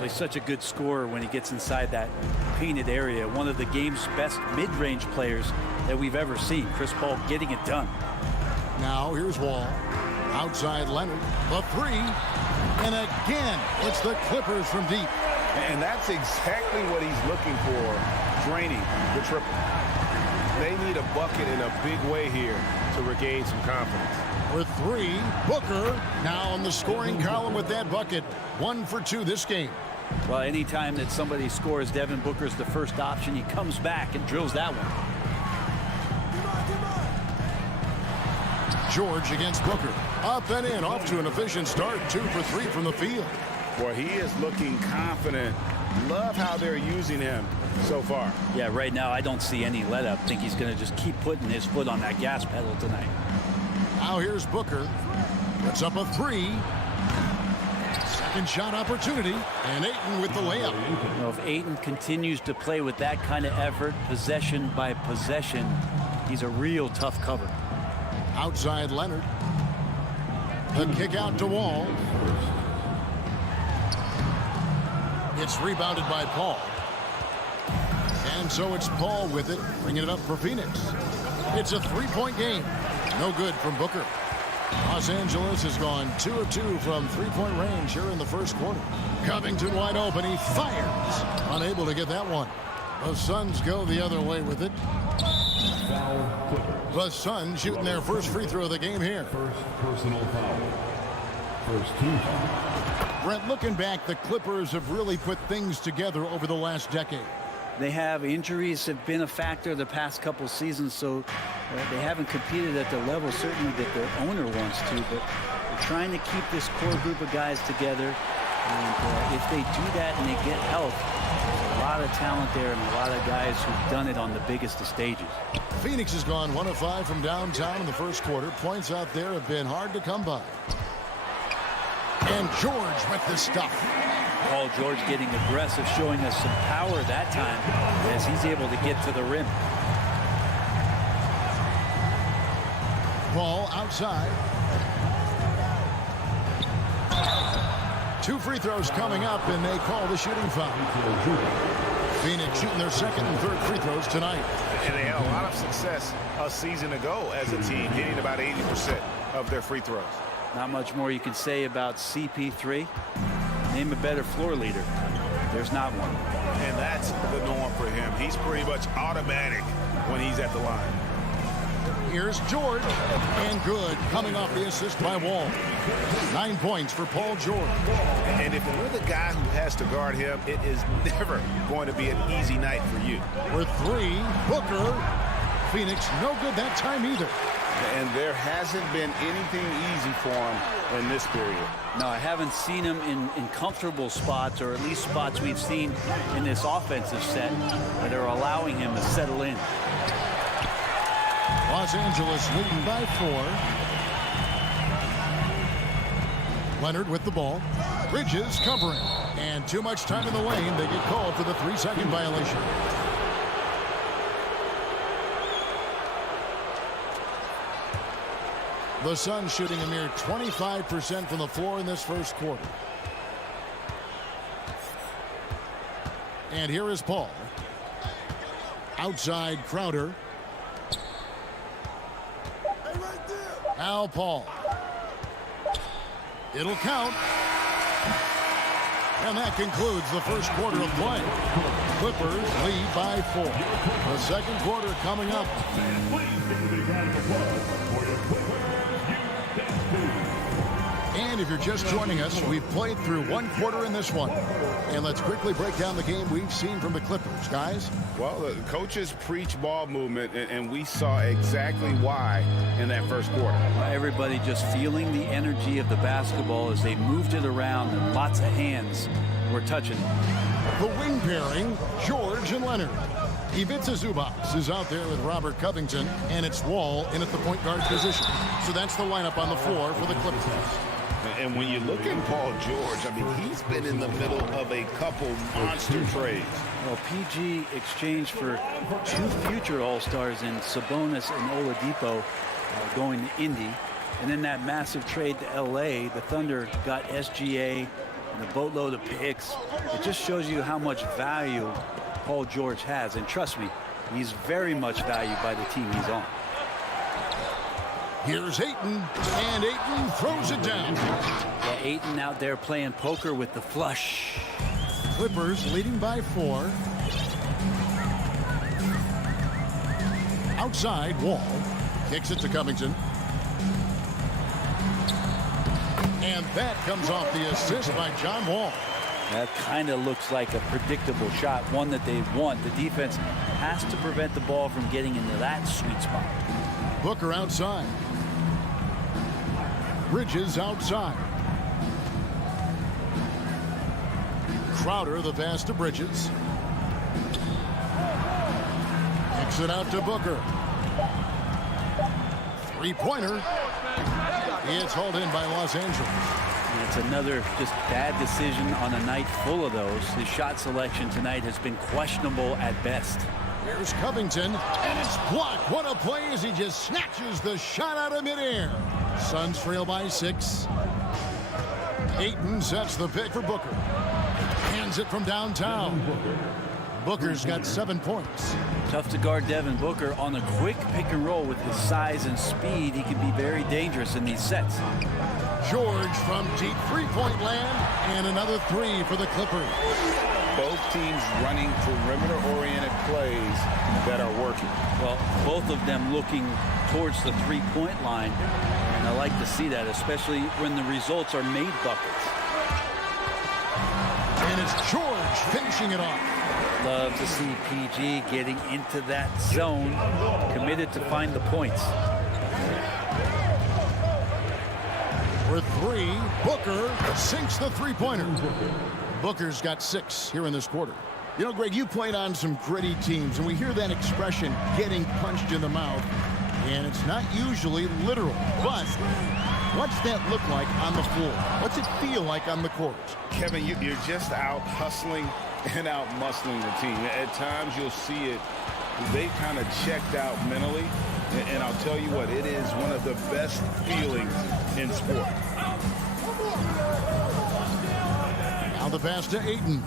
He's such a good scorer when he gets inside that painted area. One of the game's best mid-range players that we've ever seen. Chris Paul getting it done. Now here's Wall. Outside Leonard. The 3. And again, it's the Clippers from deep. And that's exactly what he's looking for. Draining the triple. They need a bucket in a big way here to regain some confidence. With 3, Booker now on the scoring column with that bucket. 1 for 2 this game. Well, anytime that somebody scores, Devin Booker's the first option. He comes back and drills that one. George against Booker. Up and in, off to an efficient start. 2 for 3 from the field. Boy, he is looking confident. Love how they're using him so far. Yeah, right now I don't see any let up. I think he's going to just keep putting his foot on that gas pedal tonight. Now here's Booker. Puts up a 3. Second shot opportunity. And Ayton with the layup. You know, if Ayton continues to play with that kind of effort, possession by possession, he's a real tough cover. Outside Leonard. The kick out to Wall. It's rebounded by Paul. And so it's Paul with it, bringing it up for Phoenix. It's a 3-point game. No good from Booker. Los Angeles has gone 2 of 2 from 3-point range here in the first quarter. Covington wide open. He fires. Unable to get that one. The Suns go the other way with it. The Suns shooting their first free throw of the game here. First personal foul. First team foul. Brent, looking back, the Clippers have really put things together over the last decade. They have injuries have been a factor the past couple seasons, so they haven't competed at the level certainly that their owner wants to, but they're trying to keep this core group of guys together. And if they do that and they get health, there's a lot of talent there and a lot of guys who've done it on the biggest of stages. Phoenix has gone 1 of 5 from downtown in the first quarter. Points out there have been hard to come by. And George with the stuff. Paul George getting aggressive, showing us some power that time as he's able to get to the rim. Ball outside. 2 free throws coming up, and they call the shooting foul. Phoenix shooting their second and third free throws tonight. And they had a lot of success a season ago as a team, hitting about 80% of their free throws. Not much more you can say about CP3. Name a better floor leader. There's not one. And that's the norm for him. He's pretty much automatic when he's at the line. Here's George, and good, coming off the assist by Wall. 9 points for Paul George. And if you're the guy who has to guard him, it is never going to be an easy night for you. For three, Booker. Phoenix, no good that time either. And there hasn't been anything easy for him in this period. No, I haven't seen him in comfortable spots, or at least spots we've seen in this offensive set that are allowing him to settle in. Los Angeles leading by 4. Leonard with the ball. Bridges covering. And too much time in the lane. They get called for the 3-second violation. The Suns shooting a mere 25% from the floor in this first quarter. And here is Paul. Outside Crowder. Al Paul. It'll count. And that concludes the first quarter of play. Clippers lead by 4. The second quarter coming up. And if you're just joining us, we've played through one quarter in this one. And let's quickly break down the game we've seen from the Clippers, guys. Well, the coaches preach ball movement, and we saw exactly why in that first quarter. Everybody just feeling the energy of the basketball as they moved it around, and lots of hands were touching it. The wing pairing, George and Leonard. Ivica Zubac is out there with Robert Covington, and it's Wall in at the point guard position. So that's the lineup on the floor for the Clippers. And when you look at Paul George, I mean, he's been in the middle of a couple monster trades. Well, PG exchanged for 2 future All-Stars in Sabonis and Oladipo going to Indy. And then that massive trade to L.A., the Thunder got SGA and a boatload of picks. It just shows you how much value Paul George has. And trust me, he's very much valued by the team he's on. Here's Ayton, and Ayton throws it down. Yeah, Ayton out there playing poker with the flush. Clippers leading by 4. Outside, Wall. Kicks it to Covington. And that comes off the assist by John Wall. That kind of looks like a predictable shot, one that they want. The defense has to prevent the ball from getting into that sweet spot. Booker outside. Bridges outside. Crowder, the pass to Bridges. Kicks it out to Booker. Three-pointer. It's hauled in by Los Angeles. And it's another just bad decision on a night full of those. His shot selection tonight has been questionable at best. Here's Covington, and it's blocked. What a play as he just snatches the shot out of midair. Suns trail by 6. Ayton sets the pick for Booker. Hands it from downtown. Booker's got 7 points. Tough to guard Devin Booker on a quick pick and roll with his size and speed. He can be very dangerous in these sets. George from deep three-point land, and another 3 for the Clippers. Both teams running perimeter-oriented plays that are working. Well, both of them looking towards the three-point line, and I like to see that, especially when the results are made buckets. And it's George finishing it off. Love to see PG getting into that zone, committed to find the points. For 3, Booker sinks the three-pointer. Booker's got 6 here in this quarter. You know, Greg, you played on some gritty teams, and we hear that expression, getting punched in the mouth, and it's not usually literal. But what's that look like on the floor? What's it feel like on the court? Kevin, you're just out hustling and out muscling the team. At times you'll see it. They kind of checked out mentally, and I'll tell you what, it is one of the best feelings in sport. Now the pass to Ayton.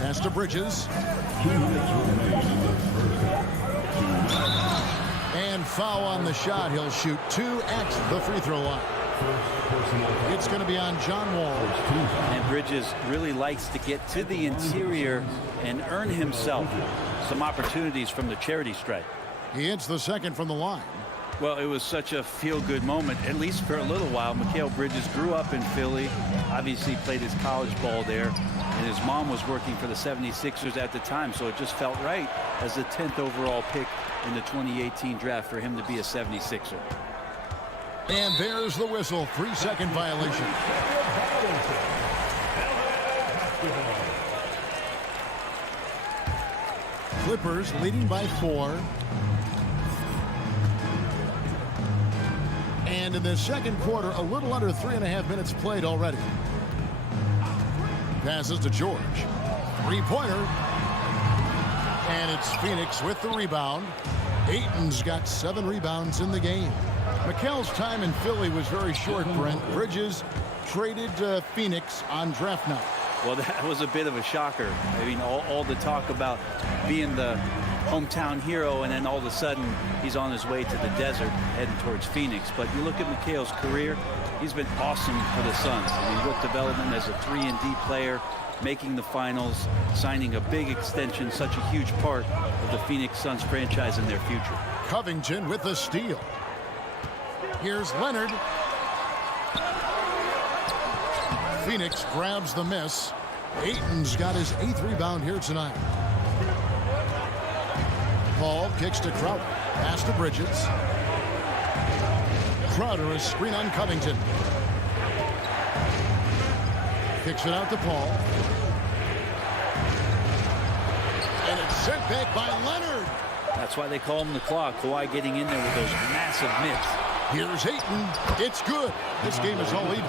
Pass to Bridges. And foul on the shot. He'll shoot 2 at the free throw line. It's going to be on John Wall. And Bridges really likes to get to the interior and earn himself some opportunities from the charity stripe. He hits the second from the line. Well, it was such a feel-good moment, at least for a little while. Mikal Bridges grew up in Philly, obviously played his college ball there, and his mom was working for the 76ers at the time, so it just felt right as the 10th overall pick in the 2018 draft for him to be a 76er. And there's the whistle. 3-second violation. Clippers leading by 4. And in the second quarter, a little under 3.5 minutes played already. Passes to George. Three-pointer. And it's Phoenix with the rebound. Ayton's got 7 rebounds in the game. Mikal's time in Philly was very short, Brent. Bridges traded Phoenix on draft night. Well, that was a bit of a shocker. I mean, all the talk about being the hometown hero, and then all of a sudden he's on his way to the desert heading towards Phoenix. But you look at Mikal's career, he's been awesome for the Suns. I mean, with development as a 3-and-D player, making the finals, signing a big extension, such a huge part of the Phoenix Suns franchise in their future. Covington with the steal. Here's Leonard. Phoenix grabs the miss. Ayton's got his 8th rebound here tonight. Paul kicks to Crowder. Pass to Bridges. Crowder is screen on Covington. Kicks it out to Paul. And it's sent back by Leonard. That's why they call him the clock. Kawhi getting in there with those massive mitts. Here's Ayton. It's good. This game is all even.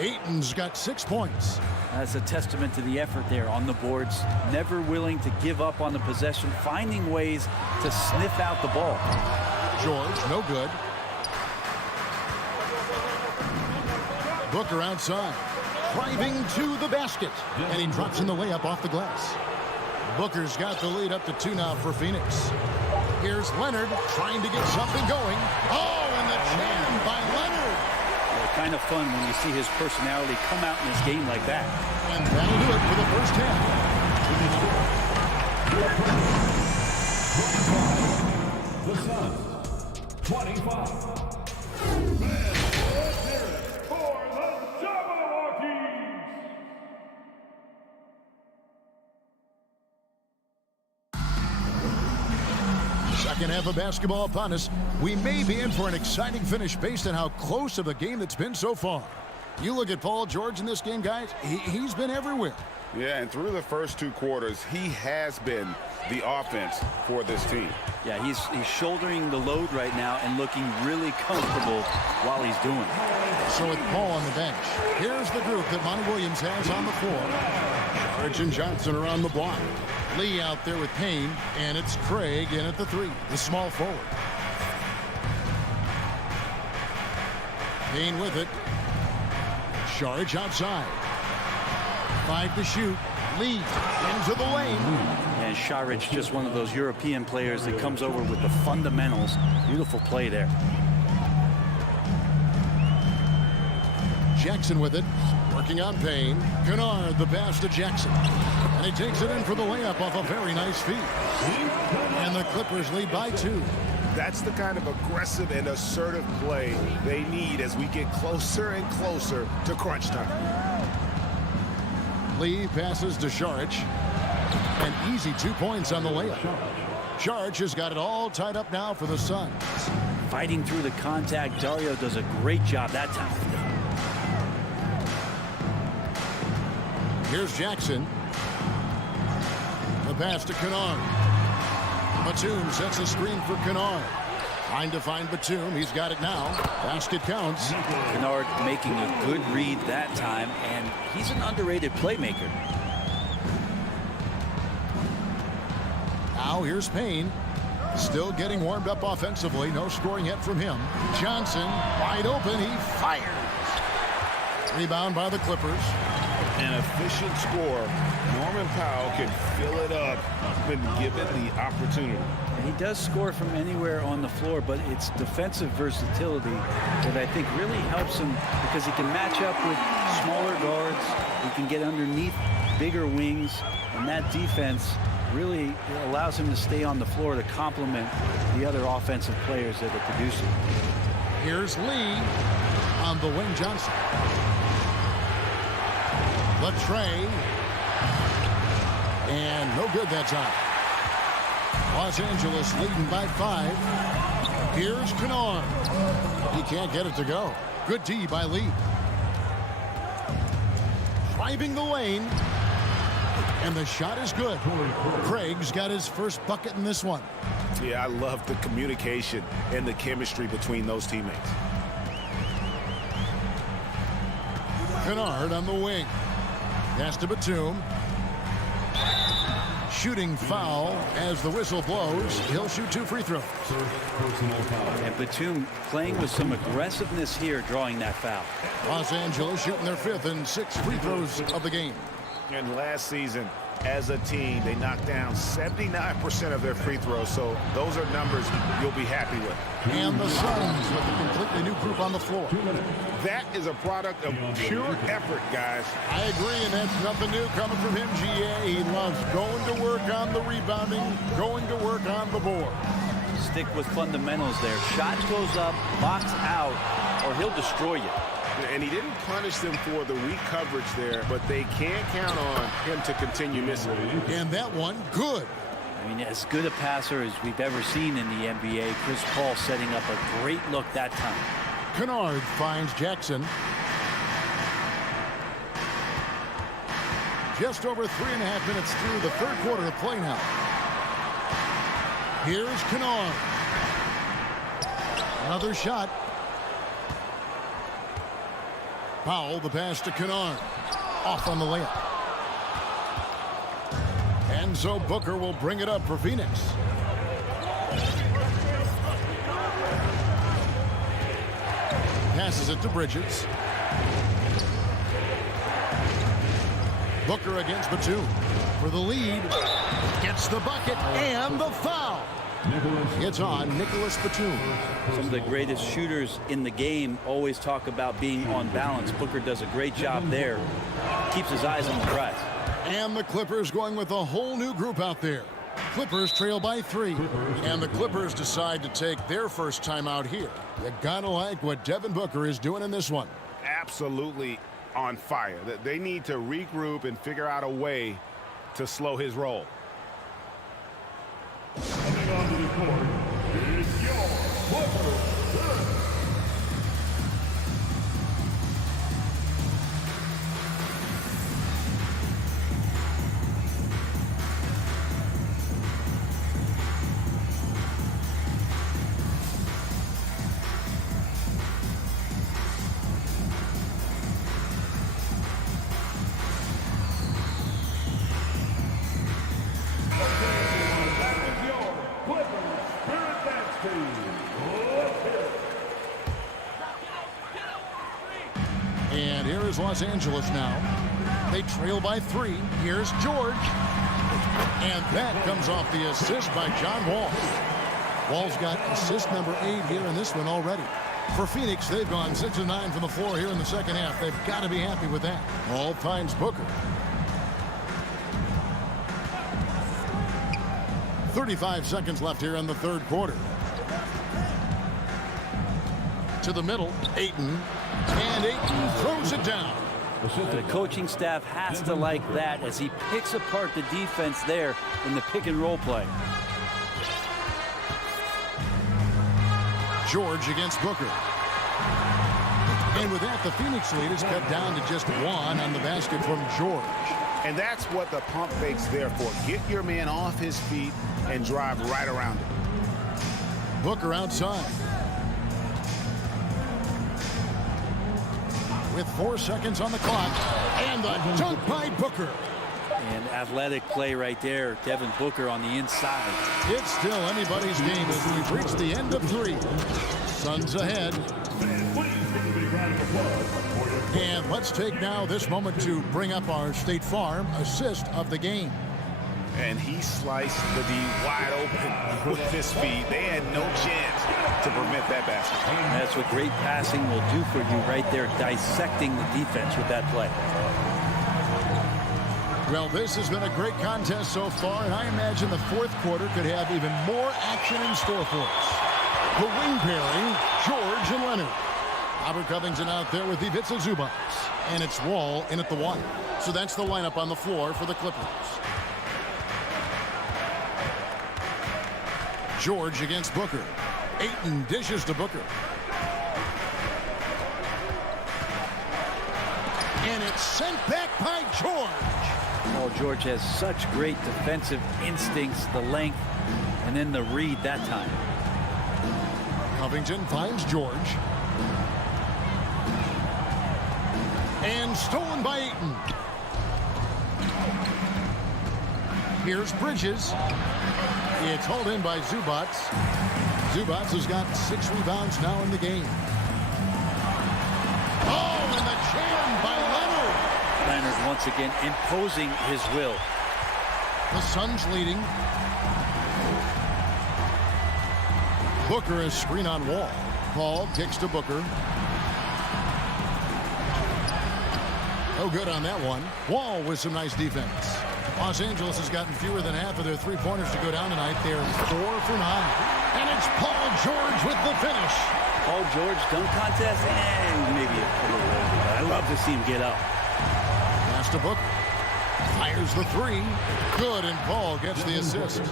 Ayton's got 6 points. That's a testament to the effort there on the boards. Never willing to give up on the possession, finding ways to sniff out the ball. George, no good. Booker outside. Driving to the basket. And he drops in the layup off the glass. Booker's got the lead up to 2 now for Phoenix. Here's Leonard trying to get something going. Oh, and the jam by Leonard. Well, kind of fun when you see his personality come out in this game like that. And that'll do it for the first half. The Suns, 25. Second half of basketball upon us. We may be in for an exciting finish based on how close of a game it's been so far. You look at Paul George in this game, guys. He's been everywhere. Yeah, and through the first 2 quarters, he has been the offense for this team. Yeah, he's shouldering the load right now and looking really comfortable while he's doing it. So with Paul on the bench, here's the group that Monty Williams has on the floor. Aldridge and Johnson are on the block. Lee out there with Payne, and it's Craig in at the 3, the small forward. Payne with it. Sharge outside. 5 to shoot. Lee into the lane. And Saric, just one of those European players that comes over with the fundamentals. Beautiful play there. Jackson with it. Working on Payne. Kennard the pass to Jackson. And he takes it in for the layup off a very nice feed. And the Clippers lead by 2. That's the kind of aggressive and assertive play they need as we get closer and closer to crunch time. Lee passes to Saric. An easy 2 points on the layup. Saric has got it all tied up now for the Suns. Fighting through the contact, Dario does a great job that time. Here's Jackson. The pass to Kennard. Batum sets a screen for Kennard. Trying to find Batum. He's got it now. Basket counts. Kennard making a good read that time, and he's an underrated playmaker. Now here's Payne. Still getting warmed up offensively. No scoring yet from him. Johnson wide open. He fires. Rebound by the Clippers. An efficient score. Norman Powell can fill it up when given the opportunity. He does score from anywhere on the floor, but it's defensive versatility that I think really helps him because he can match up with smaller guards. He can get underneath bigger wings, and that defense really allows him to stay on the floor to complement the other offensive players that are producing. Here's Lee on the wing. Johnson. The tray. And no good that time. Los Angeles leading by 5. Here's Kennard. He can't get it to go. Good D by Lee. Driving the lane. And the shot is good. Craig's got his first bucket in this one. Yeah, I love the communication and the chemistry between those teammates. Kennard on the wing. Pass to Batum. Shooting foul as the whistle blows. He'll shoot 2 free throws. And Batum playing with some aggressiveness here, drawing that foul. Los Angeles shooting their 5th and 6th free throws of the game. And last season, as a team, they knocked down 79% of their free throws. So those are numbers you'll be happy with. And the Suns with a completely new group on the floor. That is a product of pure effort, guys. I agree, and that's nothing new coming from him, GA. He loves going to work on the rebounding, going to work on the board. Stick with fundamentals there. Shot goes up, box out, or he'll destroy you. And he didn't punish them for the weak coverage there, but they can't count on him to continue missing. And that one, good. I mean, as good a passer as we've ever seen in the NBA. Chris Paul setting up a great look that time. Kennard finds Jackson. Just over 3.5 minutes through the third quarter of play now. Here's Kennard. Another shot. Powell, the pass to Kennard. Off on the layup. And so Booker will bring it up for Phoenix. Passes it to Bridges. Booker against Batum for the lead. Gets the bucket and the foul. It's on Nicholas Batum. Some of the greatest shooters in the game always talk about being on balance. Booker does a great job there. Keeps his eyes on the prize. And the Clippers going with a whole new group out there. Clippers trail by 3. And the Clippers decide to take their first time out here. You gotta like what Devin Booker is doing in this one. Absolutely on fire. They need to regroup and figure out a way to slow his roll. Coming onto the court is your Booker. And here is Los Angeles now. They trail by 3. Here's George. And that comes off the assist by John Wall. Wall's got assist number 8 here in this one already. For Phoenix, they've gone 6 of 9 from the floor here in the second half. They've got to be happy with that. Wall finds Booker. 35 seconds left here in the third quarter. To the middle, Ayton. And Ayton throws it down. The coaching staff has to like that as he picks apart the defense there in the pick and roll play. George against Booker. And with that, the Phoenix lead is cut down to just 1 on the basket from George. And that's what the pump fake's there for. Get your man off his feet and drive right around him. Booker outside. With 4 seconds on the clock. And the dunk by Booker. And athletic play right there. Devin Booker on the inside. It's still anybody's game as we've reached the end of 3. Suns ahead. And let's take now this moment to bring up our State Farm assist of the game. And he sliced the D wide open with his feet. They had no chance to prevent that basket. That's what great passing will do for you right there, dissecting the defense with that play. Well, this has been a great contest so far, and I imagine the fourth quarter could have even more action in store for us. The wing pairing, George and Leonard. Robert Covington out there with Ivica Zubac. And it's Wall in at the 1. So that's the lineup on the floor for the Clippers. George against Booker. Ayton dishes to Booker. And it's sent back by George. Paul George has such great defensive instincts, the length, and then the read that time. Covington finds George. And stolen by Ayton. Here's Bridges. It's hauled in by Zubac. Zubac has got 6 rebounds now in the game. Oh, and the jam by Leonard. Leonard once again imposing his will. The Suns leading. Booker is screen on Wall. Paul kicks to Booker. No good on that one. Wall with some nice defense. Los Angeles has gotten fewer than half of their three-pointers to go down tonight. They're 4 for 9. And it's Paul George with the finish. Paul George dunk contest? Maybe a little early, but I love to see him get up. Pass to Booker. Fires the 3. Good, and Paul gets the assist.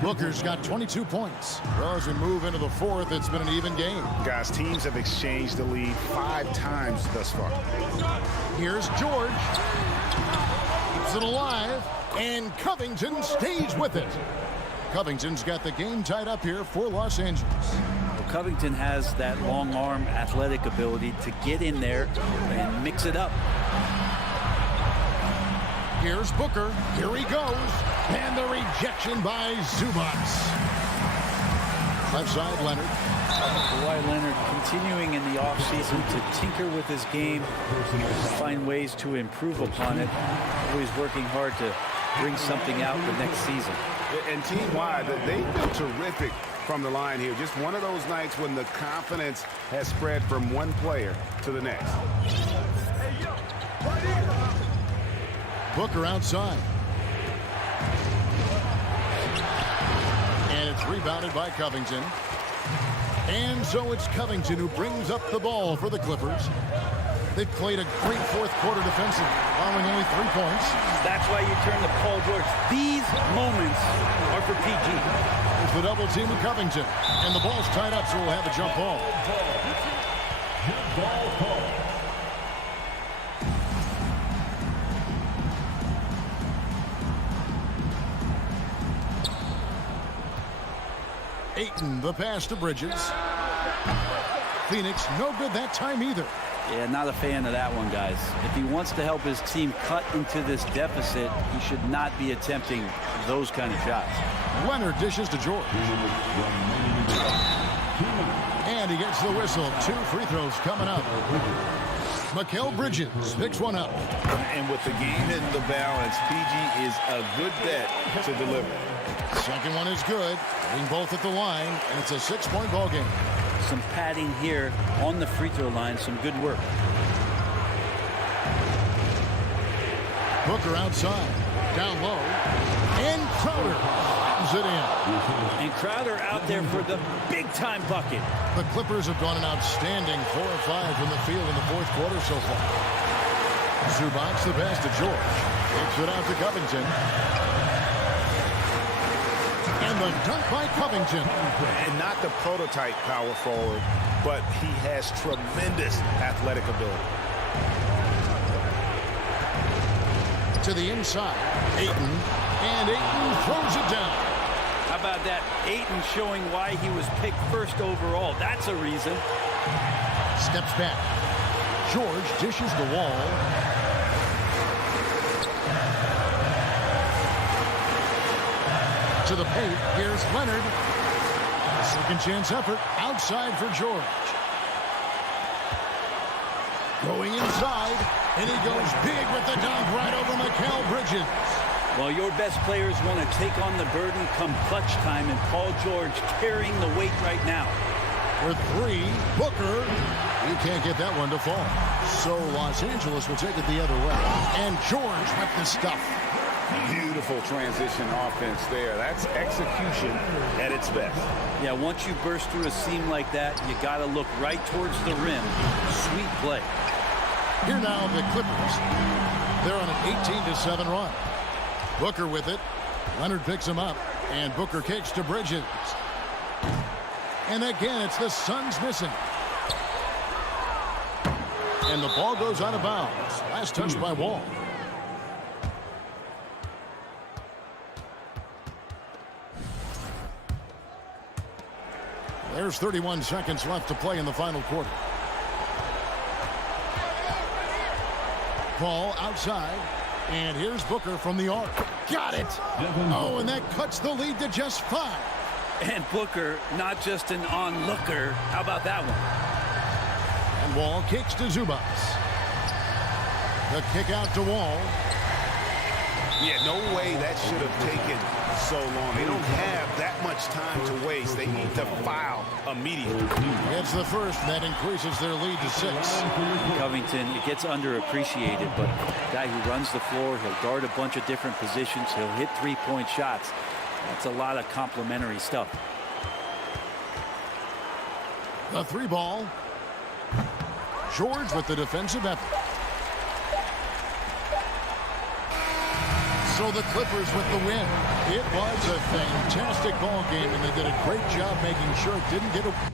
Booker's got 22 points. Well, as we move into the fourth, it's been an even game. Guys, teams have exchanged the lead 5 times thus far. Here's George. Keeps it alive, and Covington stays with it. Covington's got the game tied up here for Los Angeles. Well, Covington has that long arm athletic ability to get in there and mix it up. Here's Booker. Here he goes. And the rejection by Zubac. Left side, Leonard. Kawhi Leonard continuing in the offseason to tinker with his game, find ways to improve upon it. Always working hard to bring something out the next season. And team-wide, they've been terrific from the line here. Just one of those nights when the confidence has spread from one player to the next. Booker outside. And it's rebounded by Covington. And so it's Covington who brings up the ball for the Clippers. They've played a great fourth quarter defensively, allowing only 3 points. That's why you turn to Paul George. These moments are for PG. There's the double team of Covington. And the ball's tied up, so we'll have a jump ball. Ayton, the pass to Bridges. Phoenix, no good that time either. Yeah, not a fan of that one, guys. If he wants to help his team cut into this deficit, he should not be attempting those kind of shots. Leonard dishes to George. And he gets the whistle. 2 free throws coming up. Mikal Bridges picks one up. And with the game in the balance, PG is a good bet to deliver. Second one is good. Being both at the line, and it's a 6-point ball game. Some padding here on the free throw line. Some good work. Booker outside. Down low. And Crowder comes it in. And Crowder out there for the big-time bucket. The Clippers have gone an outstanding 4 of 5 from the field in the fourth quarter so far. Zubac the pass to George. Takes it out to Covington. And the dunk by Covington. And not the prototype power forward, but he has tremendous athletic ability. To the inside. Ayton. And Ayton throws it down. How about that? Ayton showing why he was picked first overall. That's a reason. Steps back. George dishes the Wall. to the paint. Here's Leonard. A second chance effort outside for George. Going inside, and he goes big with the dunk right over Mikal Bridges. Well, your best players want to take on the burden come clutch time, and Paul George carrying the weight right now. For three, Booker. He can't get that one to fall. So Los Angeles will take it the other way. And George with the stuff. Beautiful transition offense there. That's execution at its best. Yeah, once you burst through a seam like that, you got to look right towards the rim. Sweet play. Here now the Clippers. They're on an 18-7 run. Booker with it. Leonard picks him up. And Booker kicks to Bridges. And again, it's the Suns missing. And the ball goes out of bounds. Last touch by Wall. There's 31 seconds left to play in the final quarter. Ball outside. And here's Booker from the arc. Got it. Oh, and that cuts the lead to just 5. And Booker, not just an onlooker. How about that one? And Wall kicks to Zubas. The kick out to Wall. Yeah, no way that should have taken so long. They don't have that much time to waste. They need to foul immediately. It's the first, and that increases their lead to 6. Covington, it gets underappreciated, but guy who runs the floor, he'll guard a bunch of different positions, he'll hit three-point shots. That's a lot of complimentary stuff. The 3 ball. George with the defensive effort. So the Clippers with the win. It was a fantastic ball game, and they did a great job making sure it didn't get a...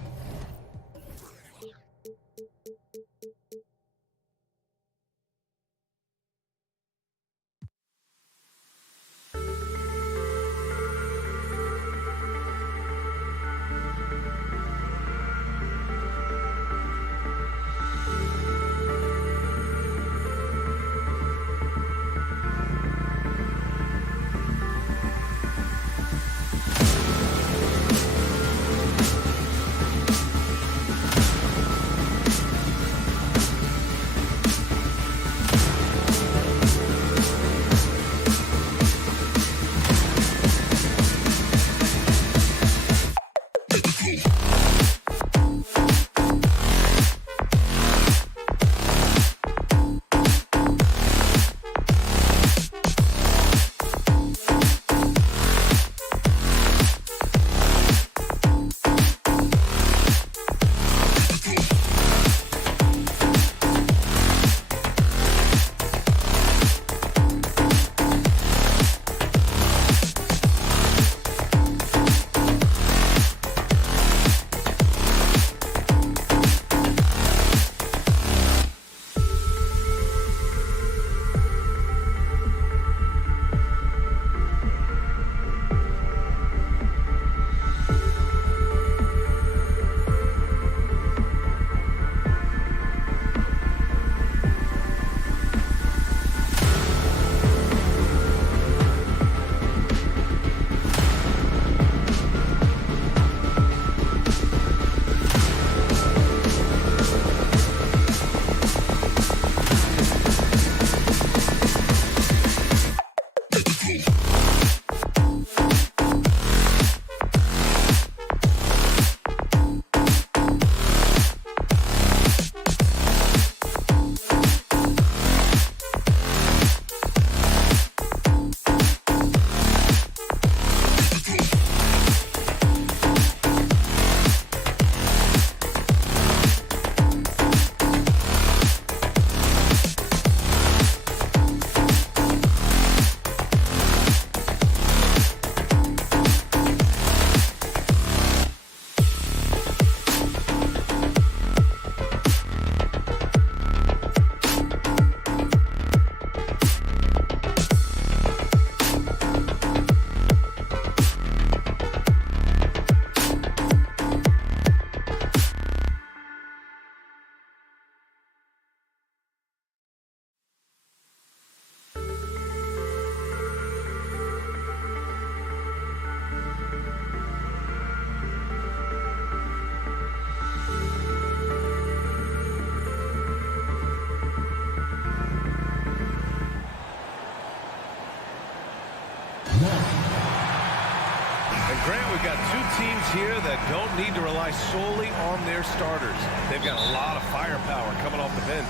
Grant, we've got two teams here that don't need to rely solely on their starters. They've got a lot of firepower coming off the bench.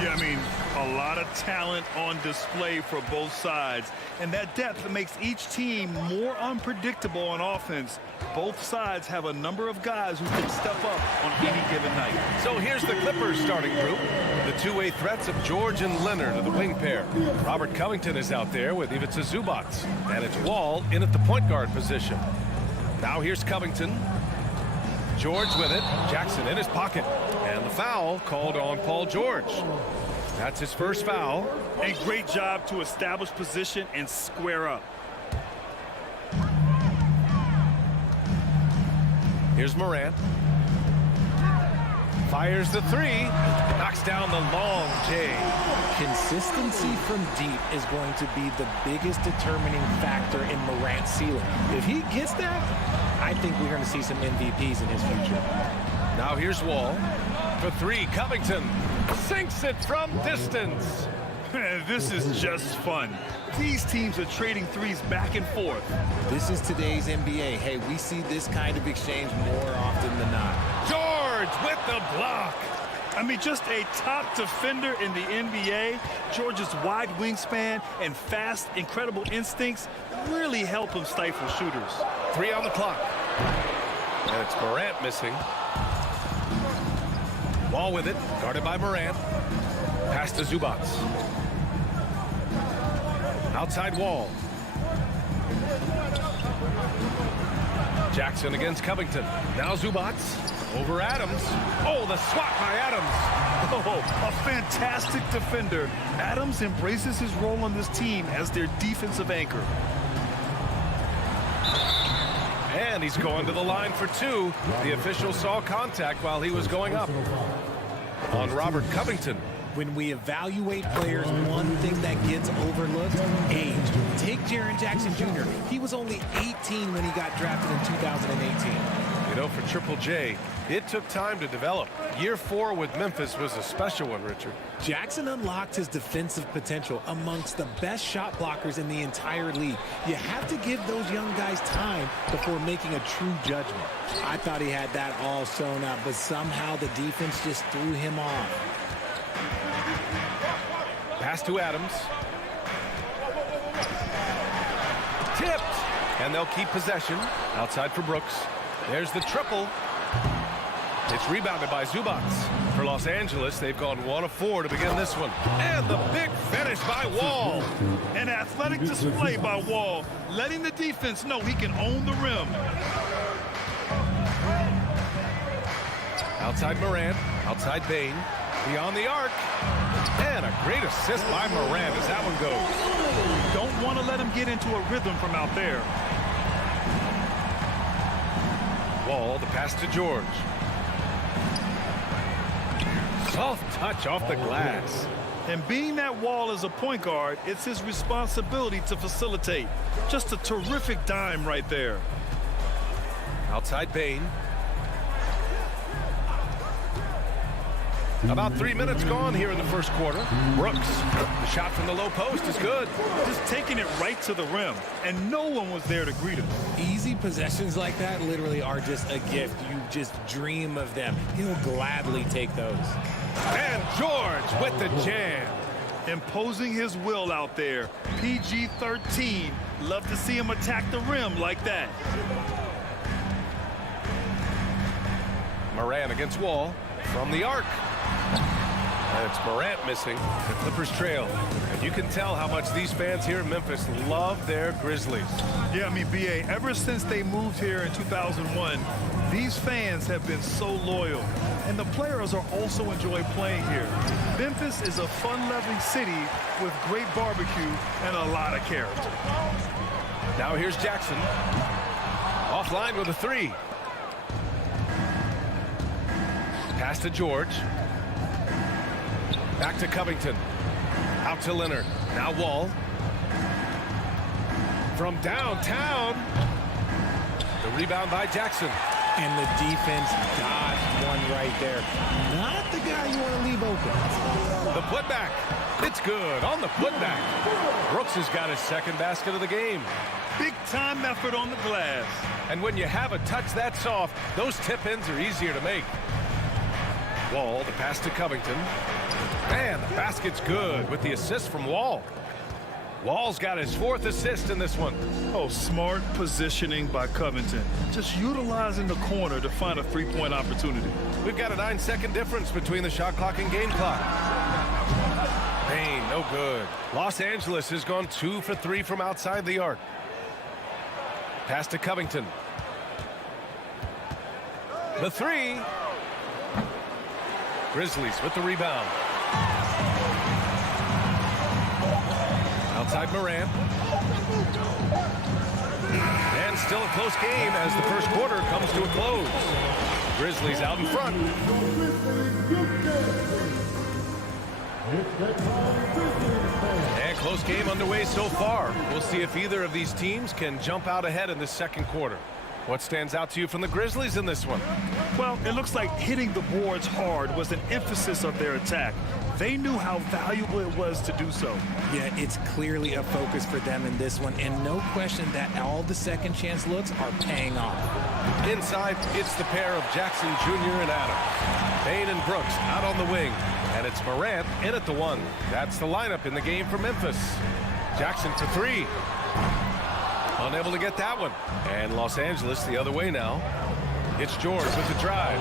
Yeah, I mean, a lot of talent on display for both sides. And that depth makes each team more unpredictable on offense. Both sides have a number of guys who can step up on any given night. So here's the Clippers starting group. The two-way threats of George and Leonard are the wing pair. Robert Covington is out there with Ivica Zubac. And it's Wall in at the point guard position. Now here's Covington. George with it. Jackson in his pocket. And the foul called on Paul George. That's his first foul. A great job to establish position and square up. Here's Morant. Fires the three. Knocks down the long J. Consistency from deep is going to be the biggest determining factor in Morant's ceiling. If he gets that, I think we're going to see some MVPs in his future. Now here's Wall. For three, Covington sinks it from distance. This is just fun. These teams are trading threes back and forth. This is today's NBA. Hey, we see this kind of exchange more often than not. George with the block. I mean, just a top defender in the NBA. George's wide wingspan and fast, incredible instincts really help him stifle shooters. 3 on the clock. And it's Morant missing. Wall with it, guarded by Morant. Pass to Zubac. Outside Wall. Jackson against Covington. Now Zubac over Adams. Oh, the swat by Adams. Oh, a fantastic defender. Adams embraces his role on this team as their defensive anchor. And he's going to the line for two. The official saw contact while he was going up on Robert Covington. When we evaluate players, one thing that gets overlooked, age. Take Jaren Jackson Jr. He was only 18 when he got drafted in 2018. You know, for Triple J, it took time to develop. Year 4 with Memphis was a special one, Richard. Jackson unlocked his defensive potential amongst the best shot blockers in the entire league. You have to give those young guys time before making a true judgment. I thought he had that all sewn up, but somehow the defense just threw him off. Pass to Adams. Tipped. And they'll keep possession. Outside for Brooks. There's the triple. It's rebounded by Zubac. For Los Angeles, they've gone 1 of 4 to begin this one. And the big finish by Wall. An athletic display by Wall, letting the defense know he can own the rim. Outside Morant. Outside Bane. Beyond the arc. And a great assist by Morant as that one goes. Don't want to let him get into a rhythm from out there. Wall, the pass to George. Soft touch off the glass. And being that Wall is a point guard, it's his responsibility to facilitate. Just a terrific dime right there. Outside Bane. About 3 minutes gone here in the first quarter. Brooks, the shot from the low post is good. Just taking it right to the rim, and no one was there to greet him. Easy possessions like that literally are just a gift. You just dream of them. He'll gladly take those. And George with the jam. Imposing his will out there. PG-13. Love to see him attack the rim like that. Morant against Wall from the arc. And it's Morant missing. The Clippers trail. And you can tell how much these fans here in Memphis love their Grizzlies. Yeah, I mean, B.A., ever since they moved here in 2001, these fans have been so loyal. And the players are also enjoy playing here. Memphis is a fun-loving city with great barbecue and a lot of character. Now here's Jackson. Offline with a 3. Pass to George. Back to Covington. Out to Leonard. Now Wall. From downtown. The rebound by Jackson. And the defense dodged one right there. Not the guy you want to leave open. The putback. It's good on the putback. Brooks has got his second basket of the game. big-time effort on the glass. And when you have a touch that soft, those tip-ins are easier to make. Wall, the pass to Covington. Man, the basket's good with the assist from Wall. Wall's got his 4th assist in this one. Oh, smart positioning by Covington. Just utilizing the corner to find a three-point opportunity. We've got a 9-second difference between the shot clock and game clock. Payne, no good. Los Angeles has gone 2 for 3 from outside the arc. Pass to Covington. The 3. Grizzlies with the rebound. Outside Morant. And still a close game as the first quarter comes to a close. Grizzlies out in front. And close game underway so far. We'll see if either of these teams can jump out ahead in this second quarter. What stands out to you from the Grizzlies in this one? Well, it looks like hitting the boards hard was an emphasis of their attack. They knew how valuable it was to do so. Yeah, it's clearly a focus for them in this one, and no question that all the second chance looks are paying off. Inside, it's the pair of Jackson Jr. and Adams. Payne and Brooks out on the wing, and it's Morant in at the 1. That's the lineup in the game for Memphis. Jackson to 3. Unable to get that one. And Los Angeles the other way now. It's George with the drive.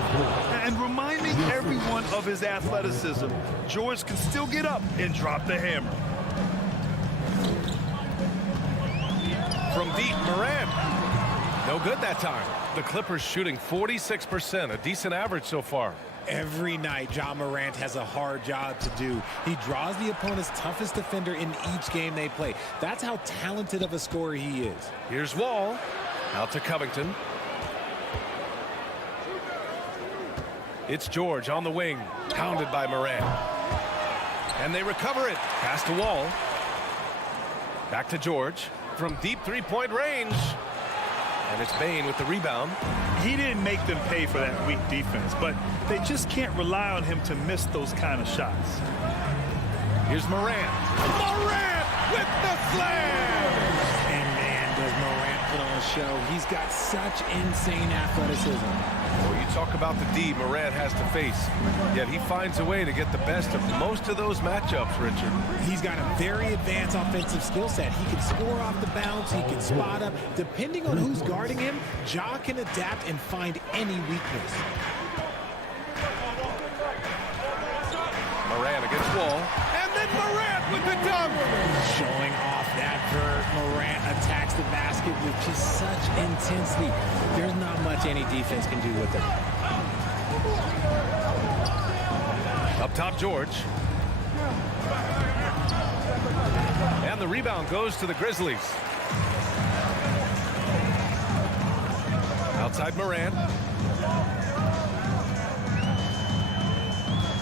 And reminding everyone of his athleticism, George can still get up and drop the hammer. From deep, Morant. No good that time. The Clippers shooting 46%, a decent average so far. Every night, Ja Morant has a hard job to do. He draws the opponent's toughest defender in each game they play. That's how talented of a scorer he is. Here's Wall. Out to Covington. It's George on the wing. Pounded by Morant. And they recover it. Pass to Wall. Back to George. From deep three-point range. And it's Payne with the rebound. He didn't make them pay for that weak defense, but they just can't rely on him to miss those kind of shots. Here's Morant. Morant with the slam! And man, does Morant put on a show. He's got such insane athleticism. Well, you talk about the D Morant has to face, yet he finds a way to get the best of most of those matchups, Richard. He's got a very advanced offensive skill set. He can score off the bounce. He can spot up. Depending on who's guarding him, Ja can adapt and find any weakness. Morant against Wall. And then Morant with the dunk. Showing off that vert. Morant attacks the basket with just such intensity. There's not much any defense can do with it. Up top, George. And the rebound goes to the Grizzlies. Outside Morant.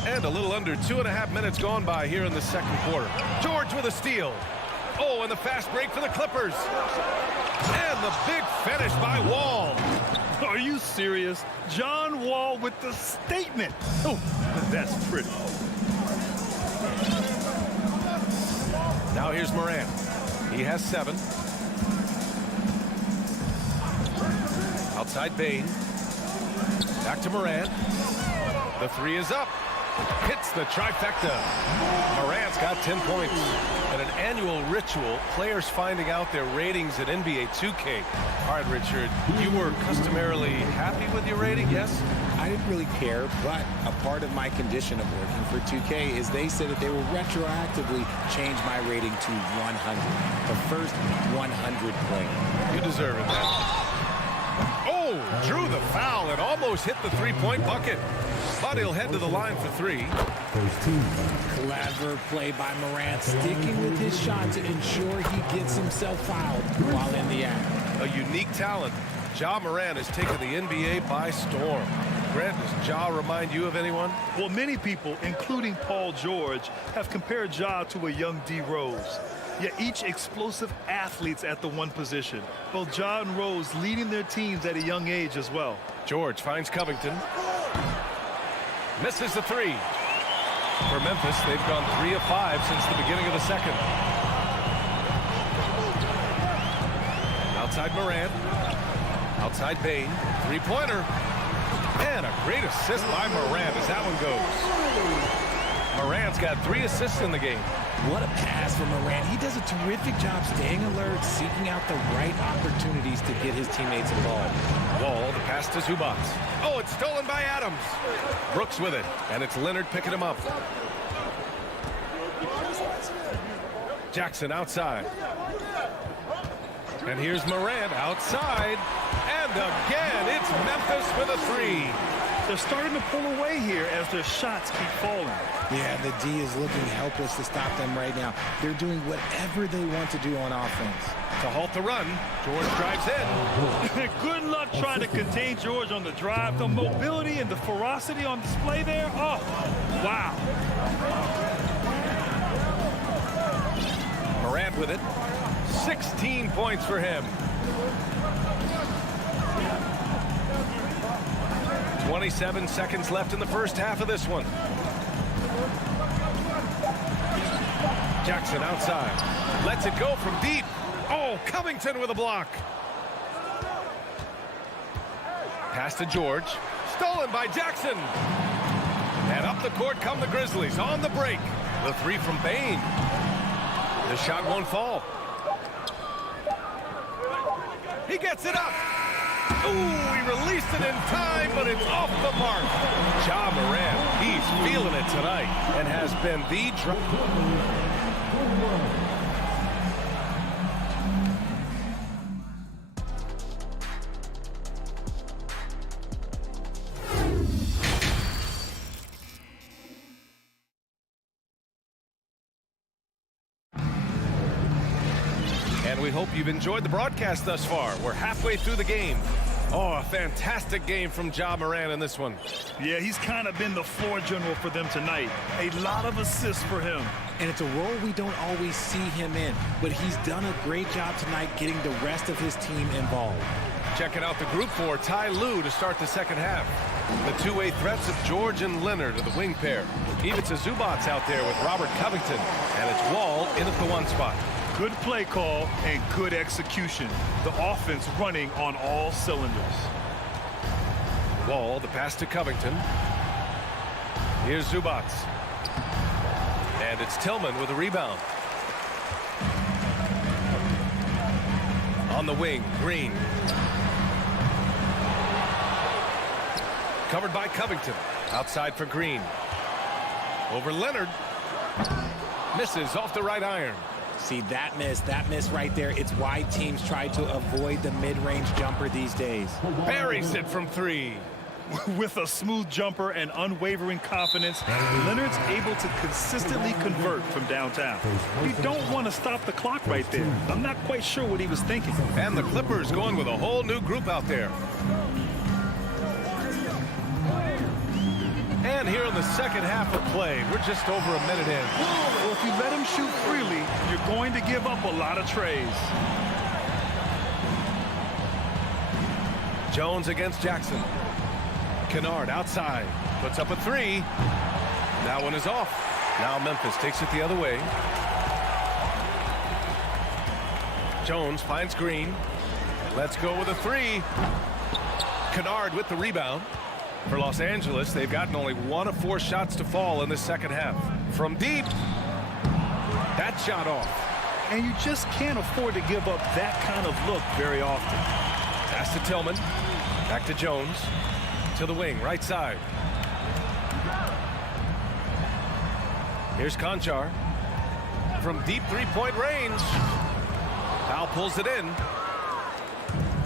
And a little under 2.5 minutes gone by here in the second quarter. George with a steal. Oh, and the fast break for the Clippers. And the big finish by Wall. Are you serious? John Wall with the statement. Oh, that's pretty. Now here's Morant. He has 7. Outside Payne. Back to Morant. The 3 is up. Hits the trifecta. Morant's got 10 points. And an annual ritual, players finding out their ratings at NBA 2K. All right, Richard, you were customarily happy with your rating, yes? I didn't really care, but a part of my condition of working for 2K is they said that they will retroactively change my rating to 100. The first 100 player. You deserve it, man. Oh, drew the foul and almost hit the three-point bucket. But he'll head to the line for 3. Clever play by Morant, sticking with his shot to ensure he gets himself fouled while in the act. A unique talent. Ja Morant has taken the NBA by storm. Grant, does Ja remind you of anyone? Well, many people, including Paul George, have compared Ja to a young D. Rose. Yet each explosive athletes at the one position. Both Ja and Rose leading their teams at a young age as well. George finds Covington. Misses the 3. For Memphis, they've gone 3 of 5 since the beginning of the second. Outside Morant. Outside Bain. Three-pointer. And a great assist by Morant as that one goes. Morant's got 3 assists in the game. What a pass from Morant. He does a terrific job staying alert, seeking out the right opportunities to get his teammates involved. Wall, the pass to Zubac. Oh, it's stolen by Adams. Brooks with it, and it's Leonard picking him up. Jackson outside. And here's Morant outside. And again, it's Memphis with a 3. They're starting to pull away here as their shots keep falling. Yeah, the D is looking helpless to stop them right now. They're doing whatever they want to do on offense. To halt the run, George drives in. Good luck trying to contain George on the drive. The mobility and the ferocity on display there. Oh, wow. Morant with it. 16 points for him. 27 seconds left in the first half of this one. Jackson outside. Lets it go from deep. Oh, Covington with a block. Pass to George. Stolen by Jackson. And up the court come the Grizzlies on the break. The 3 from Bain. The shot won't fall. He gets it up. Ooh, he released it in time, but it's off the mark. Ja Morant, he's feeling it tonight and has been the And we hope you've enjoyed the broadcast thus far. We're halfway through the game. Oh, a fantastic game from Ja Morant in this one. Yeah, he's kind of been the floor general for them tonight. A lot of assists for him. And it's a role we don't always see him in, but he's done a great job tonight getting the rest of his team involved. Checking out the group for Ty Lue to start the second half. The two-way threats of George and Leonard are the wing pair. Even to Zubac out there with Robert Covington. And it's Wall in at the 1 spot. Good play call and good execution. The offense running on all cylinders. Wall, the pass to Covington. Here's Zubac. And it's Tillman with a rebound. On the wing, Green. Covered by Covington. Outside for Green. Over Leonard. Misses off the right iron. See, that miss right there. It's why teams try to avoid the mid-range jumper these days. Buries it from 3. With a smooth jumper and unwavering confidence, Leonard's able to consistently convert from downtown. You don't want to stop the clock right there. I'm not quite sure what he was thinking. And the Clippers going with a whole new group out there. And here in the second half of play, we're just over a minute in. Well, if you let him shoot freely, you're going to give up a lot of trays. Jones against Jackson. Kennard outside. Puts up a 3. That one is off. Now Memphis takes it the other way. Jones finds Green. Let's go with a 3. Kennard with the rebound. For Los Angeles, they've gotten only 1 of 4 shots to fall in the second half. From deep. That shot off. And you just can't afford to give up that kind of look very often. Pass to Tillman. Back to Jones. To the wing, right side. Here's Conchar. From deep 3-point range. Powell pulls it in.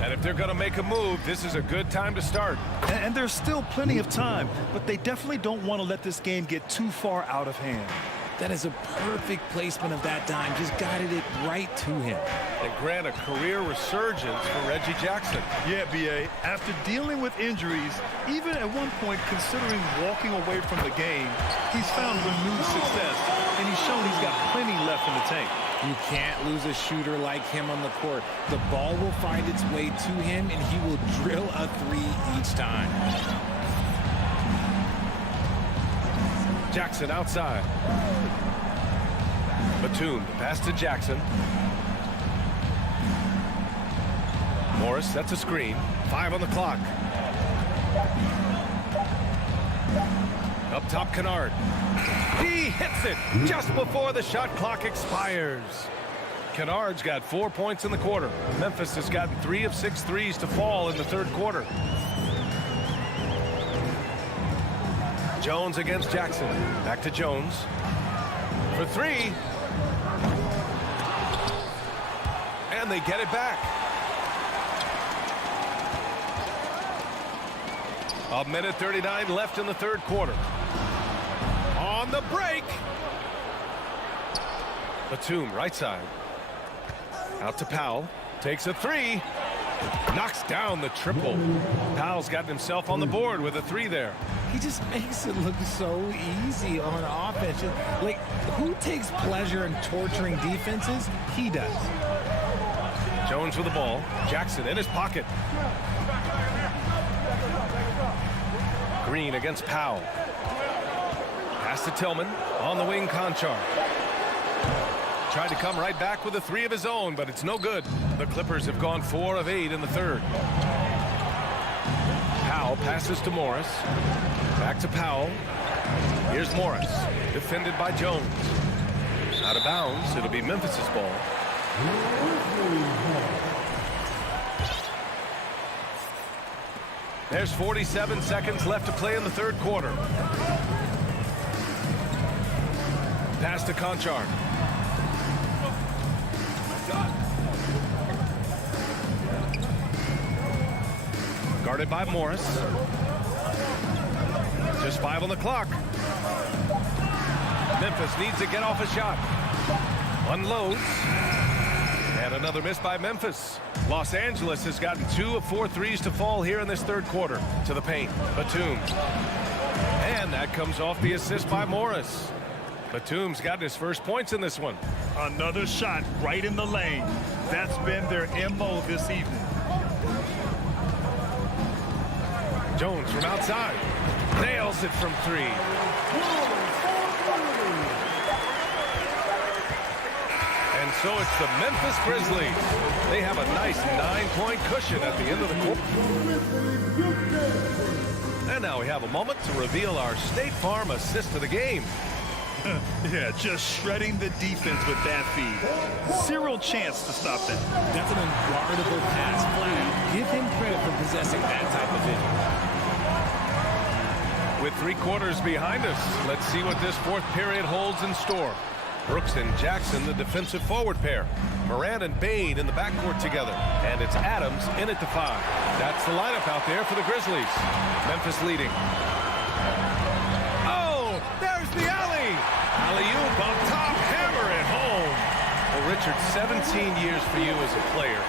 And if they're going to make a move, this is a good time to start. And there's still plenty of time, but they definitely don't want to let this game get too far out of hand. That is a perfect placement of that dime. Just guided it right to him. And grant a career resurgence for Reggie Jackson. Yeah, B.A. After dealing with injuries, even at one point considering walking away from the game, he's found renewed success, and he's shown he's got plenty left in the tank. You can't lose a shooter like him on the court. The ball will find its way to him, and he will drill a 3 each time. Jackson outside. Batum, pass to Jackson. Morris sets a screen. 5 on the clock. Up top, Kennard. He hits it just before the shot clock expires. Kennard's got 4 points in the quarter. Memphis has gotten 3 of 6 threes to fall in the third quarter. Jones against Jackson. Back to Jones. For 3. And they get it back. A minute 39 left in the third quarter. On the break. Batum, right side. Out to Powell. Takes a 3. Knocks down the triple. Powell's gotten himself on the board with a 3 there. He just makes it look so easy on offense. Like, who takes pleasure in torturing defenses? He does. Jones with the ball. Jackson in his pocket. Green against Powell. Pass to Tillman. On the wing, Conchar. Tried to come right back with a 3 of his own, but it's no good. The Clippers have gone 4 of 8 in the third. Powell passes to Morris. Back to Powell. Here's Morris. Defended by Jones. Out of bounds. It'll be Memphis's ball. There's 47 seconds left to play in the third quarter. Pass to Conchar. Guarded by Morris. Just 5 on the clock. Memphis needs to get off a shot. Unloads. And another miss by Memphis. Los Angeles has gotten 2 of 4 threes to fall here in this third quarter. To the paint. Batum. And that comes off the assist by Morris. Batum's gotten his first points in this one. Another shot right in the lane. That's been their MO this evening. Jones from outside. Nails it from 3. And so it's the Memphis Grizzlies. They have a nice 9-point cushion at the end of the quarter. And now we have a moment to reveal our State Farm assist of the game. Yeah, just shredding the defense with that feed. Zero chance to stop that. That's an unguardable pass flat out. Give him credit for possessing that type of vision. With 3 quarters behind us, let's see what this fourth period holds in store. Brooks and Jackson, the defensive forward pair. Morant and Bane in the backcourt together. And it's Adams in at the 5. That's the lineup out there for the Grizzlies. Memphis leading. Oh, there's the alley. Alley-oop up top, hammer it home. Well, Richard, 17 years for you as a player.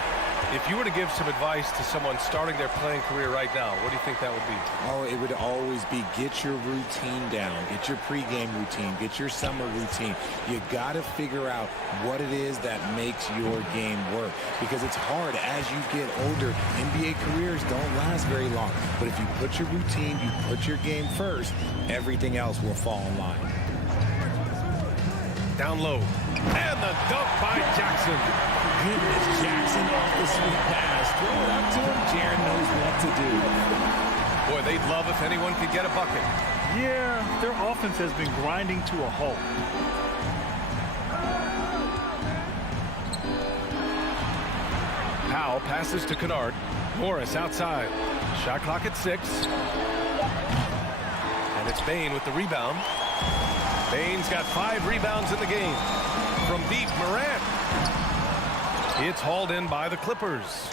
If you were to give some advice to someone starting their playing career right now, what do you think that would be? Oh, it would always be get your routine down. Get your pregame routine. Get your summer routine. You got to figure out what it is that makes your game work. Because it's hard as you get older. NBA careers don't last very long. But if you put your routine, you put your game first, everything else will fall in line. Down low. And the dunk by Jackson. Goodness, Jackson off the sweet pass. Throw it up to him. Jaron knows what to do. Boy, they'd love if anyone could get a bucket. Yeah, their offense has been grinding to a halt. Powell passes to Kennard. Morris outside. Shot clock at 6. And it's Bane with the rebound. Bane's got 5 rebounds in the game. From deep, Morant. It's hauled in by the Clippers.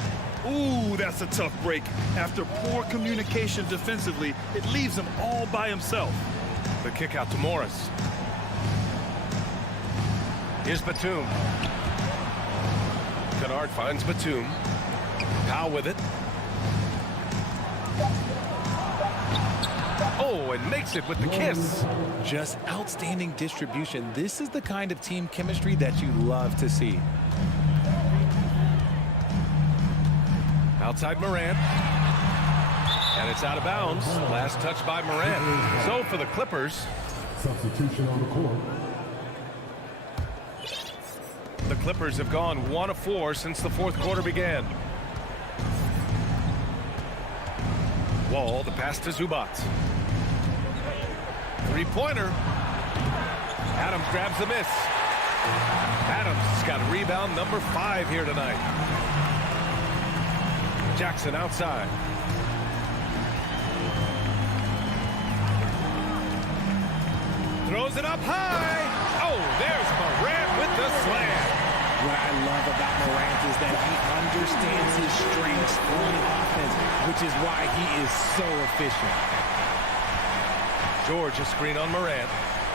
Ooh, that's a tough break. After poor communication defensively, it leaves him all by himself. The kick out to Morris. Here's Batum. Kennard finds Batum. Powell with it. Oh, and makes it with the kiss. Just outstanding distribution. This is the kind of team chemistry that you love to see. Outside Morant. And it's out of bounds. Last touch by Morant. So for the Clippers. Substitution on the court. The Clippers have gone 1 of 4 since the fourth quarter began. Wall, the pass to Zubac. Three-pointer. Adams grabs the miss. Adams has got rebound number 5 here tonight. Jackson outside. Throws it up high. Oh, there's Morant with the slam. What I love about Morant is that he understands his strengths on offense, which is why he is so efficient. George a screen on Morant.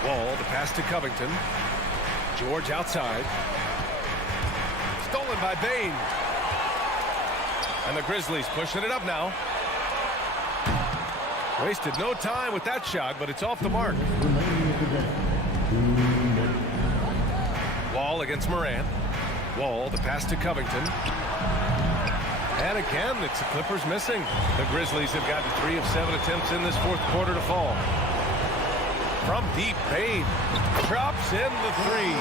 Wall, the pass to Covington. George outside. Stolen by Bane. And the Grizzlies pushing it up now. Wasted no time with that shot, but it's off the mark. Wall against Morant. Wall, the pass to Covington. And again, it's the Clippers missing. The Grizzlies have gotten 3 of 7 attempts in this fourth quarter to fall. From deep, Bane drops in the 3.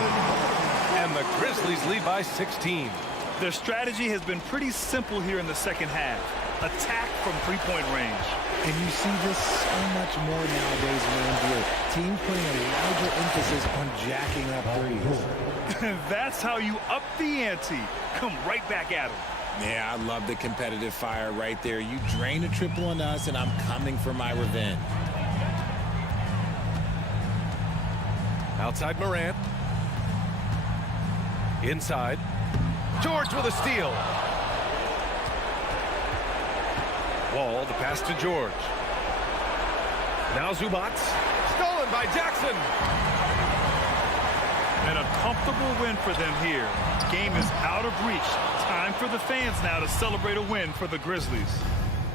And the Grizzlies lead by 16. Their strategy has been pretty simple here in the second half. Attack from three-point range. And you see this so much more nowadays in the NBA. Teams putting a larger emphasis on jacking up threes. That's how you up the ante. Come right back at them. Yeah, I love the competitive fire right there. You drain a triple on us, and I'm coming for my revenge. Outside Morant. Inside. George with a steal. Wall, the pass to George. Now Zubac. Stolen by Jackson. And a comfortable win for them here. Game is out of reach. Time for the fans now to celebrate a win for the Grizzlies.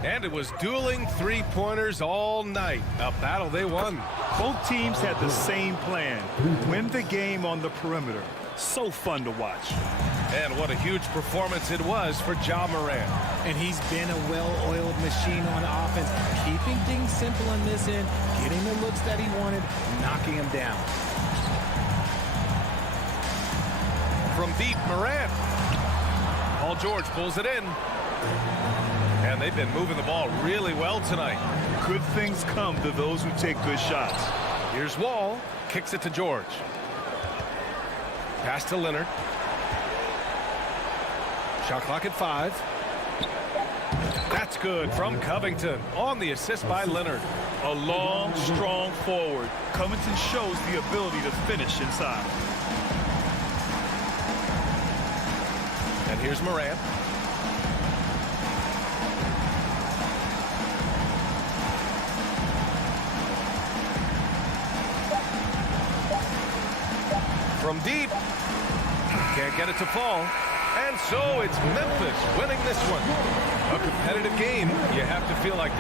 And it was dueling three-pointers all night. A battle they won. Both teams had the same plan. Win the game on the perimeter. So fun to watch. And what a huge performance it was for Ja Morant. And he's been a well-oiled machine on offense, keeping things simple in this end, getting the looks that he wanted, knocking him down. From deep, Morant. Paul George pulls it in. And they've been moving the ball really well tonight. Good things come to those who take good shots. Here's Wall. Kicks it to George. Pass to Leonard. Shot clock at 5. That's good from Covington on the assist by Leonard. A long, strong forward. Covington shows the ability to finish inside. And here's Morant. From deep. Can't get it to fall. And so it's Memphis winning this one. A competitive game. You have to feel like...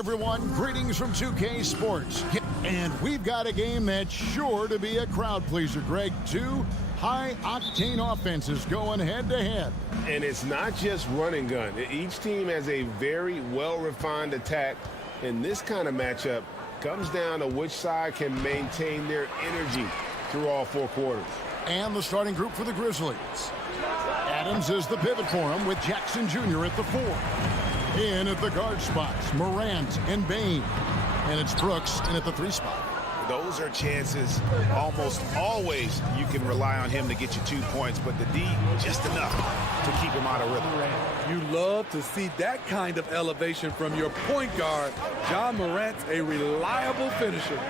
everyone, greetings from 2K Sports. And we've got a game that's sure to be a crowd pleaser, Greg. Two high-octane offenses going head-to-head. And it's not just run and gun. Each team has a very well-refined attack. And this kind of matchup comes down to which side can maintain their energy through all four quarters. And the starting group for the Grizzlies. Adams is the pivot for him with Jackson Jr. at the 4. In at the guard spots, Morant and Bane. And it's Brooks in at the 3 spot. Those are chances almost always you can rely on him to get you 2 points, but the D just enough to keep him out of rhythm. You love to see that kind of elevation from your point guard. Ja Morant's a reliable finisher.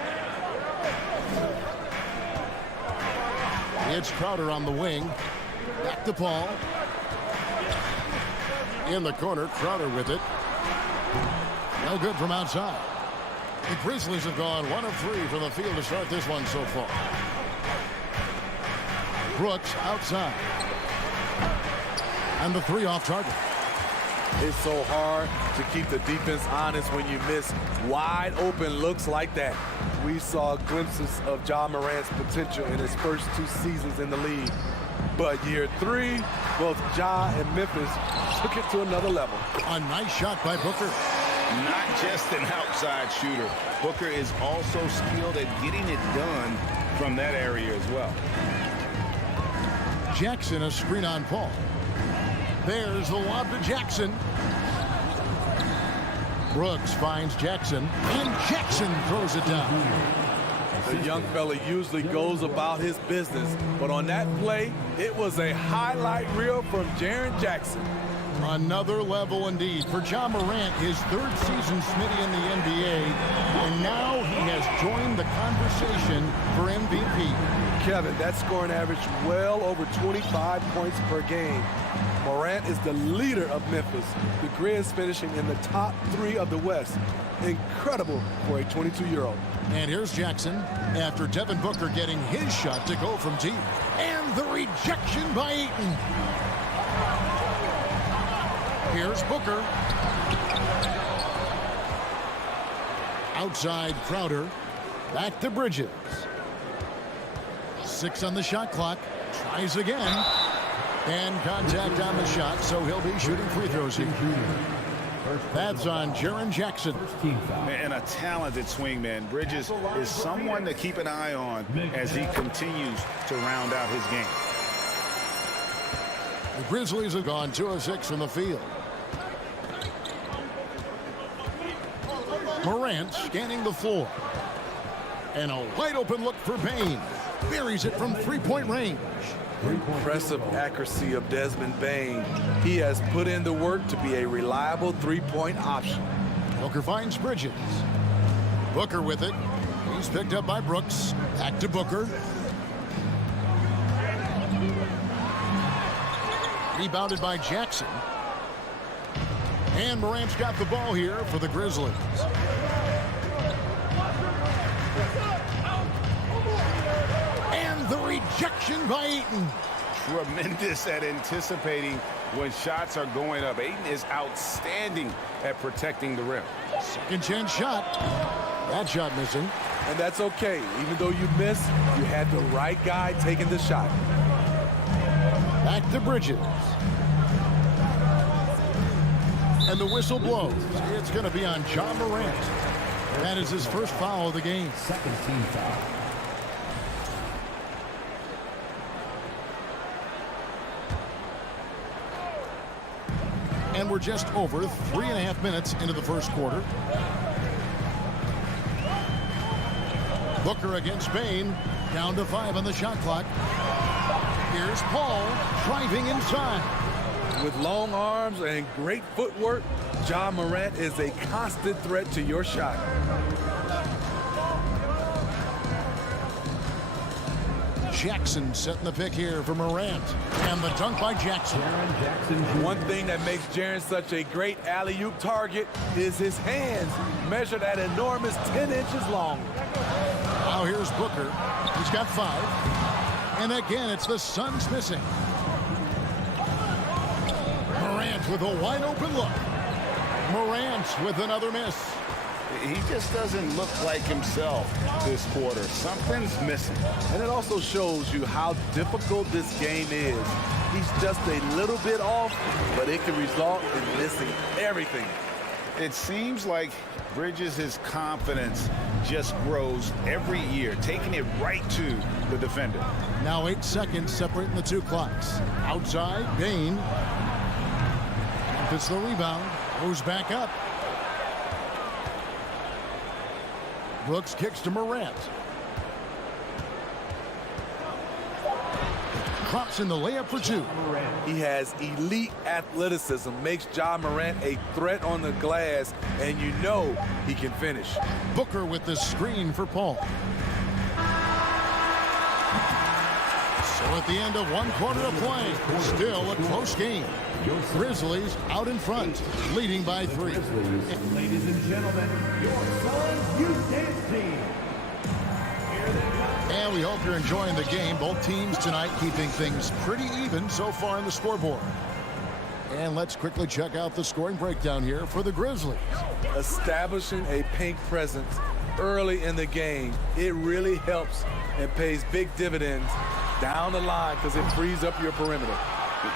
It's Crowder on the wing. Back to Paul. In the corner, Crowder with it. No good from outside. The Grizzlies have gone 1 of 3 from the field to start this one so far. Brooks outside. And the 3 off target. It's so hard to keep the defense honest when you miss wide open looks like that. We saw glimpses of Ja Morant's potential in his first 2 seasons in the league. But year 3, both Ja and Memphis took it to another level. A nice shot by Booker. Not just an outside shooter. Booker is also skilled at getting it done from that area as well. Jackson, a screen on Paul. There's the lob to Jackson. Brooks finds Jackson, and Jackson throws it down. The young fella usually goes about his business, but on that play, it was a highlight reel from Jaren Jackson. Another level indeed for Ja Morant, his 3rd season Smitty in the NBA, and now he has joined the conversation for MVP. Kevin, that scoring average well over 25 points per game. Morant is the leader of Memphis. The Grizz finishing in the top 3 of the West. Incredible for a 22-year-old. And here's Jackson after Devin Booker getting his shot to go from deep. And the rejection by Ayton. Here's Booker. Outside Crowder. Back to Bridges. 6 on the shot clock. Tries again. And contact on the shot, so he'll be shooting free throws here. That's on Jaren Jackson. And a talented swingman. Bridges is someone to keep an eye on as he continues to round out his game. The Grizzlies have gone 2 of 6 from the field. Morant scanning the floor. And a wide open look for Bane. Buries it from 3-point range. Impressive accuracy of Desmond Bane. He has put in the work to be a reliable 3-point option. Booker finds Bridges. Booker with it. He's picked up by Brooks. Back to Booker. Rebounded by Jackson. And Morant's got the ball here for the Grizzlies. And the rejection by Ayton. Tremendous at anticipating when shots are going up. Ayton is outstanding at protecting the rim. Second chance shot. That shot missing. And that's okay. Even though you missed, you had the right guy taking the shot. Back to Bridges. And the whistle blows. It's going to be on Ja Morant. That is his first foul of the game. Second team foul. And we're just over 3.5 minutes into the first quarter. Booker against Bane. Down to 5 on the shot clock. Here's Paul driving inside. With long arms and great footwork, Ja Morant is a constant threat to your shot. Jackson setting the pick here for Morant. And the dunk by Jackson. One thing that makes Jaren such a great alley-oop target is his hands, measured at enormous 10 inches long. Now here's Booker. He's got 5. And again, it's the Suns missing. Morant with a wide open look. Morant with another miss. He just doesn't look like himself this quarter. Something's missing. And it also shows you how difficult this game is. He's just a little bit off, but it can result in missing everything. It seems like Bridges' confidence just grows every year, taking it right to the defender. Now 8 seconds separating the two clocks. Outside, Bain. Memphis the rebound. Goes back up. Brooks kicks to Morant. Drops in the layup for two. He has elite athleticism, makes Ja Morant a threat on the glass, and you know he can finish. Booker with the screen for Paul. So at the end of 1 quarter of play, still a close game. Grizzlies out in front, leading by 3. Ladies and gentlemen, your Suns Youth Dance Team. And we hope you're enjoying the game. Both teams tonight keeping things pretty even so far on the scoreboard. And let's quickly check out the scoring breakdown here for the Grizzlies. Establishing a pink presence early in the game, it really helps and pays big dividends down the line because it frees up your perimeter.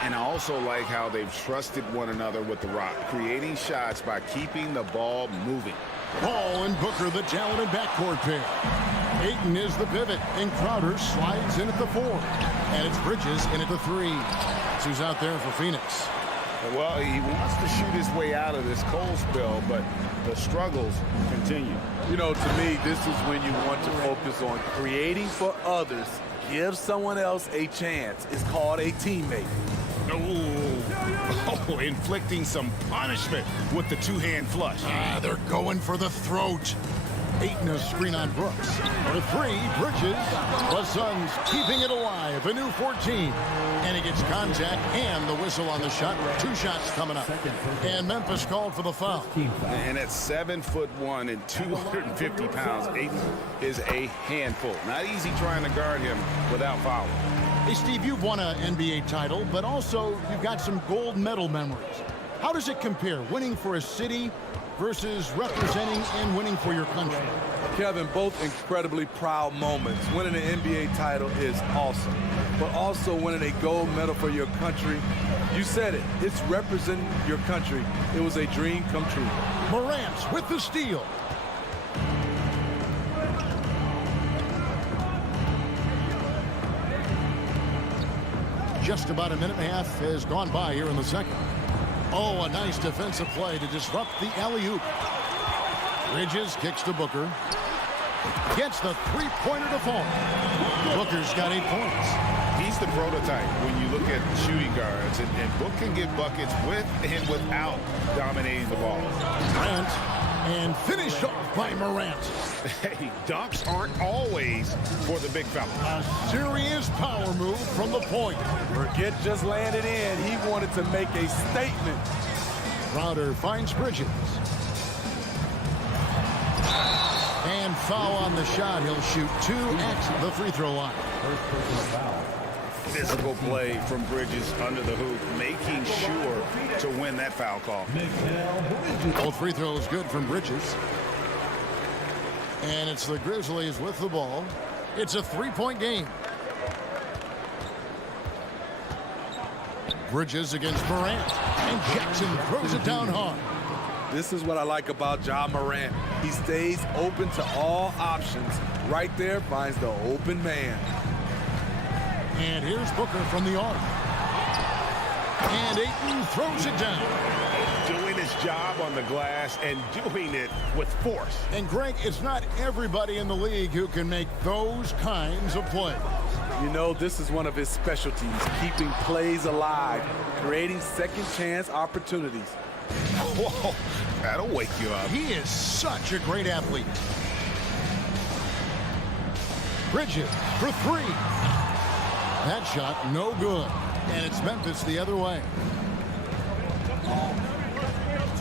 And I also like how they've trusted one another with the rock, creating shots by keeping the ball moving. Paul and Booker, the talented backcourt pair. Ayton is the pivot, and Crowder slides in at the 4. And it's Bridges in at the 3. So who's out there for Phoenix? Well, he wants to shoot his way out of this cold spell, but the struggles continue. You know, to me, this is when you want to focus on creating for others. Give someone else a chance. It's called a teammate. Oh, inflicting some punishment with the two-hand flush. They're going for the throat. Ayton a screen on Brooks. For 3, Bridges. The Suns keeping it alive. A new 14. And he gets contact and the whistle on the shot. 2 shots coming up. And Memphis called for the foul. And at 7'1" and 250 pounds, Ayton is a handful. Not easy trying to guard him without fouling. Hey, Steve, you've won an NBA title, but also you've got some gold medal memories. How does it compare, winning for a city versus representing and winning for your country? Kevin, both incredibly proud moments. Winning an NBA title is awesome, but also winning a gold medal for your country, you said it, it's representing your country. It was a dream come true. Morant with the steal. Just about a minute and a half has gone by here in the second. Oh, a nice defensive play to disrupt the alley-oop. Bridges kicks to Booker. Gets the three-pointer to fall. Booker's got 8 points. He's the prototype when you look at shooting guards, and Book can get buckets with and without dominating the ball. Morant, and finished off by Morant. Hey, dunks aren't always for the big fella. A serious power move from the point. Burkett just landed in. He wanted to make a statement. Crowder finds Bridges. And foul on the shot. He'll shoot 2 at the free throw line. First personal foul. Physical play from Bridges under the hoop, making sure to win that foul call. Both free throws good from Bridges. And it's the Grizzlies with the ball. It's a 3-point game. Bridges against Morant. And Jackson throws it down hard. This is what I like about Ja Morant. He stays open to all options. Right there finds the open man. And here's Booker from the arc. And Ayton throws it down. Doing his job on the glass and doing it with force. And Greg, it's not everybody in the league who can make those kinds of plays. You know, this is one of his specialties, keeping plays alive, creating second chance opportunities. Whoa, that'll wake you up. He is such a great athlete. Bridges for 3. That shot no good. And it's Memphis the other way.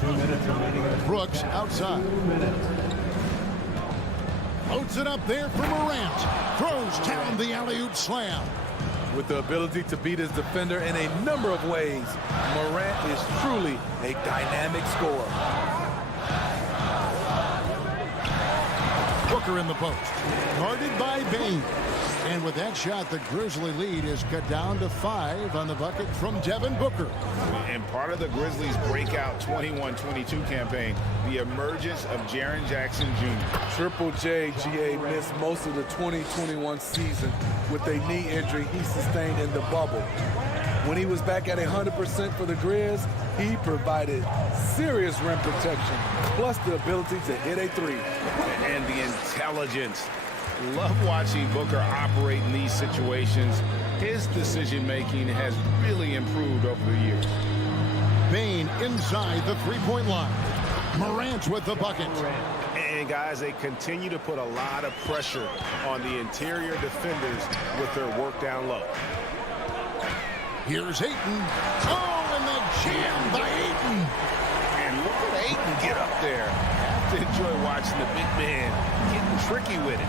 2 minutes remaining. Brooks outside. 2 minutes. Floats it up there for Morant. Throws down the alley-oop slam. With the ability to beat his defender in a number of ways, Morant is truly a dynamic scorer. Booker in the post. Guarded by Bain. And with that shot, the Grizzly lead is cut down to 5 on the bucket from Devin Booker. And part of the Grizzlies' breakout 21-22 campaign, the emergence of Jaren Jackson Jr. Triple J, GA, missed most of the 2021 season with a knee injury he sustained in the bubble. When he was back at 100% for the Grizz, he provided serious rim protection, plus the ability to hit a three. And the intelligence. Love watching Booker operate in these situations. His decision-making has really improved over the years. Bain inside the three-point line. Morant with the bucket. And guys, they continue to put a lot of pressure on the interior defenders with their work down low. Here's Ayton. Oh, and the jam by Ayton. And look at Ayton get up there. I have to enjoy watching the big man getting tricky with it.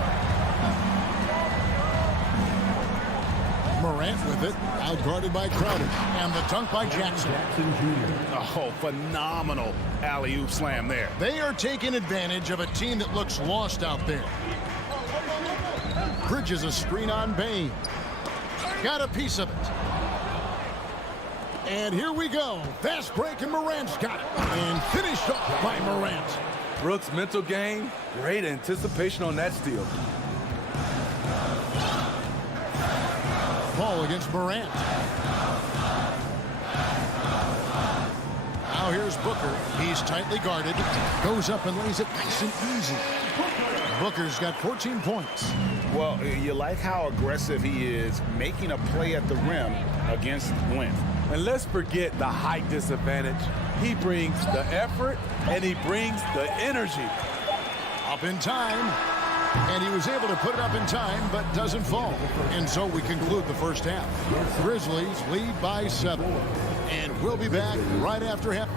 Morant with it, out-guarded by Crowder. And the dunk by Jackson. Oh, phenomenal alley-oop slam there. They are taking advantage of a team that looks lost out there. Bridges a screen on Bain. Got a piece of it. And here we go. Fast break, and Morant's got it. And finished off by Morant. Brooks' mental game, great anticipation on that steal. Ball against Morant. Now here's Booker. He's tightly guarded. Goes up and lays it nice and easy. Booker's got 14 points. Well, you like how aggressive he is making a play at the rim against length. And let's forget the height disadvantage. He brings the effort and he brings the energy. Up in time. And he was able to put it up in time, but doesn't fall. And so we conclude the first half. Grizzlies lead by 7. And we'll be back right after half.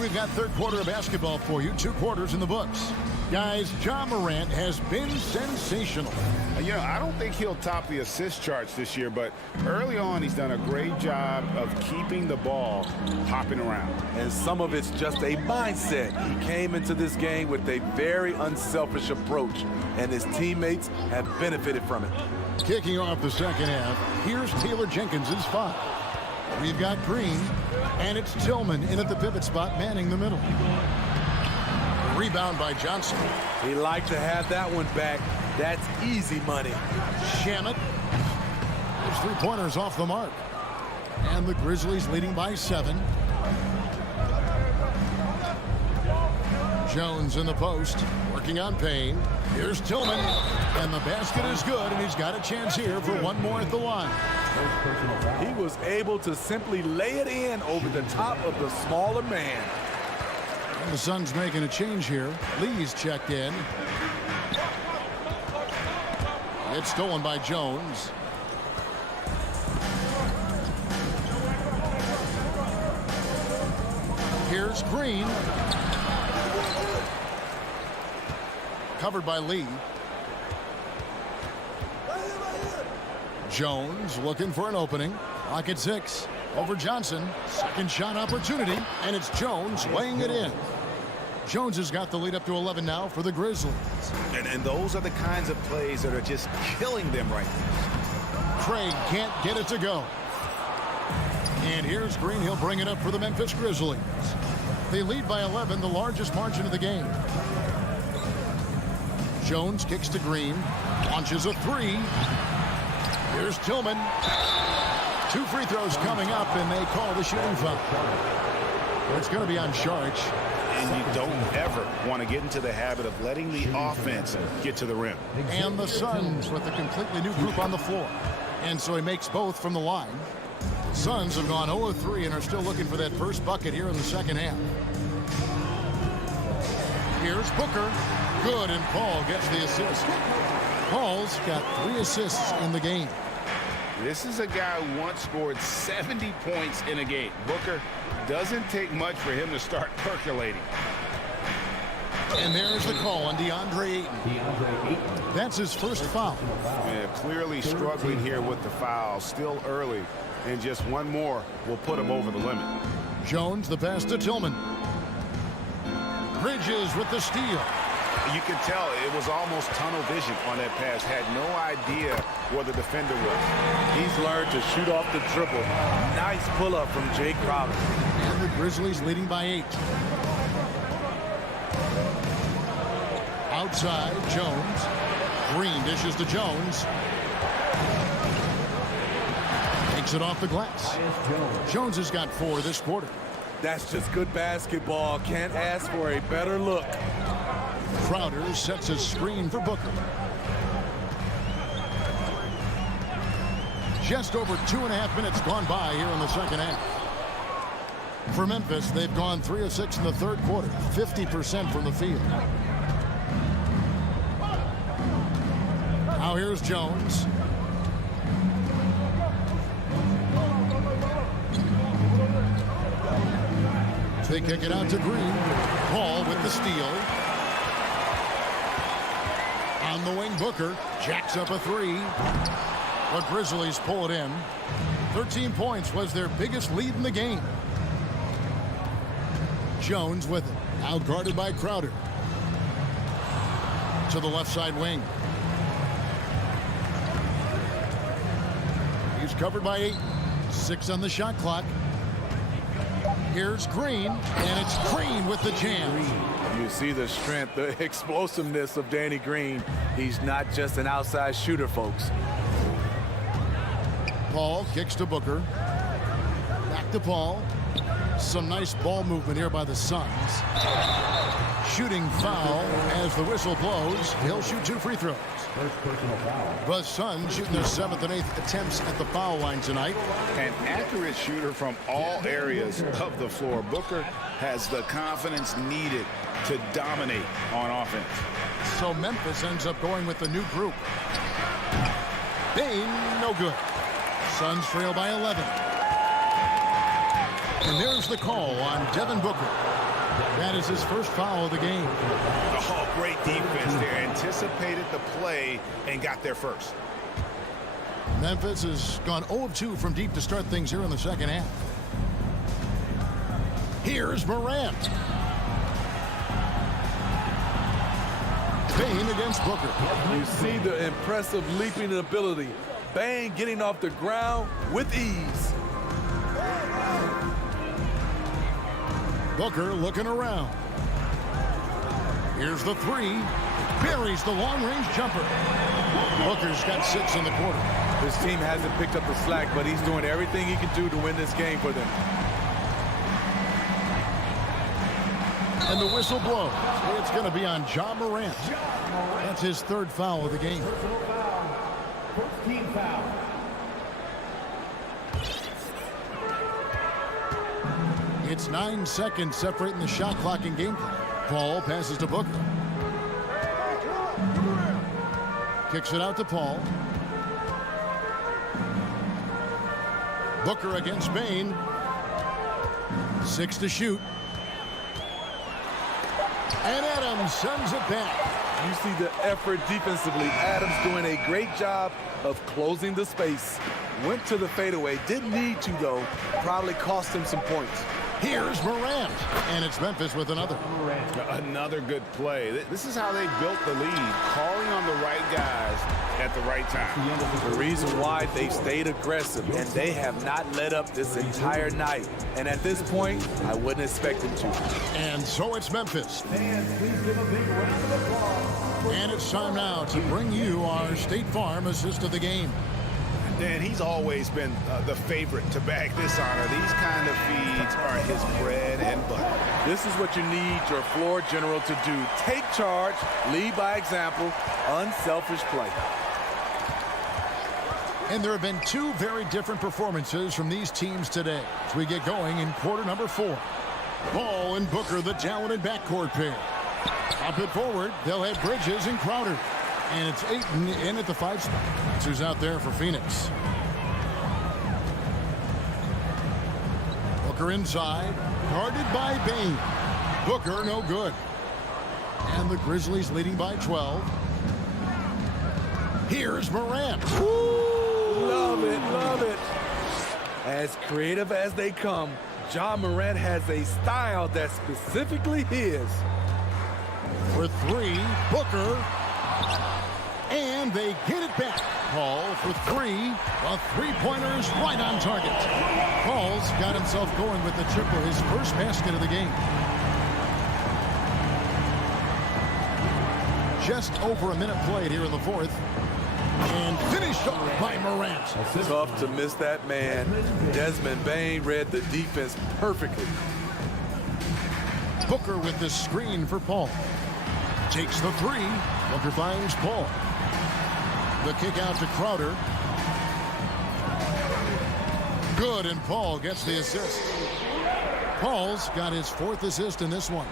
We've got third quarter of basketball for you. 2 quarters in the books. Guys, Ja Morant has been sensational. You know, I don't think he'll top the assist charts this year, but early on he's done a great job of keeping the ball hopping around. And some of it's just a mindset. He came into this game with a very unselfish approach, and his teammates have benefited from it. Kicking off the second half, here's Taylor Jenkins' 5. We've got Green, and it's Tillman in at the pivot spot, manning the middle. Rebound by Johnson. He liked to have that one back. That's easy money. Shamet. Those 3-pointers off the mark. And the Grizzlies leading by 7. Jones in the post, working on Payne. Here's Tillman, and the basket is good, and he's got a chance here for one more at the line. He was able to simply lay it in over the top of the smaller man. And the Suns making a change here. Lee's checked in. It's stolen by Jones. Here's Green. Covered by Lee. Jones looking for an opening. Clock at 6. Over Johnson. Second shot opportunity. And it's Jones laying it in. Jones has got the lead up to 11 now for the Grizzlies. And those are the kinds of plays that are just killing them right now. Craig can't get it to go. And here's Green. He'll bring it up for the Memphis Grizzlies. They lead by 11, the largest margin of the game. Jones kicks to Green. Launches a 3. Here's Tillman. 2 free throws coming up, and they call the shooting foul. It's going to be on Sharch. And you don't ever want to get into the habit of letting the offense get to the rim. And the Suns with a completely new group on the floor. And so he makes both from the line. The Suns have gone 0-3 and are still looking for that first bucket here in the second half. Here's Booker. Good, and Paul gets the assist. Paul's got 3 assists in the game. This is a guy who once scored 70 points in a game. Booker doesn't take much for him to start percolating. And there's the call on DeAndre Ayton. That's his first foul. Yeah, clearly struggling here with the foul. Still early. And just one more will put him over the limit. Jones, the pass to Tillman. Bridges with the steal. You can tell it was almost tunnel vision on that pass. Had no idea where the defender was. He's learned to shoot off the dribble. Nice pull-up from Jay Crowder. And the Grizzlies leading by 8. Outside, Jones. Green dishes to Jones. Takes it off the glass. Jones has got 4 this quarter. That's just good basketball. Can't ask for a better look. Crowder sets a screen for Booker. Just over 2.5 minutes gone by here in the second half. For Memphis, they've gone 3 of 6 in the third quarter, 50% from the field. Now here's Jones. They kick it out to Green. Paul with the steal. On the wing, Booker jacks up a 3. The Grizzlies pull it in. 13 points was their biggest lead in the game. Jones with it. Out guarded by Crowder. To the left side wing. He's covered by 8. 6 on the shot clock. Here's Green, and it's Green with the jam. You see the strength, the explosiveness of Danny Green. He's not just an outside shooter, folks. Paul kicks to Booker. Back to Paul. Some nice ball movement here by the Suns. Shooting foul as the whistle blows. He'll shoot 2 free throws. The Suns shooting their 7th and 8th attempts at the foul line tonight. An accurate shooter from all areas of the floor. Booker has the confidence needed to dominate on offense. So Memphis ends up going with the new group. Bain, no good. Suns trail by 11. And there's the call on Devin Booker. That is his first foul of the game. Oh, great defense there. Anticipated the play and got there first. Memphis has gone 0 of 2 from deep to start things here in the second half. Here's Morant. Bain against Booker. You see the impressive leaping ability. Bain getting off the ground with ease. Booker looking around. Here's the 3. Buries the long-range jumper. Booker's got 6 in the quarter. His team hasn't picked up the slack, but he's doing everything he can do to win this game for them. And the whistle blows. It's going to be on Ja Morant. That's his 3rd foul of the game. First team foul. It's 9 seconds separating the shot clock and game clock. Paul passes to Booker. Kicks it out to Paul. Booker against Bain. 6 to shoot. And Adams sends it back. You see the effort defensively. Adams doing a great job of closing the space. Went to the fadeaway. Didn't need to, though. Probably cost him some points. Here's Morant. And it's Memphis with another. Another good play. This is how they built the lead. Calling on the right guys at the right time. The reason why they stayed aggressive, and they have not let up this entire night. And at this point, I wouldn't expect them to. And so it's Memphis. Fans, please give a big round of applause. And it's time now to bring you our State Farm assist of the game. Dan, he's always been the favorite to bag this honor. These kind of feeds are his bread and butter. This is what you need your floor general to do. Take charge, lead by example, unselfish play. And there have been 2 very different performances from these teams today as we get going in quarter number 4. Ball and Booker, the talented backcourt pair. Up it forward, they'll have Bridges and Crowder. And it's Ayton in at the 5 spot. That's who's out there for Phoenix. Booker inside, guarded by Bane. Booker no good. And the Grizzlies leading by 12. Here's Morant. Woo! Love it, love it. As creative as they come, Ja Morant has a style that's specifically his. For three, Booker. And they get it back. Paul for three. A three-pointer's right on target. Paul's got himself going with the triple, his first basket of the game. Just over a minute played here in the fourth. And finished off by Morant. Tough to miss that man. Desmond Bane read the defense perfectly. Booker with the screen for Paul. Takes the three. Booker finds Paul. The kick out to Crowder. Good, and Paul gets the assist. Paul's got his fourth assist in this one.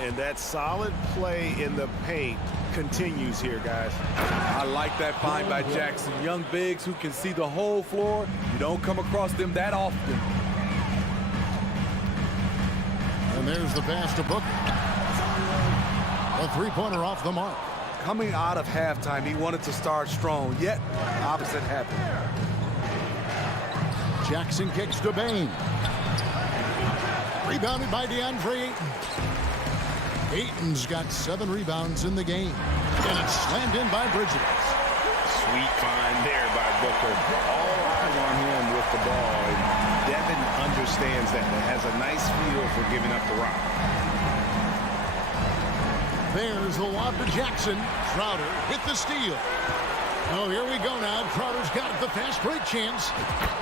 And that solid play in the paint continues here, guys. I like that find by Jackson. Young bigs who can see the whole floor. You don't come across them that often. And there's the pass to Booker. A three-pointer off the mark. Coming out of halftime, he wanted to start strong, yet opposite happened. Jackson kicks to Bane. Rebounded by DeAndre Ayton. Ayton's got 7 rebounds in the game. And it's slammed in by Bridges. Sweet find there by Booker. All eyes on him with the ball. And Devin understands that and has a nice feel for giving up the rock. There's the lob to Jackson. Crowder hit the steal. Oh, here we go now. Crowder's got the fast break chance.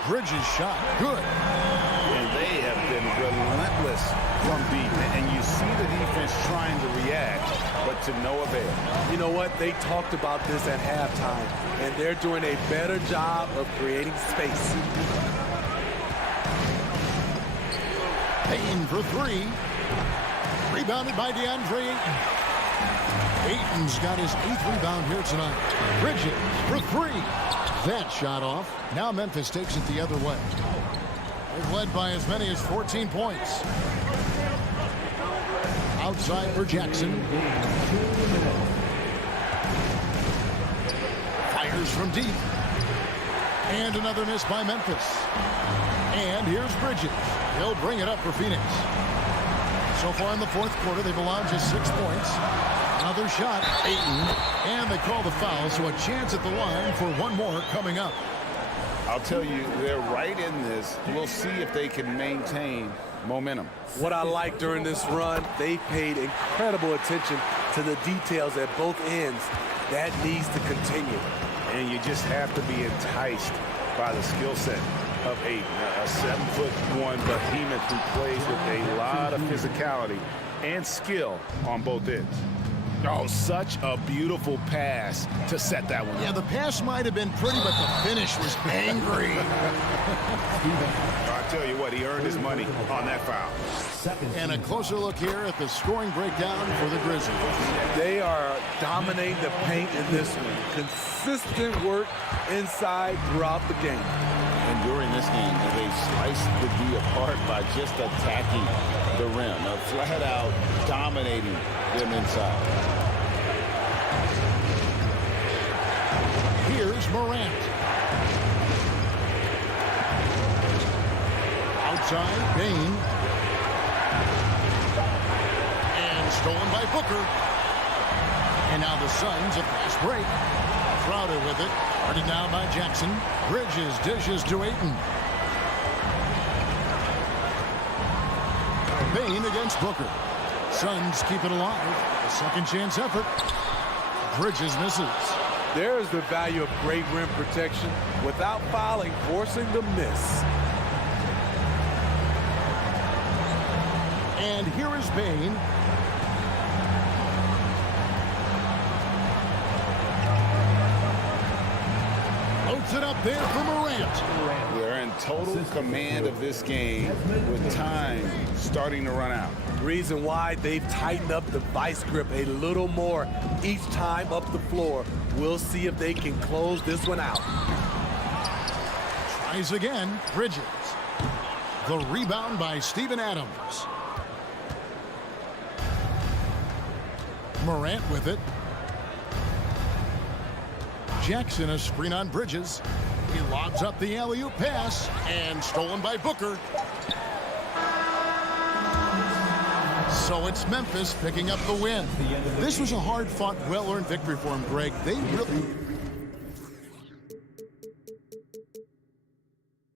Bridges shot. Good. And they have been relentless from deep. And you see the defense trying to react, but to no avail. You know what? They talked about this at halftime, and they're doing a better job of creating space. Payne for three. Rebounded by DeAndre Ayton. Ayton's got his 8th rebound here tonight. Bridges for three. That shot off. Now Memphis takes it the other way. They've led by as many as 14 points. Outside for Jackson. Fires from deep. And another miss by Memphis. And here's Bridges. He'll bring it up for Phoenix. So far in the fourth quarter, they've allowed just 6 points. Another shot, Ayton, and they call the foul, so a chance at the line for one more coming up. I'll tell you, they're right in this. We'll see if they can maintain momentum. What I like during this run, they paid incredible attention to the details at both ends. That needs to continue. And you just have to be enticed by the skill set of Ayton, a 7'1" behemoth who plays with a lot of physicality and skill on both ends. Oh, such a beautiful pass to set that one. Yeah, the pass might have been pretty, but the finish was angry. I tell you what, he earned his money on that foul. And a closer look here at the scoring breakdown for the Grizzlies. They are dominating the paint in this one. Consistent work inside throughout the game. And during this game, they sliced the D apart by just attacking the rim, flat out dominating them inside. Here's Morant. Outside, Bane. And stolen by Booker. And now the Suns a fast break. Crowder with it. Guarded now by Jackson. Bridges dishes to Ayton. Bane against Booker. Suns keep it alive. A second chance effort. Bridges misses. There is the value of great rim protection without fouling, forcing the miss. And here is Bane. Loads it up there for Morant. They're in total command of this game with time starting to run out. Reason why they've tightened up the vice grip a little more each time up the floor. We'll see if they can close this one out. Tries again. Bridges. The rebound by Steven Adams. Morant with it. Jackson a screen on Bridges. He lobs up the alley-oop pass and stolen by Booker. So it's Memphis picking up the win. This was a hard-fought, well-earned victory for him, Greg. They really...